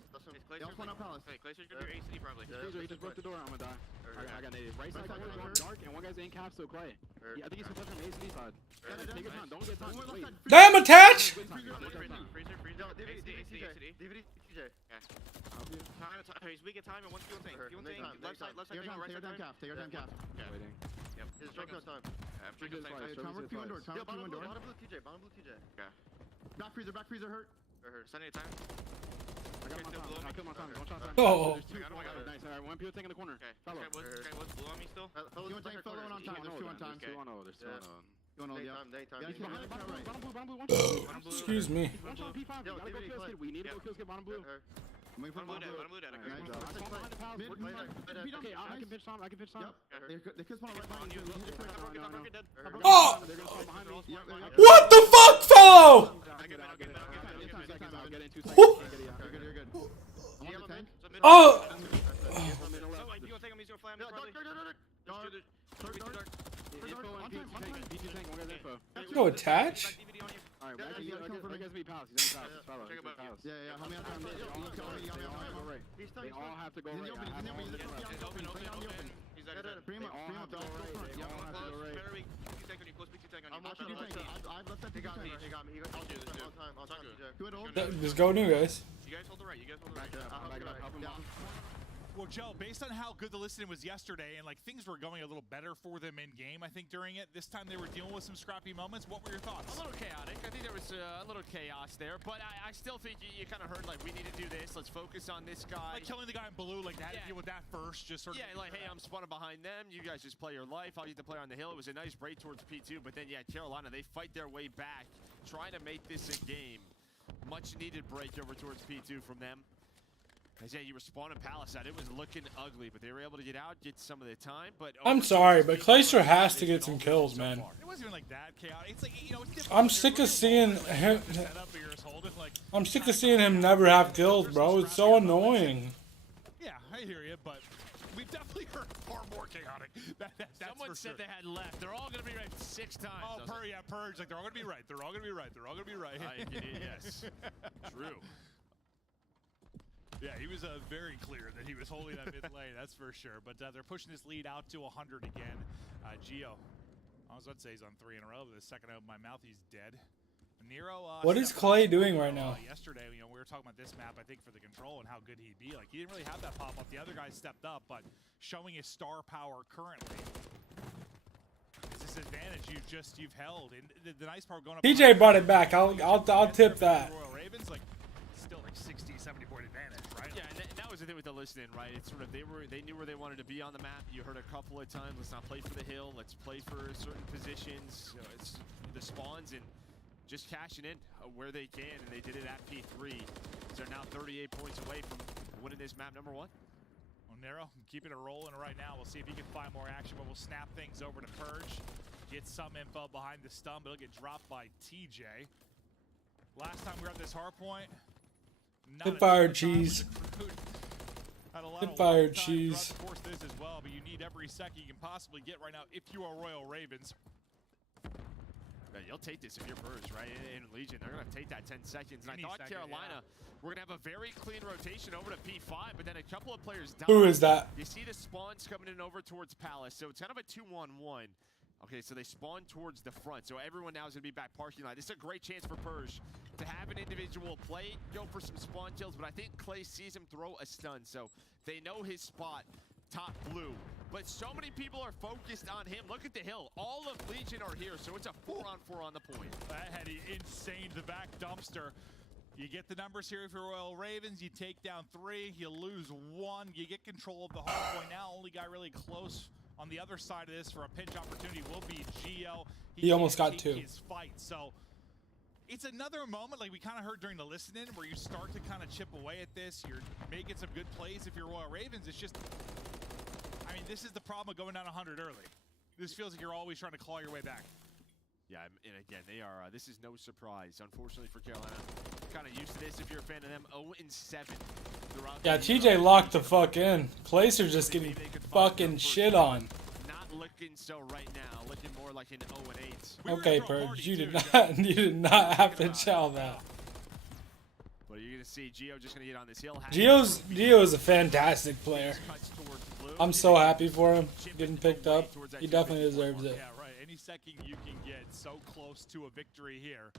They all 20 up Palace. Okay, Glaciers gonna do ACD probably. Freezer, he just broke the door. I'm gonna die. I got native. Right side, going dark, and one guy's in cap, so quiet. Yeah, I think he's contest from ACD side. Take your time. Don't get time. Damn, Attach! Freezer. DVD, TJ. He's weak at time and one fuel tank. Fuel tank, left side, right side. Take your time, cap. Waiting. Yep. His choke no time. Time work P1 door. Bottom blue TJ. Okay. Back freezer hurt. Sending a time. I got my time. I killed my time. Don't shot time. Oh. Nice. Alright, one PO tank in the corner. Okay, what's blue on me still? P1 tank fell on time. There's 2 on time. Okay. There's 2 on. Excuse me. One shot P5. Gotta go kill skid. We need to go kill skid bottom blue. I'm waiting for bottom blue down. Okay, I can pitch Tom. They could spawn right behind you. Oh! What the fuck, fellow? Oh! No Attach? Alright, you gotta come for me. He's Palace. Yeah, how many times? They all have to go right. Open. He's at it. Bring him up. Yeah, very weak. I've left that. He got me. I'll do this. On time. Good old. Just go new, guys. You guys hold the right. Help him out. Well, Joe, based on how good the listening was yesterday, and like things were going a little better for them in game, I think during it. This time they were dealing with some scrappy moments. What were your thoughts? A little chaotic. I think there was a little chaos there, but I still think you kind of heard like we need to do this. Let's focus on this guy. Like killing the guy in blue, like they had to deal with that first. Just sort of. Yeah, like hey, I'm spawning behind them. You guys just play your life. I'll get the player on the hill. It was a nice break towards P2, but then yeah, Carolina they fight their way back, trying to make this a game. Much needed break over towards P2 from them. Yeah, you were spawning Palace out. It was looking ugly, but they were able to get out, get some of the time. But I'm sorry, but Clayster has to get some kills, man. It wasn't even like that chaotic. It's like, you know, it's different. I'm sick of seeing him. I'm sick of seeing him never have kills, bro. It's so annoying. Yeah, I hear you, but we've definitely heard far more chaotic. That's Someone said they had left. They're all going to be right 6 times. Oh, Purge. Like, they're all going to be right. They're all going to be right. They're all going to be right. Yes. True. Yeah, he was very clear that he was holding that mid lane, that's for sure. But they're pushing this lead out to 100 again. Gio, I was about to say he's on 3 in a row, but the second out of my mouth, he's dead. Nero. What is Clay doing right now? Yesterday, you know, we were talking about this map, I think, for the control and how good he'd be. Like, he didn't really have that pop up. The other guy stepped up, but showing his star power currently. It's this advantage you've held. And the nice part going up. TJ brought it back. I'll tip that. Royal Ravens, like, still like 60, 70 point advantage, right? Yeah, and that was the thing with the listening, right? It's sort of they knew where they wanted to be on the map. You heard a couple of times, let's not play for the hill, let's play for certain positions. You know, it's the spawns and just cashing in where they can, and they did it at P3. So they're now 38 points away from winning this map number 1. Well, Nero, keeping it rolling right now. We'll see if he can find more action, but we'll snap things over to Purge. Get some info behind the stun, but it'll get dropped by TJ. Last time we were at this hard point, Hip fire cheese. Hip fire cheese. Of course, this as well, but you need every second you can possibly get right now if you are Royal Ravens. Yeah, you'll take this if you're Purge, right? In Legion, they're going to take that 10 seconds. And I thought Carolina, we're going to have a very clean rotation over to P5, but then a couple of players died. Who is that? You see the spawns coming in over towards Palace, so it's kind of a 2-on-1. Okay, so they spawn towards the front, so everyone now is going to be back parking lot. This is a great chance for Purge to have an individual play, go for some spawn kills, but I think Clay sees him throw a stun, so they know his spot, top blue. But so many people are focused on him. Look at the hill. All of Legion are here, so it's a 4-on-4 on the point. That had insane to the back dumpster. You get the numbers here for Royal Ravens. You take down 3, you lose 1. You get control of the hard point now. Only guy really close on the other side of this for a pinch opportunity will be Gio. He almost got 2. His fight. So it's another moment like we kind of heard during the listen-in where you start to kind of chip away at this. You're making some good plays if you're Royal Ravens. It's just, I mean, this is the problem of going down 100 early. This feels like you're always trying to claw your way back. Yeah, and again, they are, this is no surprise, unfortunately for Carolina. Kind of used to this if you're a fan of them. 0-7 throughout. Yeah, TJ locked the fuck in. Clayster's just getting fucking shit on. Not looking so right now, looking more like an 0-8. Okay, Purge, you did not have to tell that. But you're gonna see Gio just gonna get on this hill. Gio is a fantastic player. I'm so happy for him getting picked up. He definitely deserves it. Yeah, right. Any second you can get so close to a victory here,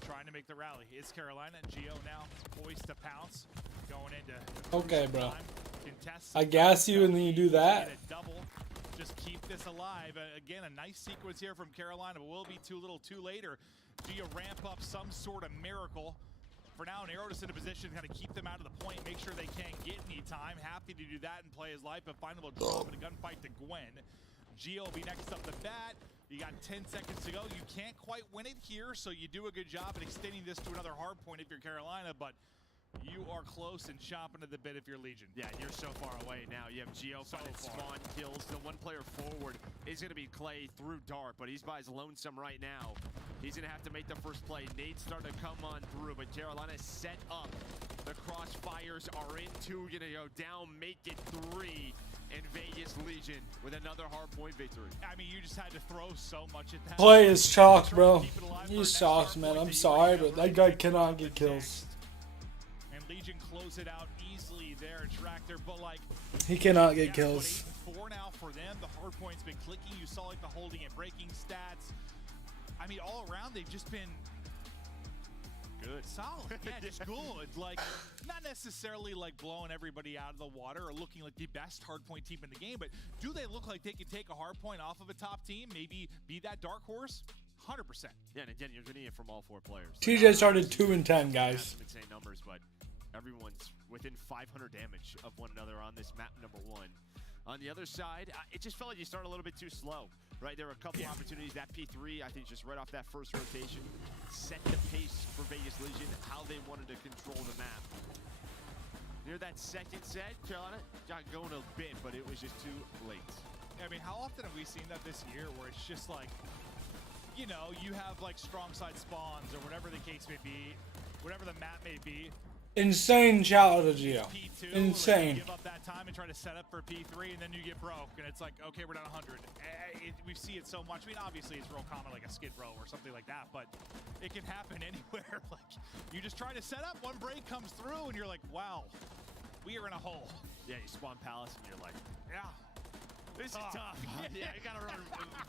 trying to make the rally. It's Carolina and Gio now poised to pounce, going into. Okay, bro. I gas you and then you do that. Double. Just keep this alive. Again, a nice sequence here from Carolina, but will be too little, too late. Or Gio ramp up some sort of miracle. For now, Nero just in a position to kind of keep them out of the point, make sure they can't get any time. Happy to do that and play his life, but finally will drop in a gunfight to Gwen. Gio will be next up the bat. You got 10 seconds to go. You can't quite win it here, so you do a good job at extending this to another hard point if you're Carolina, but you are close and chomping at the bit if you're Legion. Yeah, you're so far away now. You have Gio finding spawn kills. The one player forward is going to be Clay through dark, but he's by his lonesome right now. He's going to have to make the first play. Nate's starting to come on through, but Carolina set up. The crossfires are in 2, going to go down, make it 3. And Vegas Legion with another hard point victory. I mean, you just had to throw so much at that. Clay is chalked, bro. He's chalked, man. I'm sorry, but that guy cannot get kills. And Legion close it out easily there, Tractor, but like he cannot get kills. 4 now for them. The hard point's been clicking. You saw like the holding and breaking stats. I mean, all around they've just been good, solid. Yeah, just good. Like not necessarily like blowing everybody out of the water or looking like the best hardpoint team in the game, but do they look like they can take a hardpoint off of a top team? Maybe be that dark horse. 100%. Yeah, and again, you're getting it from all 4 players. TJ started 2-10, guys. Some insane numbers, but everyone's within 500 damage of one another on this map number 1. On the other side, it just felt like you started a little bit too slow, right? There were a couple opportunities. That P3, I think, just right off that first rotation, set the pace for Vegas Legion, how they wanted to control the map. near that second set, Carolina got going a bit, but it was just too late. I mean, how often have we seen that this year where it's just like, you know, you have like strong side spawns or whatever the case may be, whatever the map may be. Insane shout out to Gio. P2, Insane. Like you give up that time and try to set up for P3, and then you get broke, and it's like, okay, we're down 100. We see it so much. I mean, obviously it's real common, like a skid row or something like that, but it can happen anywhere. Like you just try to set up, one break comes through, and you're like, wow, we are in a hole. Yeah, you spawn Palace, and you're like, yeah. This is tough. Yeah, you gotta run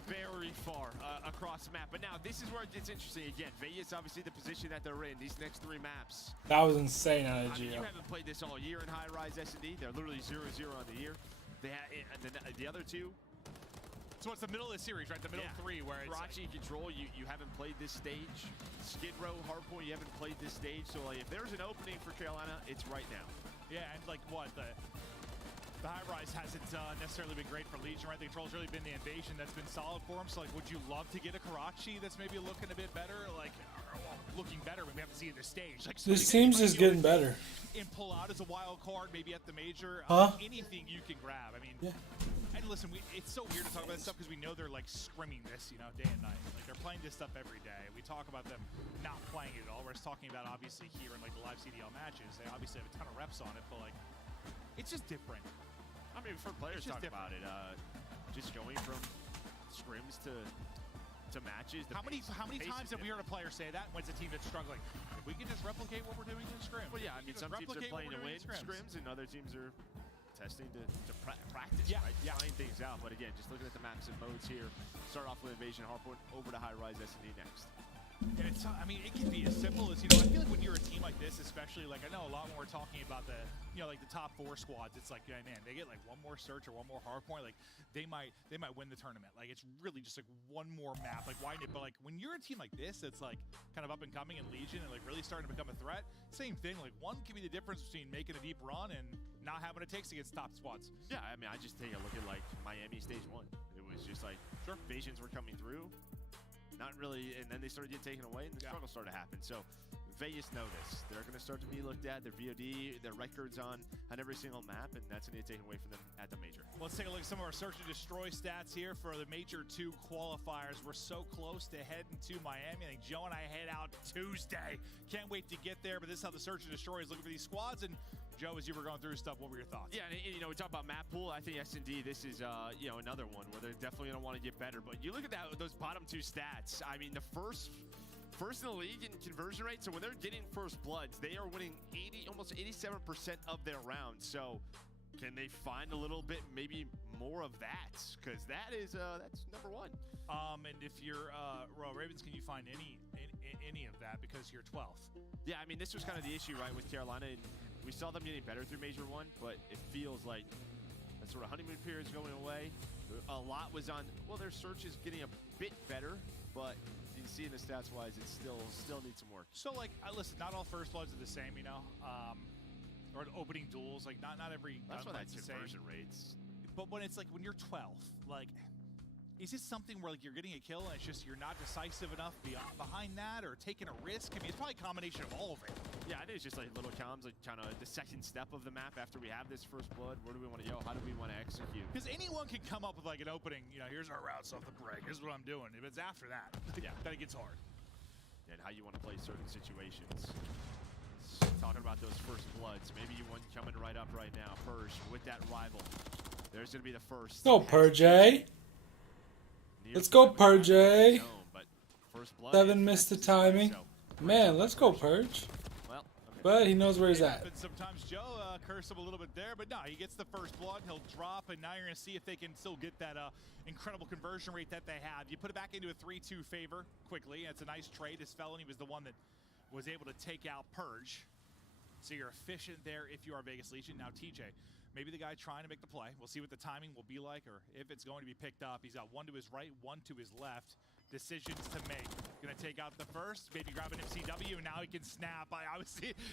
very far across the map. But now this is where it gets interesting again. Vegas, obviously the position that they're in, these next 3 maps. That was insane out of I mean, Gio. you haven't played this all year in High Rise S&D. They're literally 0-0 on the year. They and the other 2. So it's the middle of the series, right? The middle 3 where it's Karachi and Control, you haven't played this stage. Skid Row, Hardpoint, you haven't played this stage. So like, if there's an opening for Carolina, it's right now. Yeah, and like what the High Rise hasn't necessarily been great for Legion, right? The Control's really been the invasion that's been solid for them. So, like, would you love to get a Karachi that's maybe looking a bit better? Like, looking better, but we have to see the stage. Like, This team's just getting better. And pull out as a wild card, maybe at the major. Huh? Anything you can grab. I mean, yeah. And listen, it's so weird to talk about this stuff because we know they're, like, scrimming this, you know, day and night. Like, they're playing this stuff every day. We talk about them not playing it at all. We're just talking about, obviously, here in, like, the live CDL matches. They obviously have a ton of reps on it, but, like, it's just different. I mean, for players talk about it, just going from scrims to matches. How many times have we heard a player say that when it's a team that's struggling? If we can just replicate what we're doing in scrims. Well, yeah, I mean, some teams are playing to win scrims, and other teams are testing to practice, right? Yeah. Finding things out. But again, just looking at the maps and modes here, start off with Invasion Hardpoint, over to High Rise S&D next. And it's, I mean, it can be as simple as, you know, I feel like when you're a team like this, especially, like, I know a lot when we're talking about the, you know, like the top 4 squads, it's like, yeah, man, they get like one more search or one more hard point, like they might win the tournament. Like, it's really just like one more map, like widen it. But like when you're a team like this, it's like kind of up and coming in Legion and like really starting to become a threat. Same thing, like one can be the difference between making a deep run and not having what it takes against top squads. Yeah, I mean, I just take a look at like Miami stage 1. It was just like, sure, invasions were coming through. Not really, and then they started getting taken away, and the struggle started to happen. So Vegas know this. They're going to start to be looked at, their VOD, their records on every single map, and that's going to get taken away from them at the major. Let's take a look at some of our search and destroy stats here for the Major 2 qualifiers. We're so close to heading to Miami. I think Joe and I head out Tuesday. Can't wait to get there, but this is how the search and destroy is looking for these squads. And Joe, as you were going through stuff, what were your thoughts? Yeah, and you know, we talk about map pool. I think S&D, this is you know, another one where they're definitely going to want to get better. But you look at those bottom 2 stats. I mean, the first in the league in conversion rate. So when they're getting first bloods, they are winning almost 87% of their rounds. So can they find a little bit, maybe more of that? Because that is that's number 1. And if you're Royal Ravens, can you find any of that because you're 12th? Yeah, I mean, this was kind of the issue, right, with Carolina. And we saw them getting better through Major 1, but it feels like that sort of honeymoon period's going away. A lot was on, well, their search is getting a bit better, but you can see in the stats-wise, it still needs some work. So, like, listen, not all first bloods are the same, you know, or opening duels. Like, not every that's why that the conversion same. rates. But when it's like when you're 12, like, is it something where like you're getting a kill and it's just you're not decisive enough behind that, or taking a risk? I mean, it's probably a combination of all of it. Yeah, I think it's just like little comms, like kind of the second step of the map after we have this first blood. Where do we want to go? How do we want to execute? Because anyone can come up with like an opening, you know, here's our routes off the break, here's what I'm doing. If it's after that, yeah, then it gets hard. And how you want to play certain situations. Talking about those first bloods, maybe you want coming right up right now. Purge with that rival. There's going to be the first. Go Purge. Let's go Purge. 7 missed the timing. Man, let's go Purge. Well, okay. But he knows where he's at. Sometimes Joe curse him a little bit there, but no, he gets the first blood. He'll drop, and now you're going to see if they can still get that incredible conversion rate that they have. You put it back into a 3-2 favor quickly. It's a nice trade. As Felony was the one that was able to take out Purge. So you're efficient there if you are Vegas Legion. Now TJ, maybe the guy trying to make the play. We'll see what the timing will be like, or if it's going to be picked up. He's got one to his right, one to his left. Decisions to make. Gonna take out the first, maybe grab an MCW, and now he can snap.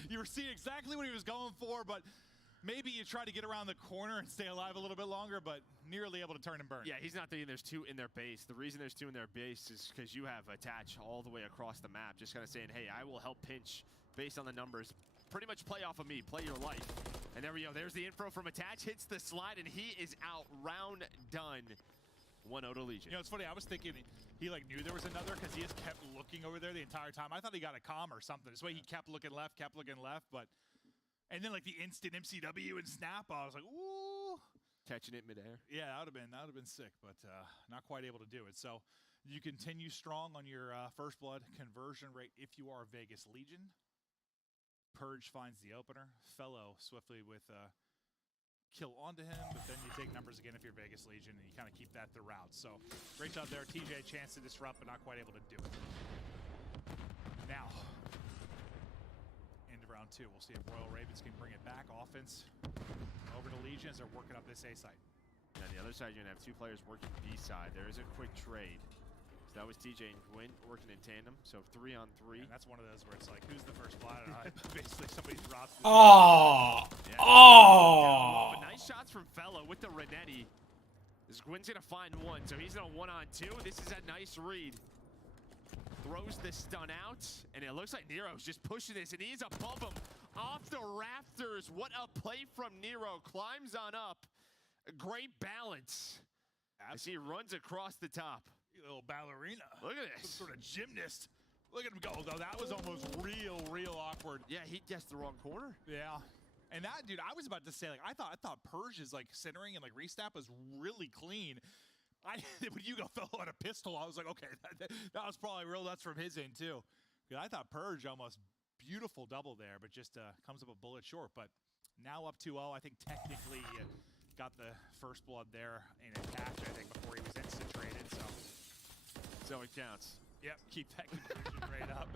You were seeing exactly what he was going for, but maybe you try to get around the corner and stay alive a little bit longer, but nearly able to turn and burn. Yeah, he's not thinking there's 2 in their base. The reason there's 2 in their base is because you have attach all the way across the map, just kind of saying, hey, I will help pinch based on the numbers pretty much play off of me, play your life. And there we go. There's the info from Attach, hits the slide, and he is out. Round done. 1-0 to Legion. You know, it's funny. I was thinking he like knew there was another because he just kept looking over there the entire time. I thought he got a comm or something. This way he kept looking left, but and then like the instant MCW and snap, I was like, ooh, catching it midair. Yeah, that would have been sick, but not quite able to do it. So you continue strong on your first blood conversion rate if you are Vegas Legion. Purge finds the opener. Fellow swiftly with kill onto him, but then you take numbers again if you're Vegas Legion, and you kind of keep that throughout. So great job there. TJ, chance to disrupt, but not quite able to do it. Now, end of round 2. We'll see if Royal Ravens can bring it back. Offense over to Legion as they're working up this A site. On the other side, you're going to have 2 players working B side. There is a quick trade. So that was TJ and Gwyn working in tandem. So 3-on-3. And that's one of those where it's like, who's the first blood? Basically, somebody's roster. Oh! Yeah. Oh! But nice shots from Fellow with the Renetti. This Gwyn's going to find one. So he's in a 1-on-2. This is a nice read. Throws the stun out. And it looks like Nero's just pushing this. And he's above him. Off the rafters. What a play from Nero. Climbs on up. Great balance. As he runs across the top. Little ballerina. Look at this. Some sort of gymnast. Look at him go, though. That was almost real awkward. Yeah, he guessed the wrong corner. Yeah. And that, dude, I was about to say, like, I thought Purge's, like, centering and, like, resnap was really clean. When Hugo fell on a pistol, I was like, okay, that was probably real nuts from his end, too. Because I thought Purge almost beautiful double there, but just comes up a bullet short. But now up 2-0, I think technically got the first blood there in Attach, I think, before he was instant traded, So it counts. Yep, keep that conversion rate up.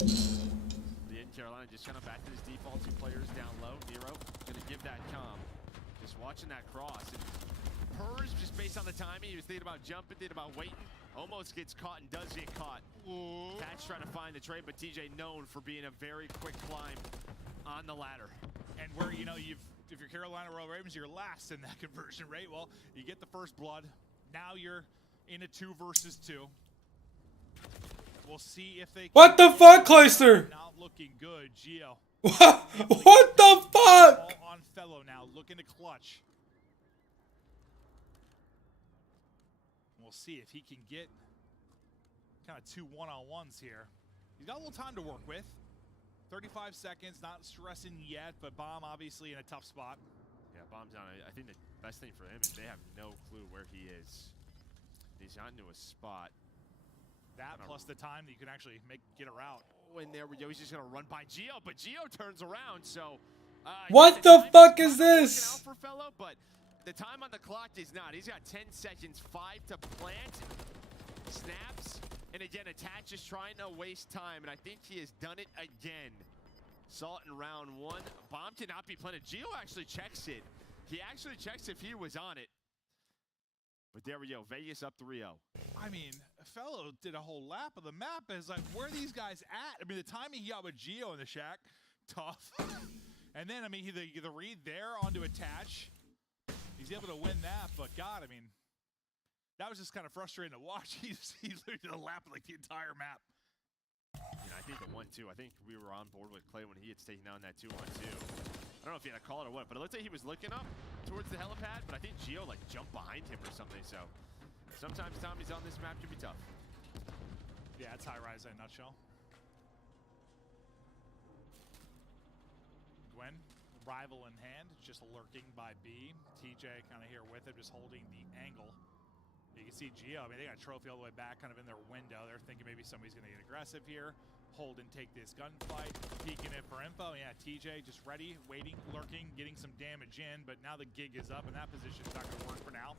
The in Carolina just kind of back to his default 2 players down low. Nero going to give that calm. Just watching that cross. And Purge, just based on the timing, he was thinking about jumping, thinking about waiting. Almost gets caught and does get caught. Patch trying to find the trade, but TJ known for being a very quick climb on the ladder. And where, you know, if you're Carolina Royal Ravens, you're last in that conversion rate. Well, you get the first blood. Now you're in a 2 versus 2. We'll see if they. What the fuck, Clayster? Not looking good, Gio. What the fuck? All on Fellow now, looking to clutch. We'll see if he can get kind of 2 1-on-1s here. He's got a little time to work with. 35 seconds, not stressing yet, but Bomb obviously in a tough spot. Yeah, Bomb's on. I think the best thing for him is they have no clue where he is. He's not into a spot. That plus the time that you can actually get a route. Oh, and there we go. He's just going to run by Gio, but Gio turns around, so... what the fuck is this? Out for Fellow, but the time on the clock is not. He's got 10 seconds, 5 to plant, snaps, and again, Attach is trying to waste time, and I think he has done it again. Saw it in round 1. Bomb cannot be planted. Gio actually checks it. He actually checks if he was on it. But there we go. Vegas up 3-0. I mean, Fellow did a whole lap of the map. It's like, where are these guys at? I mean, the timing he got with Gio in the shack, tough. And then, I mean, the read there onto Attach. He's able to win that, but God, I mean, that was just kind of frustrating to watch. He's losing a lap of like the entire map. Yeah, I think the 1-2, I think we were on board with Clay when he gets taken down that 2-on-2. I don't know if he had a call it or what, but it looked like he was looking up towards the helipad, but I think Gio like jumped behind him or something, so sometimes Tommy's on this map can be tough. Yeah, it's high rise in a nutshell. Gwen, rival in hand, just lurking by B. TJ kind of here with him, just holding the angle. You can see Gio, I mean, they got a trophy all the way back kind of in their window. They're thinking maybe somebody's going to get aggressive here. Hold and take this gunfight, peeking it for info. Yeah, TJ just ready, waiting, lurking, getting some damage in, but now the gig is up, and that position's not going to work for now.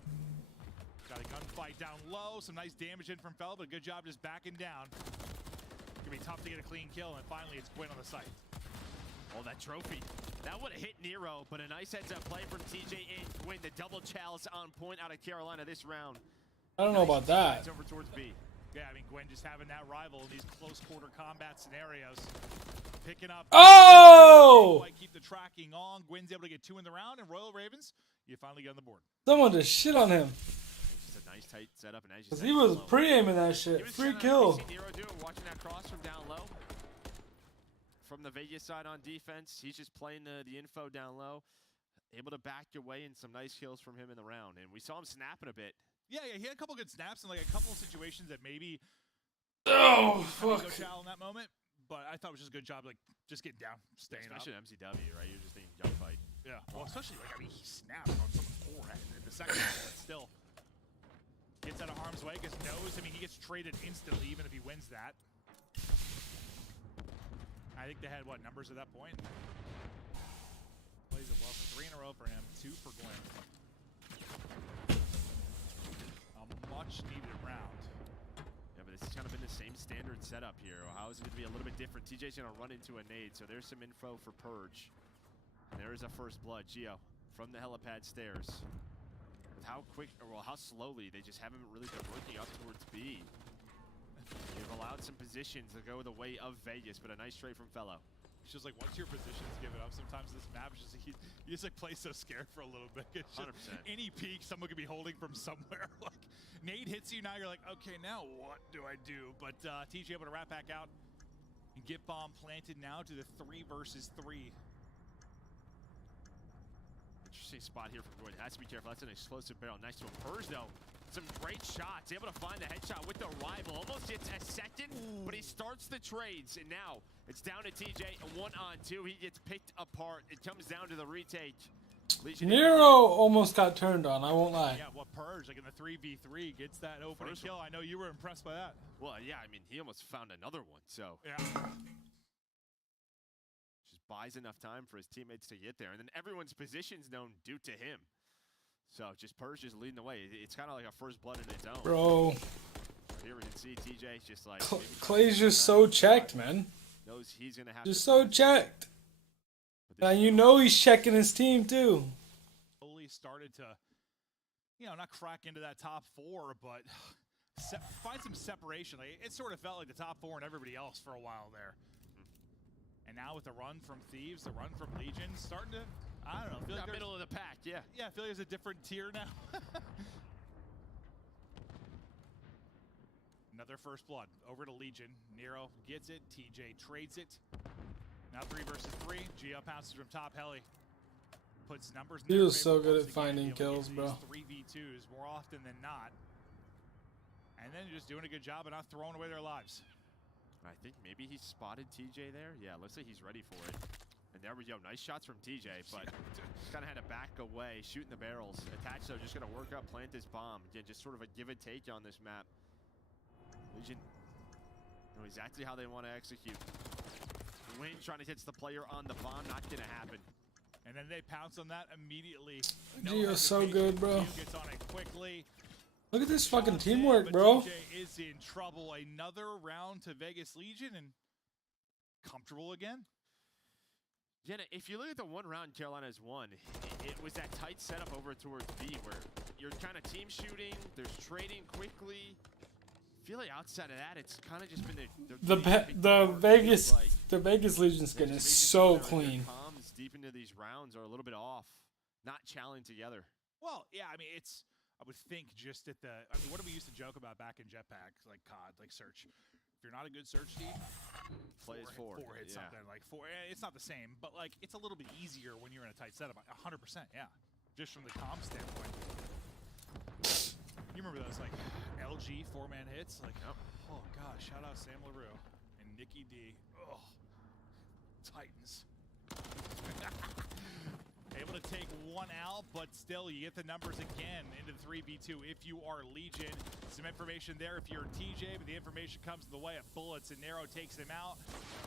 Got a gunfight down low, some nice damage in from Fel, but good job just backing down. It's going to be tough to get a clean kill, and finally it's Gwyn on the site. Oh, that trophy. That would have hit Nero, but a nice heads-up play from TJ and Gwyn. The double chalice on point out of Carolina this round. I don't know about that. Over towards B. Yeah, I mean, Gwyn just having that rival in these close quarter combat scenarios. Picking up. Oh! Keep the tracking on. Gwyn's able to get 2 in the round, and Royal Ravens, you finally get on the board. Someone just shit on him. Just a nice tight setup, and as you Because said, he was pre-aiming that shit. Free kill. Nero doing, watching that cross from down low. from the Vegas side on defense. He's just playing the info down low, able to back your way in some nice kills from him in the round. And we saw him snapping a bit. Yeah, he had a couple good snaps and like a couple of situations that maybe fuck go chow in that moment. But I thought it was just a good job, like just getting down, staying especially up. MCW, right? You're just thinking gunfight. Yeah, well, especially like I mean, he snapped on someone's forehead in the second one, but still gets out of harm's way. Because knows, I mean, he gets traded instantly, even if he wins that. I think they had what numbers at that point. Plays it well for 3 in a row for him, 2 for Glenn. A much needed round. Yeah, but this has kind of been the same standard setup here. How is it going to be a little bit different? TJ's going to run into a nade, so there's some info for Purge. And there is a first blood. Gio from the helipad stairs. With how quick, or well, how slowly they just haven't really been working up towards B. They've allowed some positions to go the way of Vegas, but a nice trade from Fellow. It's just like once your positions give it up, sometimes this map is just you just like play so scared for a little bit. It's just 100%. Any peek, someone could be holding from somewhere. Like nade hits you, now you're like, okay, now what do I do? But TJ able to wrap back out and get bomb planted now to the 3 versus 3. Interesting spot here from Gordon. Has to be careful. That's an explosive barrel. Nice to him. Purge, though, some great shots. Able to find the headshot with the rival. Almost gets a second, but he starts the trades. And now it's down to TJ. A 1-on-2. He gets picked apart. It comes down to the retake. Nero almost got turned on, I won't lie. Yeah, what Purge, like in the 3v3, gets that opening kill. I know you were impressed by that. Well, yeah, I mean, he almost found another one, so. Yeah. Just buys enough time for his teammates to get there. And then everyone's position's known due to him. So just Purge just leading the way. It's kind of like a first blood in its own. Bro. Right here we can see TJ just like. Clay's just so checked, man. Knows he's going to have just so checked. And you know he's checking his team too. Slowly started to, you know, not crack into that top 4, but find some separation. Like, it sort of felt like the top 4 and everybody else for a while there. And now with the run from Thieves, the run from Legion, starting to, I don't know, feel like middle of the pack, yeah. Yeah, I feel like there's a different tier now. Another first blood over to Legion. Nero gets it. TJ trades it. Now 3 versus 3. Gio pounces from top heli. Puts numbers in He their was so favor good once at again, finding able to get kills, these bro. 3v2s more often than not. And then just doing a good job of not throwing away their lives. I think maybe he spotted TJ there. Yeah, looks like he's ready for it. And there we go. Nice shots from TJ, but just kind of had to back away, shooting the barrels. Attached, though, just going to work up, plant this bomb. Again, just sort of a give and take on this map. Legion know exactly how they want to execute. Win trying to hit the player on the bomb, not going to happen. And then they pounce on that immediately. Gio's so good, bro. Gio gets on it quickly. Look at this fucking teamwork, bro. TJ is in trouble. Another round to Vegas Legion and comfortable again. Jenna, if you look at the one round Carolina's won, it was that tight setup over towards B where you're kind of team shooting, there's trading quickly. I feel like outside of that, it's kind of just been the Vegas Legion skin is so clean. Comms deep into these rounds are a little bit off, not challing together. Well, yeah, I mean, it's, I would think just at the, I mean, what do we used to joke about back in Jetpack, like COD, like search? If you're not a good search team, play as 4. 4 hits something, like 4, it's not the same, but like, it's a little bit easier when you're in a tight setup, 100%, yeah. Just from the comm standpoint. You remember those, like, LG 4-man hits? Like, oh gosh, shout out Sam LaRue and Nikki D. Oh, Titans. Able to take one out, but still you get the numbers again into the 3v2 if you are Legion. Some information there if you're TJ, but the information comes in the way of bullets, and Nero takes him out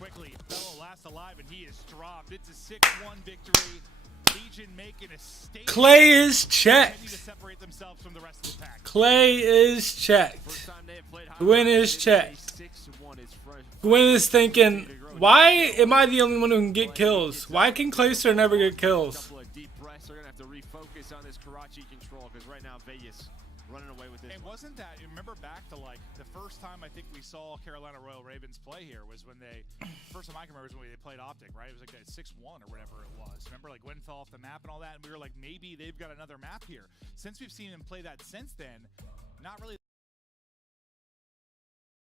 quickly. Fellow last alive, and he is dropped. It's a 6-1 victory. Legion making a statement. Clay is checked. To separate themselves from the rest of the pack. Clay is checked. Gwyn is checked. Gwyn is thinking, why am I the only one who can get kills? Why can Clayster never get kills? Deep breaths. They're going to have to refocus on this Karachi control because right now Vegas running away with this. And wasn't that, remember back to like the first time I think we saw Carolina Royal Ravens play here was when they, first time I can remember was when they played Optic, right? It was like a 6-1 or whatever it was. Remember like Gwen fell off the map and all that, and we were like, maybe they've got another map here. Since we've seen them play that since then, not really.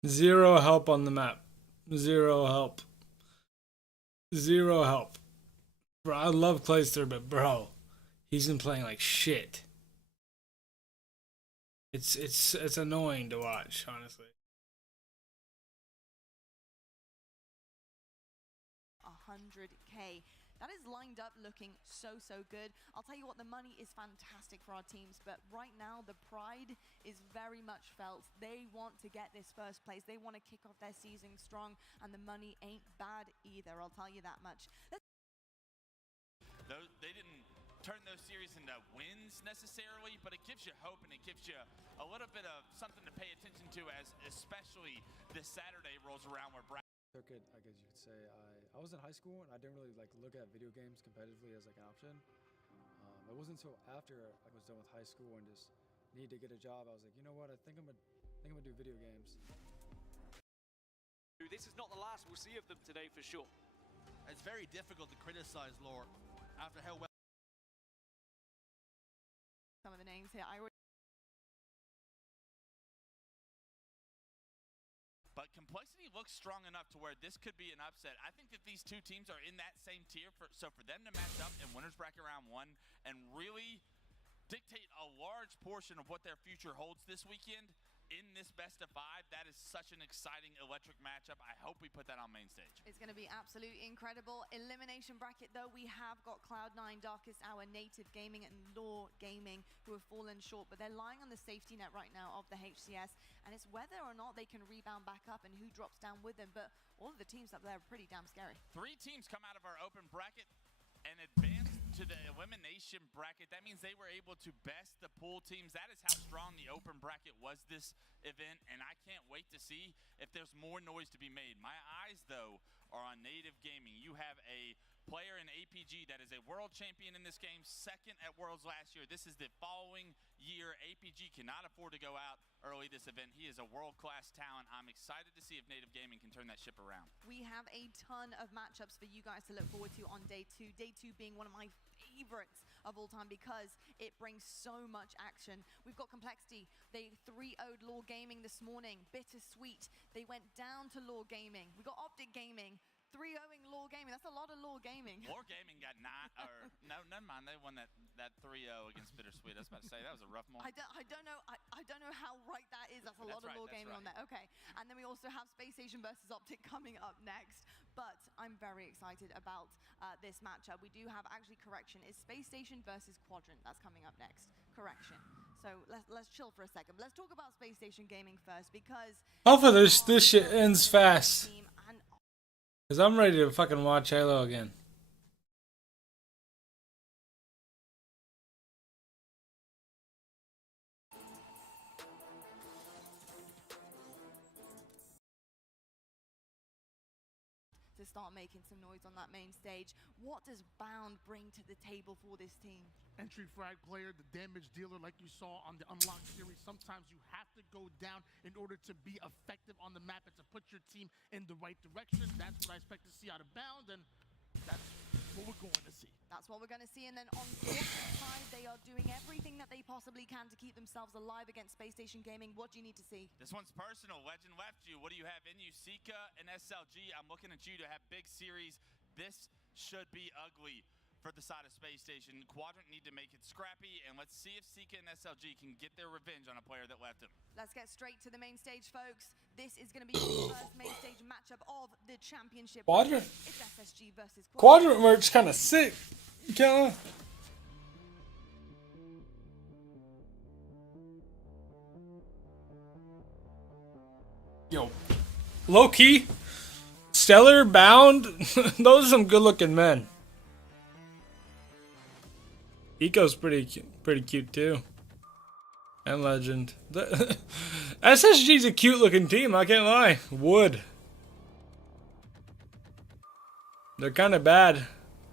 Zero help on the map. Zero help. Zero help. Bro, I love Clayster, but bro, he's been playing like shit. It's annoying to watch, honestly. 100K. That is lined up looking so good. I'll tell you what, the money is fantastic for our teams, but right now the pride is very much felt. They want to get this first place. They want to kick off their season strong, and the money ain't bad either, I'll tell you that much. They didn't turn those series into wins necessarily, but it gives you hope and it gives you a little bit of something to pay attention to, as especially this Saturday rolls around where Brad took it, I guess you could say. I was in high school and I didn't really like look at video games competitively as like an option. It wasn't until after I was done with high school and just needed to get a job, I was like, you know what, I think I'm gonna do video games. This is not the last we'll see of them today for sure. It's very difficult to criticize Lore after how well some of the names here. But Complexity looks strong enough to where this could be an upset. I think that these two teams are in that same tier, so for them to match up in winners bracket round 1 and really dictate a large portion of what their future holds this weekend in this best of 5, that is such an exciting electric matchup. I hope we put that on main stage. It's going to be absolutely incredible. Elimination bracket though, we have got Cloud9, Darkest Hour, Native Gaming and Lore Gaming who have fallen short, but they're lying on the safety net right now of the HCS, and it's whether or not they can rebound back up and who drops down with them, but all of the teams up there are pretty damn scary. 3 teams come out of our open bracket and advance to the elimination bracket. That means they were able to best the pool teams. That is how strong the open bracket was this event, and I can't wait to see if there's more noise to be made. My eyes, though, are on Native Gaming. You have a player in APG that is a world champion in this game, 2nd at Worlds last year. This is the following year. APG cannot afford to go out early this event. He is a world-class talent. I'm excited to see if Native Gaming can turn that ship around. We have a ton of matchups for you guys to look forward to on day 2. Day 2 being one of my favorites of all time because it brings so much action. We've got Complexity. They 3-0'd Lore Gaming this morning. Bittersweet. They went down to Lore Gaming. We got Optic Gaming 3-0ing Lore Gaming. That's a lot of Lore Gaming. Lore Gaming got 9, or no, never mind. They won that 3-0 against Bittersweet. I was about to say that was a rough one. I don't know how right that is. That's a lot of Lore Gaming on there. Okay, and then we also have Space Station versus Optic coming up next. But I'm very excited about this matchup. We do have actually correction. It's Space Station versus Quadrant. That's coming up next. Correction. So let's chill for a second. But let's talk about Space Station Gaming first because hopefully this shit ends fast. Because I'm ready to fucking watch Halo again. to start making some noise on that main stage. What does Bound bring to the table for this team? Entry frag player, the damage dealer like you saw on the Unlocked series. Sometimes you have to go down in order to be effective on the map and to put your team in the right direction. That's what I expect to see out of Bound, and that's what we're going to see. That's what we're going to see, and then on Quadrant's side, they are doing everything that they possibly can to keep themselves alive against Space Station Gaming. What do you need to see? This one's personal. Legend left you. What do you have in you? Sika and SLG. I'm looking at you to have big series. This should be ugly for the side of Space Station. Quadrant need to make it scrappy, and let's see if Sika and SLG can get their revenge on a player that left him. Let's get straight to the main stage, folks. This is going to be the first main stage matchup of the championship. Quadrant. It's SSG versus Quadrant merch kind of sick. Kinda. Yo, low key, Stellar, Bound, those are some good looking men. Eco's pretty cute too. And Legend. SSG's a cute looking team, I can't lie. Wood. They're kind of bad.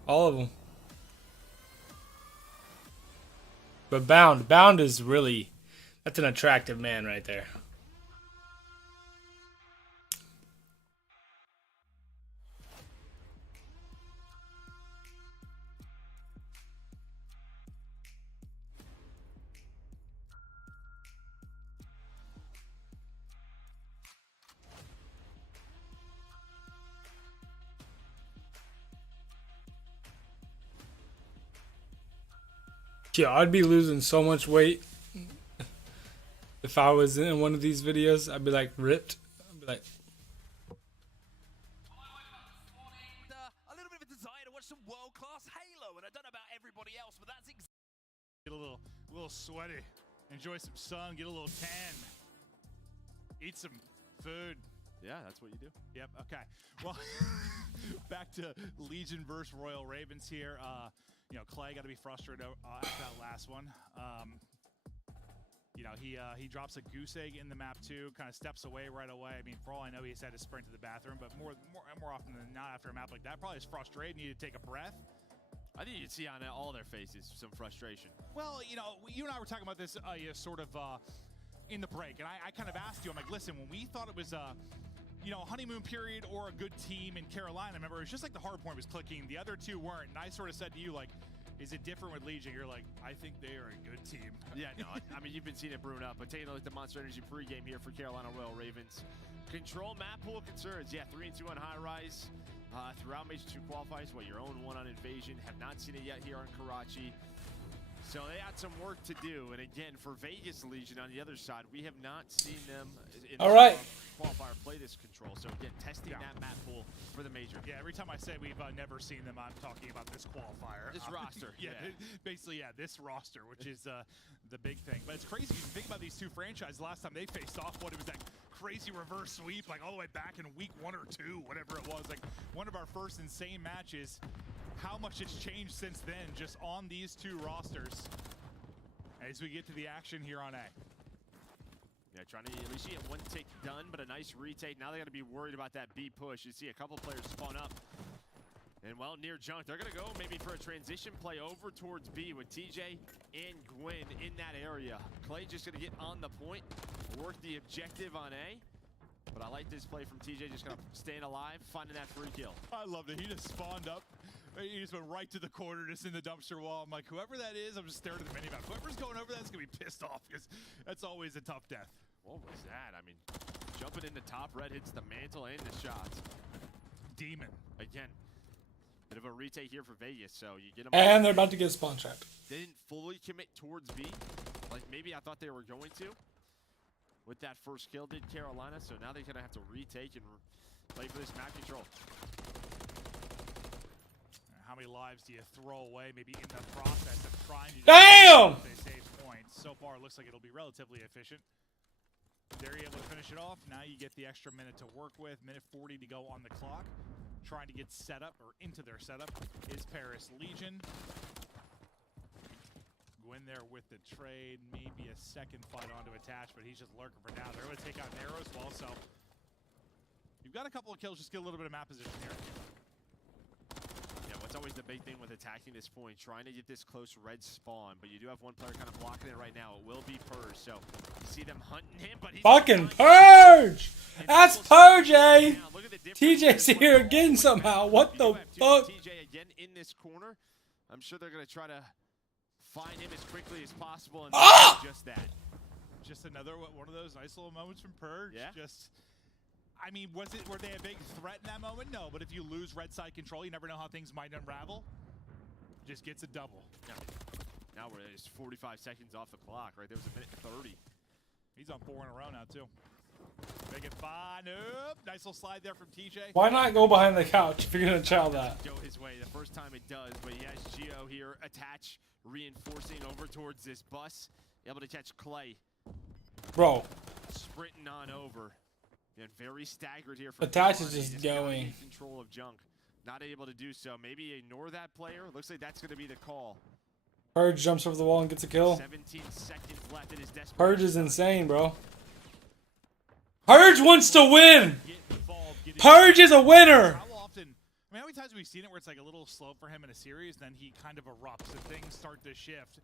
All of them. But Bound is really, that's an attractive man right there. Yeah, I'd be losing so much weight if I was in one of these videos. I'd be like ripped. I'd be like, A little bit of a desire to watch some world-class Halo, and I don't know about everybody else, but that's Get a little sweaty, enjoy some sun, get a little tan, eat some food. Yeah, that's what you do. Yep. Okay. Well, back to Legion versus Royal Ravens here. You know, Clay got to be frustrated after that last one. You know, he drops a goose egg in the map too. Kind of steps away right away. I mean, for all I know, he's had to sprint to the bathroom. But more often than not, after a map like that, probably is frustrated. Need to take a breath. I think you'd see on all their faces some frustration. Well, you know, you and I were talking about this sort of in the break, and I kind of asked you. I'm like, listen, when we thought it was you know, honeymoon period or a good team in Carolina, remember, it was just like the hard point was clicking. The other two weren't. And I sort of said to you, like, is it different with Legion? You're like, I think they are a good team. Yeah, no, I mean, you've been seeing it brewing up. But taking a look at the Monster Energy pregame here for Carolina Royal Ravens. Control map pool concerns. Yeah, 3-2 on high rise. Throughout Major 2 qualifiers, your own 1 on Invasion. Have not seen it yet here on Karachi. So they got some work to do. And again, for Vegas Legion on the other side, we have not seen them in the qualifier play this control. So again, testing that map pool for the major. Yeah, every time I say we've never seen them, I'm talking about this qualifier. This roster. Yeah, basically, yeah, this roster, which is the big thing. But it's crazy if you think about these two franchises. Last time they faced off, it was that crazy reverse sweep, like all the way back in week 1 or 2, whatever it was. Like one of our first insane matches. How much it's changed since then, just on these two rosters. As we get to the action here on A. Yeah, trying to at least get one tick done, but a nice retake. Now they got to be worried about that B push. You see a couple players spawn up. And well, near junk. They're going to go maybe for a transition play over towards B with TJ and Gwen in that area. Clay just going to get on the point, work the objective on A. But I like this play from TJ, just going to staying alive, finding that free kill. I loved it. He just spawned up. He just went right to the corner, just in the dumpster wall. I'm like, whoever that is, I'm just staring at the minimap. Whoever's going over that's going to be pissed off because that's always a tough death. What was that? I mean, jumping in the top, red hits the mantle and the shots. Demon. Again, bit of a retake here for Vegas, so you get them. And they're about to get spawn trapped. They didn't fully commit towards B, like maybe I thought they were going to. With that first kill, did Carolina, so now they're going to have to retake and play for this map control. How many lives do you throw away maybe in the process of trying to save points? So far, it looks like it'll be relatively efficient. They're able to finish it off. Now you get the extra minute to work with. Minute 40 to go on the clock. Trying to get set up, or into their setup, is Paris Legion. Go in there with the trade. Maybe a second fight onto attach, but he's just lurking for now. They're able to take out Narrow as well, so you've got a couple of kills. Just get a little bit of map position here. What's always the big thing with attacking this point, trying to get this close red spawn, but you do have one player kind of blocking it right now. It will be Purge, so you see them hunting him, but he's fucking Purge! That's Purge, eh? TJ's here again somehow. What the fuck? TJ again in this corner. I'm sure they're gonna try to find him as quickly as possible and do just that. Just another one of those nice little moments from Purge. Yeah. Just. I mean, were they a big threat in that moment? No, but if you lose red side control, you never know how things might unravel. Just gets a double. Yeah. Now we're just 45 seconds off the clock, right? There was a minute 30. He's on 4 in a row now, too. Make it 5. Nope. Nice little slide there from TJ. Why not go behind the couch if you're going to chow that? Go his way the first time it does, but he has Geo here attach, reinforcing over towards this bus. Able to catch Clay. Bro. Sprinting on over. And very staggered here. Attach is just going. Control of junk. Not able to do so. Maybe ignore that player. Looks like that's going to be the call. Purge jumps over the wall and gets a kill. 17 seconds left in his desperate. Purge is insane, bro. Purge wants to win. Purge is a winner. How often? I mean, how many times have we seen it where it's like a little slow for him in a series, then he kind of erupts and things start to shift.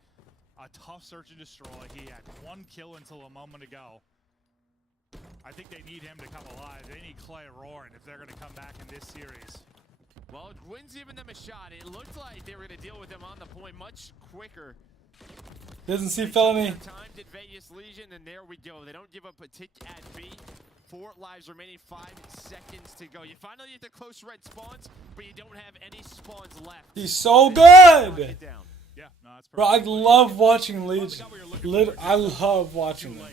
A tough search and destroy. He had 1 kill until a moment ago. I think they need him to come alive. They need Clay roaring if they're going to come back in this series. Well, Gwen's giving them a shot. It looked like they were going to deal with him on the point much quicker. Doesn't see felony. Time did Vegas Legion, and there we go. They don't give up a tick at B. 4 lives remaining, 5 seconds to go. You finally get the close red spawns, but you don't have any spawns left. He's so good. Yeah, no, Bro, I love watching Legion. I love watching them.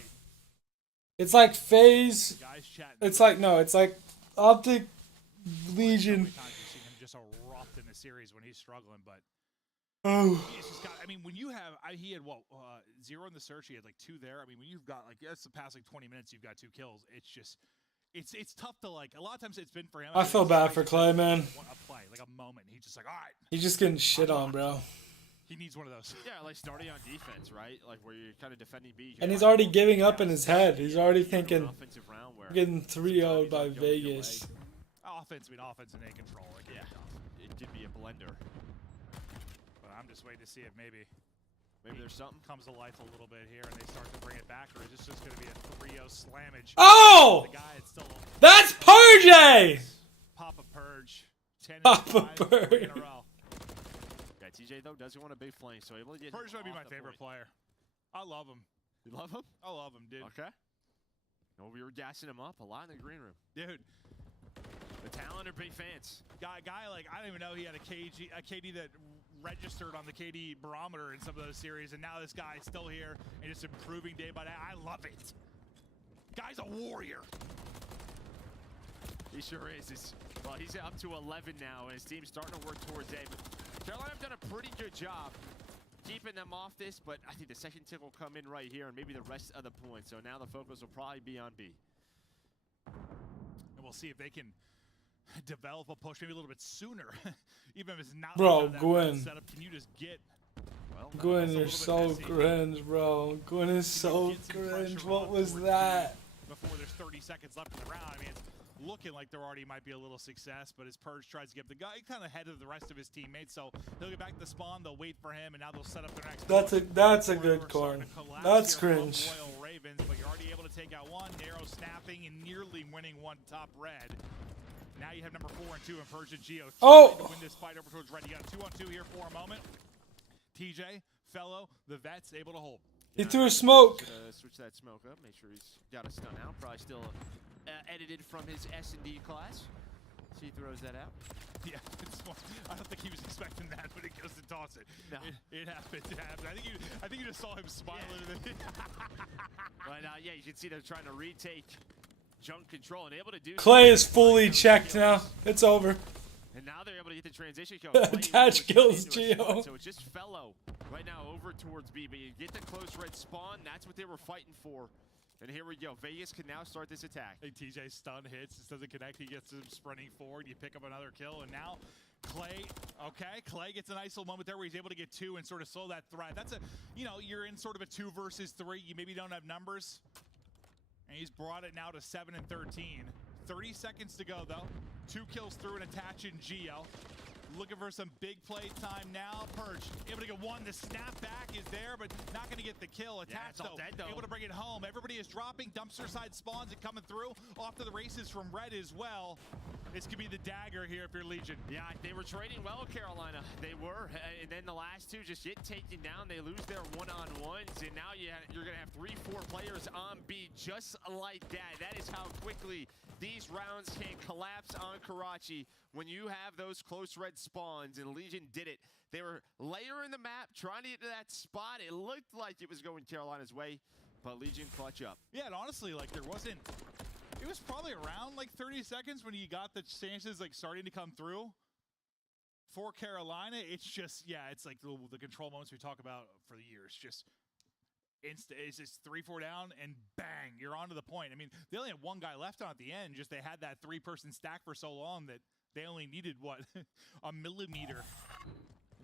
It's like FaZe. It's like, no, it's like Optic, Legion. Times we've seen him just erupt in the series when he's struggling, but oh, he's just got. I mean, when you have, he had what 0 in the search, he had like 2 there. I mean, when you've got like that's the past like 20 minutes, you've got 2 kills. It's just, it's tough to like. A lot of times it's been for him. I feel bad for Clay, man. A play, like a moment. He's just like, all right. He's just getting shit on, bro. He needs one of those. Yeah, like starting on defense, right? Like where you're kind of defending B. And he's already giving up in his head. He's already thinking, getting 3-0'd by Vegas. Offense and A control. Like, yeah, it could be a blender. But I'm just waiting to see if maybe there's something comes to life a little bit here and they start to bring it back, or is this just going to be a 3-0 slammage? Oh! The guy still That's Purge! Papa Purge. 10 Papa Purge. in a row. Yeah, TJ though doesn't want a big flame, so able to get Purge might be my favorite player. I love him. You love him? I love him, dude. Okay. No, we were gassing him up a lot in the green room. Dude. The talent are big fans. Guy, like, I don't even know he had a KD that registered on the KD barometer in some of those series, and now this guy's still here and just improving day by day. I love it. Guy's a warrior. He sure is. Well, he's up to 11 now, and his team's starting to work towards A. But Carolina have done a pretty good job keeping them off this, but I think the second tick will come in right here, and maybe the rest of the points. So now the focus will probably be on B. And we'll see if they can develop a push maybe a little bit sooner. Even if it's not Bro, that Gwen. setup, can you just get Gwen, you're so cringe, bro. Gwen is so cringe. What was that? Before there's 30 seconds left in the round. I mean, it's looking like there already might be a little success, but as Purge tries to get the guy kind of ahead of the rest of his teammates, so he'll get back to the spawn, they'll wait for him, and now they'll set up their next. That's a good corn. That's cringe. Royal Ravens, but you're already able to take out one, narrow snapping and nearly winning one top red. Now you have number 4 and 2 in Purge and Geo. Oh! To win this fight over towards red. You got 2-on-2 here for a moment. TJ, Fellow, the vets able to hold. He threw a smoke. Switch that smoke up. Make sure he's got a stun out. Probably still edited from his S&D class. So he throws that out. Yeah, I don't think he was expecting that, but he goes to toss it. No. It happened. It happened. I think you just saw him smiling. Yeah. But yeah, you can see they're trying to retake junk control and able to do. Clay is fully checked now. It's over. And now they're able to get the transition kill. Attach kills Geo. So it's just Fellow right now over towards B, but you get the close red spawn. That's what they were fighting for. And here we go. Vegas can now start this attack. Hey, TJ stun hits. This doesn't connect. He gets him sprinting forward. You pick up another kill, and now Clay. Okay, Clay gets a nice little moment there where he's able to get 2 and sort of slow that threat. That's a, you're in sort of a 2 versus 3. You maybe don't have numbers. And he's brought it now to 7 and 13. 30 seconds to go, though. 2 kills through and attaching Geo. Looking for some big play time now. Purge able to get 1. The snap back is there, but not going to get the kill. Attached, though. Able to bring it home. Everybody is dropping. Dumpster side spawns and coming through. Off to the races from red as well. This could be the dagger here if you're Legion. Yeah, they were trading well, Carolina. They were. And then the last 2 just get taken down. They lose their one-on-ones. And now you're going to have 3-4 players on B just like that. That is how quickly these rounds can collapse on Karachi when you have those close red spawns, and Legion did it. They were layering the map, trying to get to that spot. It looked like it was going Carolina's way, but Legion clutch up. Yeah, and honestly, like, there wasn't... It was probably around, like, 30 seconds when you got the chances, like, starting to come through. For Carolina, it's just, yeah, it's like the control moments we talk about for the years. Just... It's just 3-4 down and bang, you're onto the point. I mean, they only had 1 guy left on at the end. Just they had that 3-person stack for so long that they only needed what a millimeter.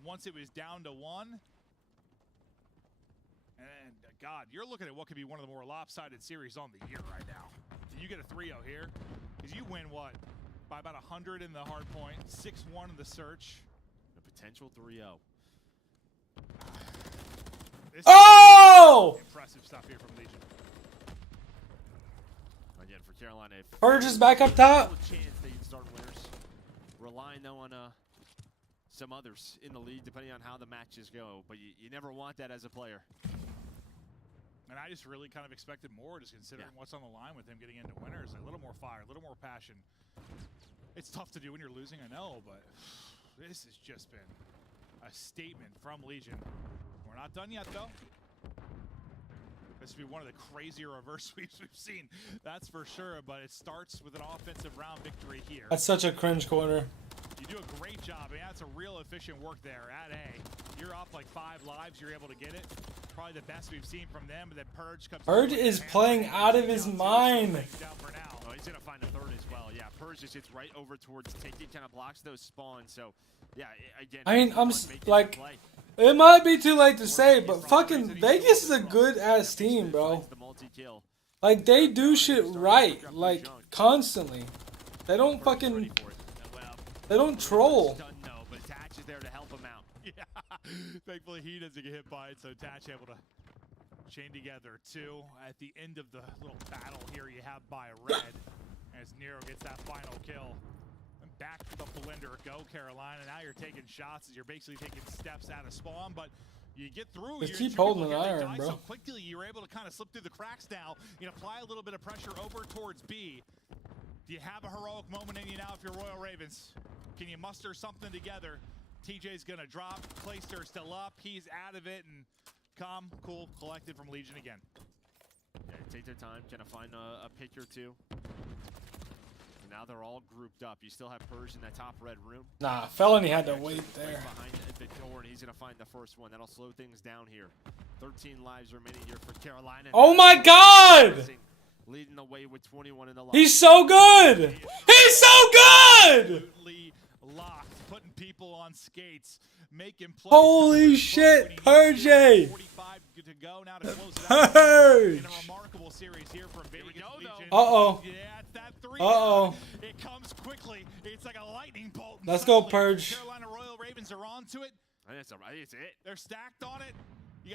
Once it was down to 1, and God, you're looking at what could be one of the more lopsided series on the year right now. You get a 3-0 here, because you win what by about 100 in the hard point, 6-1 in the search, a potential 3-0. Oh! Impressive stuff here from Legion. Again, for Carolina, Purge is back up top. Chance they can start winners. Relying though on some others in the league, depending on how the matches go. But you never want that as a player. And I just really kind of expected more, just considering what's on the line with him getting into winners. A little more fire, a little more passion. It's tough to do when you're losing, I know, but this has just been a statement from Legion. We're not done yet, though. This would be one of the crazier reverse sweeps we've seen, that's for sure. But it starts with an offensive round victory here. That's such a cringe corner. You do a great job. I mean, that's a real efficient work there at A. You're up like 5 lives. You're able to get it. Probably the best we've seen from them. But then Purge comes. Purge is playing out of his mind. Oh, he's gonna find a third as well. Yeah, Purge just hits right over towards Ticket, kind of blocks those spawns. So, yeah, again. I mean, I'm like, it might be too late to say, but fucking Vegas is a good ass team, bro. Like they do shit right, like constantly. They don't fucking. They don't troll. No, but Tatch is there to help him out. Yeah. Thankfully, he doesn't get hit by it, so Tatch able to chain together 2. At the end of the little battle here, you have by Red as Nero gets that final kill. And back to the blender. Go, Carolina. Now you're taking shots as you're basically taking steps out of spawn, but you get through. Just keep holding an iron, bro. So quickly, you're able to kind of slip through the cracks now. You know, apply a little bit of pressure over towards B. Do you have a heroic moment in you now if you're Royal Ravens? Can you muster something together? TJ's going to drop. Clayster's still up. He's out of it. And calm, cool, collected from Legion again. Yeah, take their time. Going to find a pick or two. And now they're all grouped up. You still have Purge in that top red room. Nah, Felony had to wait there. Right behind the door, and he's going to find the first one. That'll slow things down here. 13 lives remaining here for Carolina. Oh my God! Leading the way with 21 in the line. He's so good! He's so good! Absolutely locked, putting people on skates, making plays. Holy shit, Purge! 45 to go now to close it out. Purge! In a remarkable series here from Vegas Legion. Uh-oh. Yeah, it's that 3. Uh-oh. It comes quickly. It's like a lightning bolt. Let's go, Purge. Carolina Royal Ravens are onto it. That's it. They're stacked on it.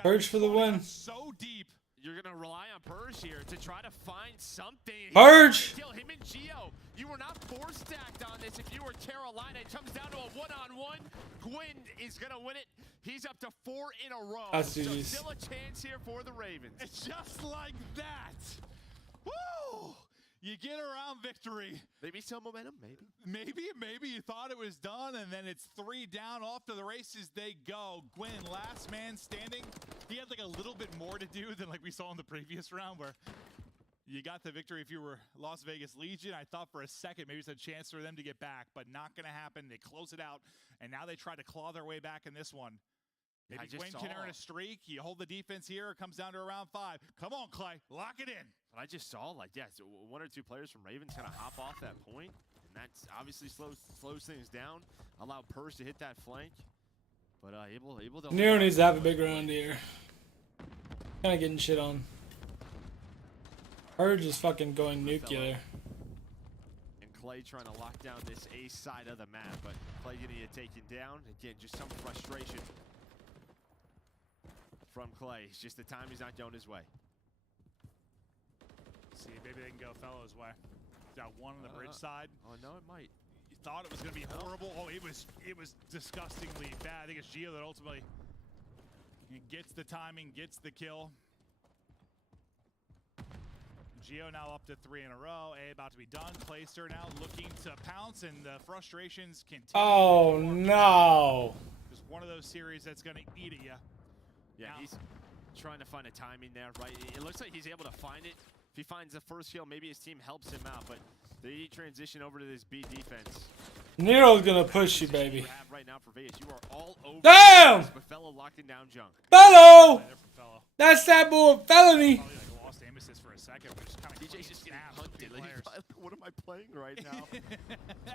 Purge for the win. So deep. You're going to rely on Purge here to try to find something. Purge! Kill him and Gio. You were not force stacked on this if you were Carolina. It comes down to a one-on-one. Gwyn is going to win it. He's up to 4 in a row. That's so GG's. still a chance here for the Ravens. It's just like that. Woo! You get around victory. Maybe some momentum, maybe. Maybe you thought it was done, and then it's 3 down. Off to the races they go. Gwyn, last man standing. He had like a little bit more to do than like we saw in the previous round, where you got the victory if you were Las Vegas Legion. I thought for a second maybe it's a chance for them to get back, but not going to happen. They close it out, and now they try to claw their way back in this one. Maybe Gwyn can earn a streak. You hold the defense here. It comes down to around 5. Come on, Clay. Lock it in. But I just saw, like, yeah, so 1 or 2 players from Ravens kind of hop off that point, and that's obviously slows things down. Allow Purge to hit that flank, but able to. Nero needs to have a big round here. Kind of getting shit on. Purge is fucking going nuclear. And Clay trying to lock down this A side of the map, but Clay gonna get taken down. Again, just some frustration from Clay. It's just the time he's not going his way. See, maybe they can go Fellow's way. Got 1 on the bridge side. Oh no, it might. You thought it was gonna be horrible. Oh, it was disgustingly bad. I think it's Gio that ultimately gets the timing, gets the kill. Gio now up to 3 in a row. A about to be done. Clayster now looking to pounce, and the frustrations continue. Oh no! Just one of those series that's gonna eat at you. Yeah, now, he's trying to find a timing there, right? It looks like he's able to find it. If he finds the first kill, maybe his team helps him out, but they transition over to this B defense. Nero's gonna push you, baby. You have right now for Vegas. You are all over. Damn! But Fellow locking down Junk. Fellow! That's that boy, Felony. Probably like lost aim assist for a second, but just kind of DJ's just getting hunted. Like, what am I playing right now?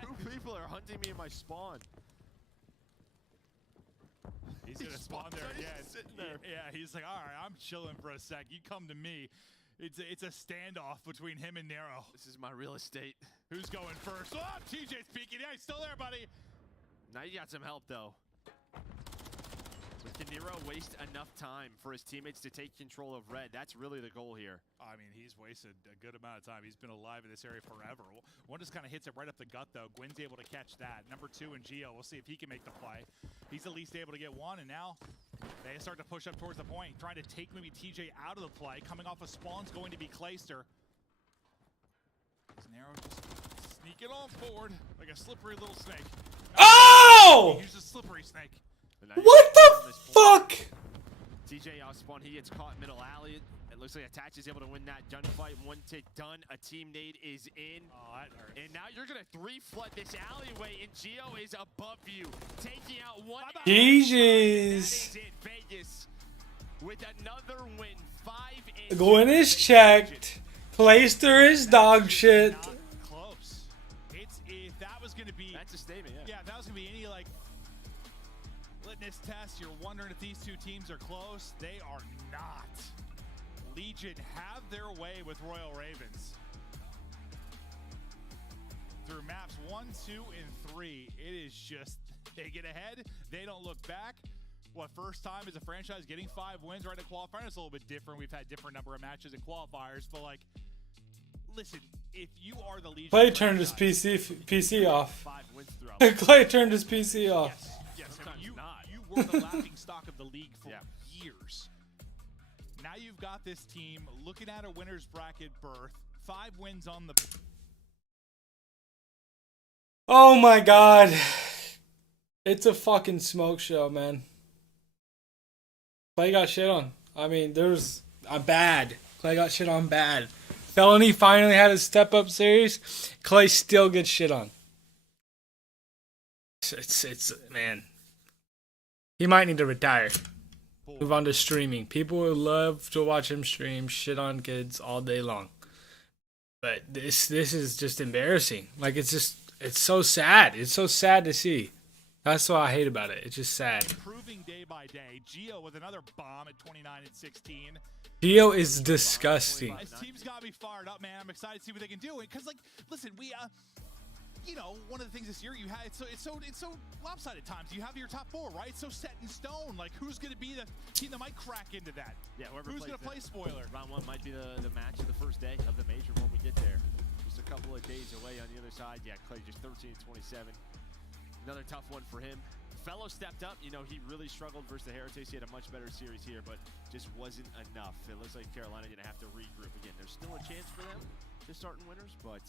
2 people are hunting me in my spawn. He's gonna spawn there again. Yeah, he's like, all right, I'm chilling for a sec. You come to me. It's a standoff between him and Nero. This is my real estate. Who's going first? Oh, TJ's peeking. Yeah, he's still there, buddy. Now you got some help, though. But can Nero waste enough time for his teammates to take control of Red? That's really the goal here. I mean, he's wasted a good amount of time. He's been alive in this area forever. 1 just kind of hits it right up the gut, though. Gwyn's able to catch that. Number 2 in Gio. We'll see if he can make the play. He's at least able to get 1, and now they start to push up towards the point, trying to take maybe TJ out of the play. Coming off of spawn's going to be Clayster. Nero just sneaking on forward like a slippery little snake. Oh! He's a slippery snake. What the fuck? respawn. He gets caught middle alley. It looks like Attach is able to win that gunfight. Once it's done, a team nade is in. Oh, that hurts. And now you're going to 3-flood this alleyway, and Geo is above you, taking out one. GG's. That is it. Vegas with another win. 5-2. Gwyn is checked. Playster is dog shit. Not close. It's if that was going to be. That's a statement. Yeah. Yeah, if that was going to be any like litmus test, you're wondering if these two teams are close. They are not. Legion have their way with Royal Ravens. Through maps 1, 2, and 3, it is just they get ahead, they don't look back. What, first time as a franchise getting 5 wins right at qualifying? It's a little bit different. We've had different number of matches in qualifiers, but like, listen, if you are the Legion, Clay turned his PC off. 5 wins throughout. Clay turned his PC off. Yes, I mean, you were the laughing stock of the league for years. Now you've got this team looking at a winner's bracket berth, 5 wins on the. Oh my god. It's a fucking smoke show, man. Clay got shit on. I mean, there's a bad. Clay got shit on bad. Felony finally had his step up series. Clay still gets shit on. It's man. He might need to retire. Move on to streaming. People would love to watch him stream shit on kids all day long. But this is just embarrassing. Like it's so sad. It's so sad to see. That's what I hate about it. It's just sad. Improving day by day. Geo with another bomb at 29 and 16. Geo is disgusting. This team's got me fired up, man. I'm excited to see what they can do. Because, like, listen, we, you know, one of the things this year you had, it's so lopsided times. You have your top 4, right? It's so set in stone. Like, who's going to be the team that might crack into that? Yeah, who's going to play spoiler? Round 1 might be the match of the first day of the major when we get there. Just a couple of days away on the other side. Yeah, Clay just 13-27. Another tough one for him. Fellow stepped up. You know, he really struggled versus the Heretics. He had a much better series here, but just wasn't enough. It looks like Carolina going to have to regroup again. There's still a chance for them to start in winners, but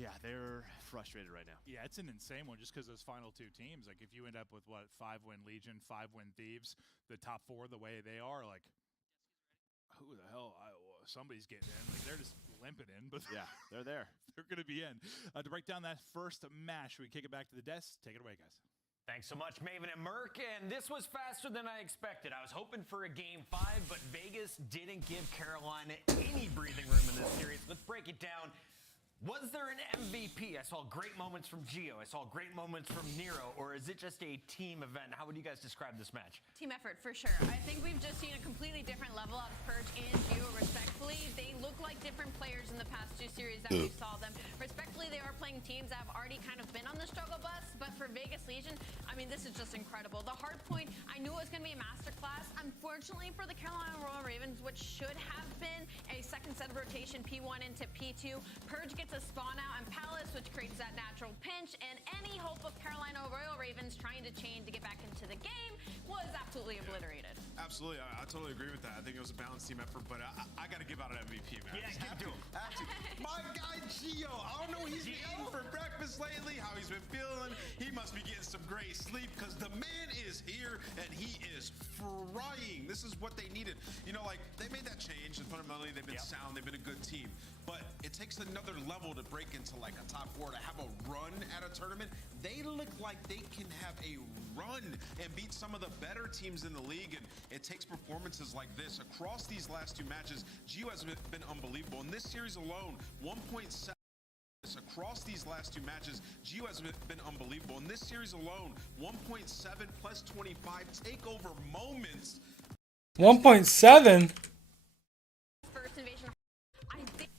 yeah, they're frustrated right now. Yeah, it's an insane one just because those final 2 teams. Like, if you end up with, what, 5-win Legion, 5-win Thieves, the top 4 the way they are, like, who the hell? Somebody's getting in. Like, they're just limping in, but yeah, they're there. They're going to be in. To break down that first match, we kick it back to the desk. Take it away, guys. Thanks so much, Maven and Merc, and this was faster than I expected. I was hoping for a Game 5, but Vegas didn't give Carolina any breathing room in this series. Let's break it down. Was there an MVP? I saw great moments from Geo. I saw great moments from Nero. Or is it just a team event? How would you guys describe this match? Team effort, for sure. I think we've just seen a completely different level of Purge and Geo, respectfully. They look like different players in the past 2 series that we saw them. Respectfully, they are playing teams that have already kind of been on the struggle bus, but for Vegas Legion, I mean, this is just incredible. The hard point, I knew it was going to be a masterclass. Unfortunately for the Carolina Royal Ravens, which should have been a second set of rotation P1 into P2, Purge gets a spawn out and Palace, which creates that natural pinch, and any hope of Carolina Royal Ravens trying to chain to get back into the game was absolutely obliterated. Absolutely, I totally agree with that. I think it was a balanced team effort, but I got to give out an MVP, man. Yeah, give it to him. My guy Gio, I don't know what he's been eating for breakfast lately, how he's been feeling. He must be getting some great sleep because the man is here and he is frying. This is what they needed. You know, like, they made that change, and fundamentally they've been sound, they've been a good team. But it takes another level to break into like a top 4, to have a run at a tournament. They look like they can have a run and beat some of the better teams in the league, and it takes performances like this across these last 2 matches. Gio has been unbelievable. In this series alone, 1.7 across these last 2 matches, Gio has been unbelievable. In this series alone, 1.7 plus 25 takeover moments. 1.7? First invasion, I think,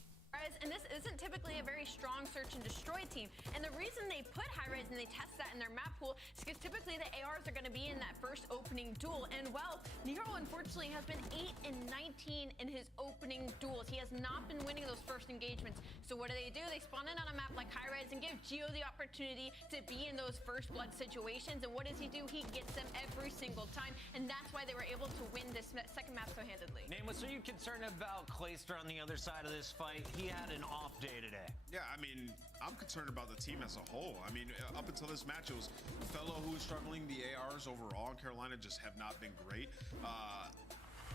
and this isn't typically a very strong search and destroy team. And the reason they put high-res and they test that in their map pool is because typically the ARs are going to be in that first opening duel. And well, Nero unfortunately has been 8 and 19 in his opening duels. He has not been winning those first engagements. So what do? They spawn in on a map like high-res and give Geo the opportunity to be in those first blood situations. And what does he do? He gets them every single time. And that's why they were able to win this second map so handedly. Nameless, are you concerned about Clayster on the other side of this fight? He had an off day today. Yeah, I mean, I'm concerned about the team as a whole. I mean, up until this match, it was Fellow who was struggling. The ARs overall in Carolina just have not been great.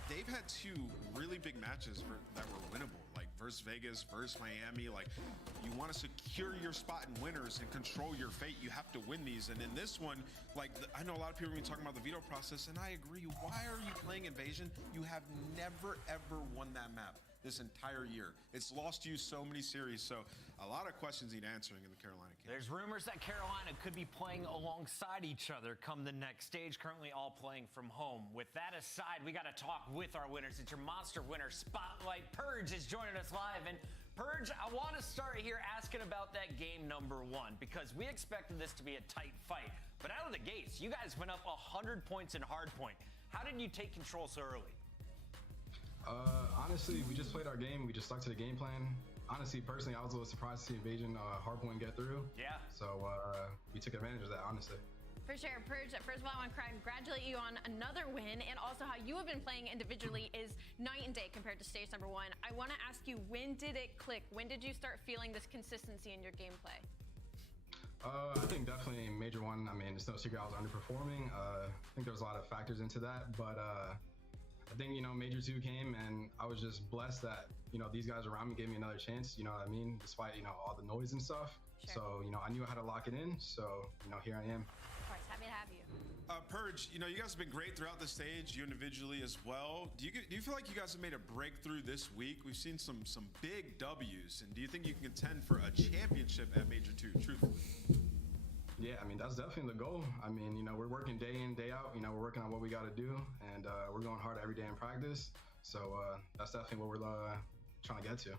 they've had two really big matches that were winnable, like versus Vegas, versus Miami. Like, you want to secure your spot in winners and control your fate, you have to win these. And in this one, like, I know a lot of people have been talking about the veto process, and I agree. Why are you playing Invasion? You have never, ever won that map this entire year. It's lost you so many series, so a lot of questions need answering in the Carolina game. There's rumors that Carolina could be playing alongside each other come the next stage, currently all playing from home. With that aside, we got to talk with our winners. It's your Monster Winner Spotlight. Purge is joining us live. And Purge, I want to start here asking about that game number 1, because we expected this to be a tight fight. But out of the gates, you guys went up 100 points in hardpoint. How did you take control so early? Honestly, we just played our game. We just stuck to the game plan. Honestly, personally, I was a little surprised to see Invasion hardpoint get through. Yeah. So we took advantage of that, honestly. For sure, Purge. First of all, I want to congratulate you on another win, and also how you have been playing individually is night and day compared to stage number 1. I want to ask you, when did it click? When did you start feeling this consistency in your gameplay? I think definitely major 1. I mean, it's no secret I was underperforming. I think there was a lot of factors into that, but I think, major 2 came, and I was just blessed that, these guys around me gave me another chance, you know what I mean? Despite, all the noise and stuff. Sure. So, I knew how to lock it in. So, here I am. Of course, happy to have you. Purge, you guys have been great throughout the stage, you individually as well. Do you feel like you guys have made a breakthrough this week? We've seen some big W's, and do you think you can contend for a championship at Major 2, truthfully? Yeah, I mean, that's definitely the goal. I mean, we're working day in, day out. We're working on what we got to do, and we're going hard every day in practice. So that's definitely what we're trying to get to.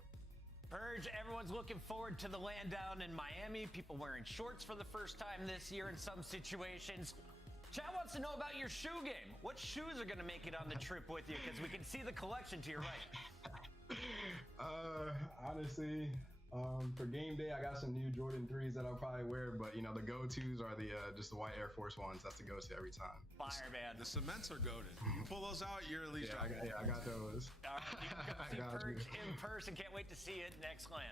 Purge, everyone's looking forward to the land down in Miami. People wearing shorts for the first time this year in some situations. Chad wants to know about your shoe game. What shoes are going to make it on the trip with you? Because we can see the collection to your right. Honestly, for game day, I got some new Jordan 3s that I'll probably wear, but the go-tos are the just the white Air Force Ones. That's the go-to every time. Fire, man. The cements are goated. You pull those out, you're at least I got those. All right, you can come see Purge in person. Can't wait to see you next LAN.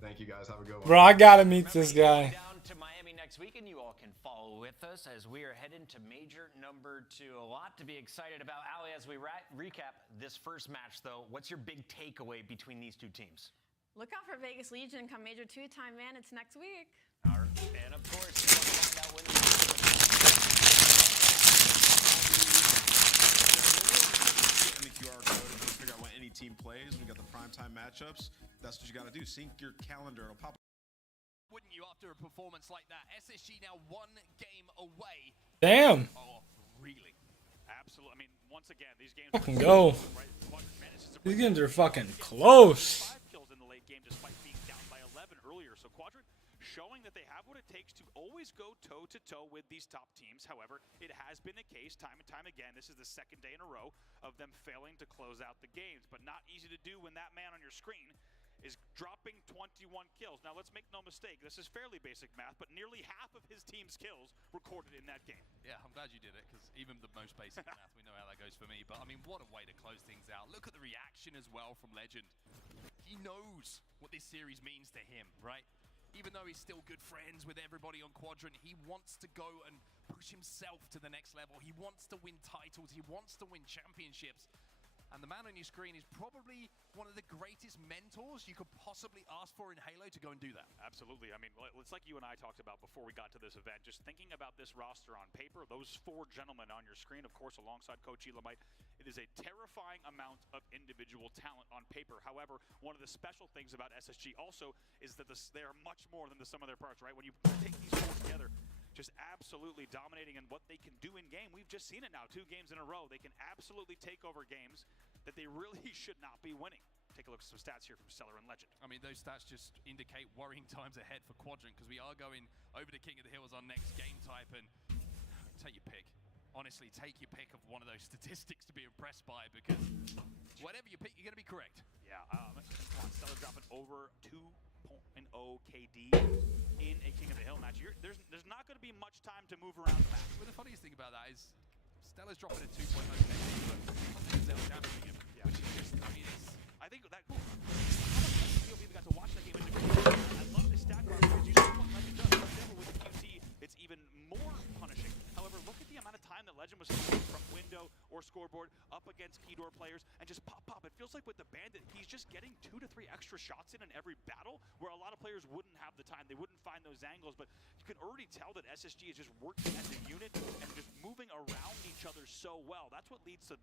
Thank you guys. Have a good one. Bro, I gotta meet this guy. Down to Miami next week, and you all can follow with us as we are heading to major number 2. A lot to be excited about. Ali, as we recap this first match, though, what's your big takeaway between these 2 teams? Look out for Vegas Legion come Major 2 time, man. It's next week. All right. And of course, you want to find out when in the QR code and figure out when any team plays. We got the primetime matchups. That's what you got to do. Sync your calendar. It'll pop. Wouldn't you after a performance like that? SSG now 1 game away. Damn. Oh, really? Absolutely. I mean, once again, these games Fucking go. Right? These games are fucking close. 5 kills in the late game despite being down by 11 earlier. So Quadrant showing that they have what it takes to always go toe-to-toe with these top teams. However, it has been the case time and time again. This is the 2nd day in a row of them failing to close out the games. But not easy to do when that man on your screen is dropping 21 kills. Now, let's make no mistake. This is fairly basic math, but nearly half of his team's kills recorded in that game. Yeah, I'm glad you did it, because even the most basic math, we know how that goes for me. But, I mean, what a way to close things out. Look at the reaction as well from Legend. He knows what this series means to him, right? Even though he's still good friends with everybody on Quadrant, he wants to go and push himself to the next level. He wants to win titles. He wants to win championships. And the man on your screen is probably one of the greatest mentors you could possibly ask for in Halo to go and do that. Absolutely. I mean, it's like you and I talked about before we got to this event. Just thinking about this roster on paper, those 4 gentlemen on your screen, of course, alongside Coach Elamite, it is a terrifying amount of individual talent on paper. However, one of the special things about SSG also is that they are much more than the sum of their parts, right? When you take these 4 together, just absolutely dominating in what they can do in game. We've just seen it now 2 games in a row. They can absolutely take over games that they really should not be winning. Take a look at some stats here from Stellar and Legend. I mean, those stats just indicate worrying times ahead for Quadrant, because we are going over to King of the Hill as our next game type, and take your pick. Honestly, take your pick of one of those statistics to be impressed by, because whatever you pick, you're going to be correct. Yeah, Stellar dropping over 2.0 KD in a King of the Hill match. There's not going to be much time to move around the map. Well, the funniest thing about that is Stella's dropping a 2.0 KD, but Zell damaging him, which is just, I mean, I think that cool. How much POV we got to watch that game individually? I love the stat bar because you see what Legend does. For example, with the QT, it's even more punishing. However, look at the amount of time that Legend was spending from window or or scoreboard up against key door players and just pop. It feels like with the Bandit, he's just getting 2 to 3 extra shots in every battle, where a lot of players wouldn't have the time. They wouldn't find those angles, but you can already tell that SSG is just working as a unit and just moving around each other so well. That's what leads to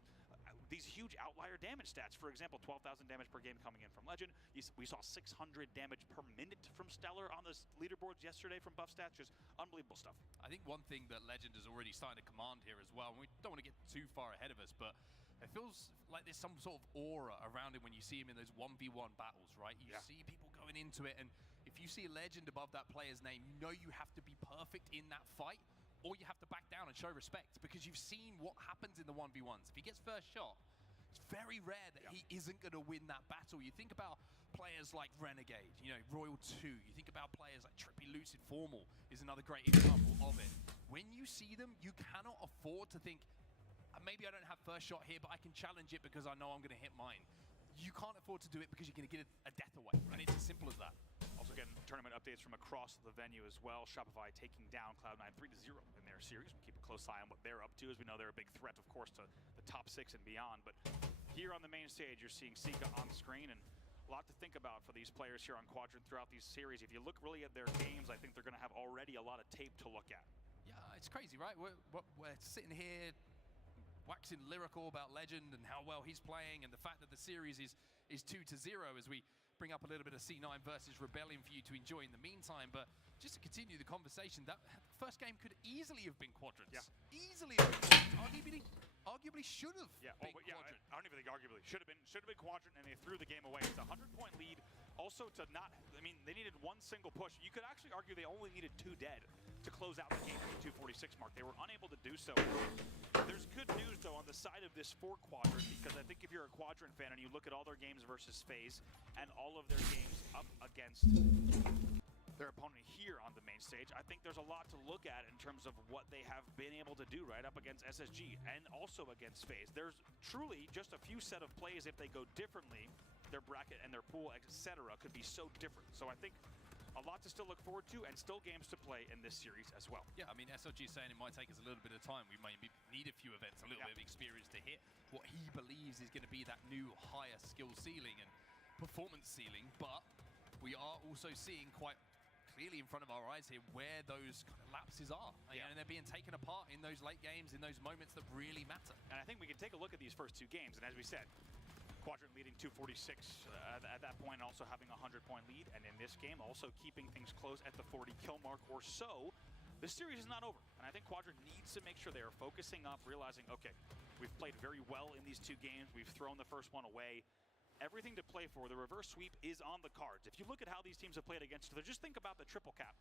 these huge outlier damage stats. For example, 12,000 damage per game coming in from Legend. We saw 600 damage per minute from Stellar on the leaderboards yesterday from Buff Stats. Just unbelievable stuff. I think one thing that Legend is already starting to command here as well, and we don't want to get too far ahead of us, but it feels like there's some sort of aura around him when you see him in those 1v1 battles, right? You see people going into it, and if you see a Legend above that player's name, you know you have to be perfect in that fight, or you have to back down and show respect, because you've seen what happens in the 1v1s. If he gets first shot, it's very rare that he isn't going to win that battle. You think about players like Renegade, you know, Royal 2. You think about players like Trippy Lucid Formal is another great example of it. When you see them, you cannot afford to think, maybe I don't have first shot here, but I can challenge it because I know I'm going to hit mine. You can't afford to do it because you're going to get a death away, and it's as simple as that. Also getting tournament updates from across the venue as well. Shopify taking down Cloud9 3-0 in their series. We'll keep a close eye on what they're up to, as we know they're a big threat, of course, to the top 6 and beyond. But here on the main stage, you're seeing Sika on screen, and a lot to think about for these players here on Quadrant throughout these series. If you look really at their games, I think they're going to have already a lot of tape to look at. Yeah, it's crazy, right? We're sitting here waxing lyrical about Legend and how well he's playing, and the fact that the series is 2-0 as we bring up a little bit of C9 versus Rebellion for you to enjoy in the meantime. But just to continue the conversation, that first game could easily have been Quadrants. Yeah. Easily have been. Arguably should have been Quadrant. I don't even think arguably. Should have been Quadrant, and they threw the game away. It's a 100-point lead. Also to not, I mean, they needed one single push. You could actually argue they only needed 2 dead to close out the game at the 246 mark. They were unable to do so. There's good news, though, on the side of this for Quadrant, because I think if you're a Quadrant fan and you look at all their games versus FaZe and all of their games up against their opponent here on the main stage, I think there's a lot to look at in terms of what they have been able to do right up against SSG and also against FaZe. There's truly just a few set of plays. If they go differently, their bracket and their pool, etc., could be so different. So I think a lot to still look forward to, and still games to play in this series as well. Yeah, I mean, SLG is saying it might take us a little bit of time. We might need a few events, a little bit of experience to hit what he believes is going to be that new higher skill ceiling and performance ceiling. But we are also seeing quite clearly in front of our eyes here where those kind of lapses are. And they're being taken apart in those late games, in those moments that really matter. And I think we can take a look at these first 2 games, and as we said, Quadrant leading 246 at that point, also having a 100-point lead, and in this game also keeping things close at the 40 kill mark or so. The series is not over, and I think Quadrant needs to make sure they are focusing up, realizing, okay, we've played very well in these 2 games, we've thrown the first one away. Everything to play for, the reverse sweep is on the cards. If you look at how these teams have played against each other, just think about the triple cap.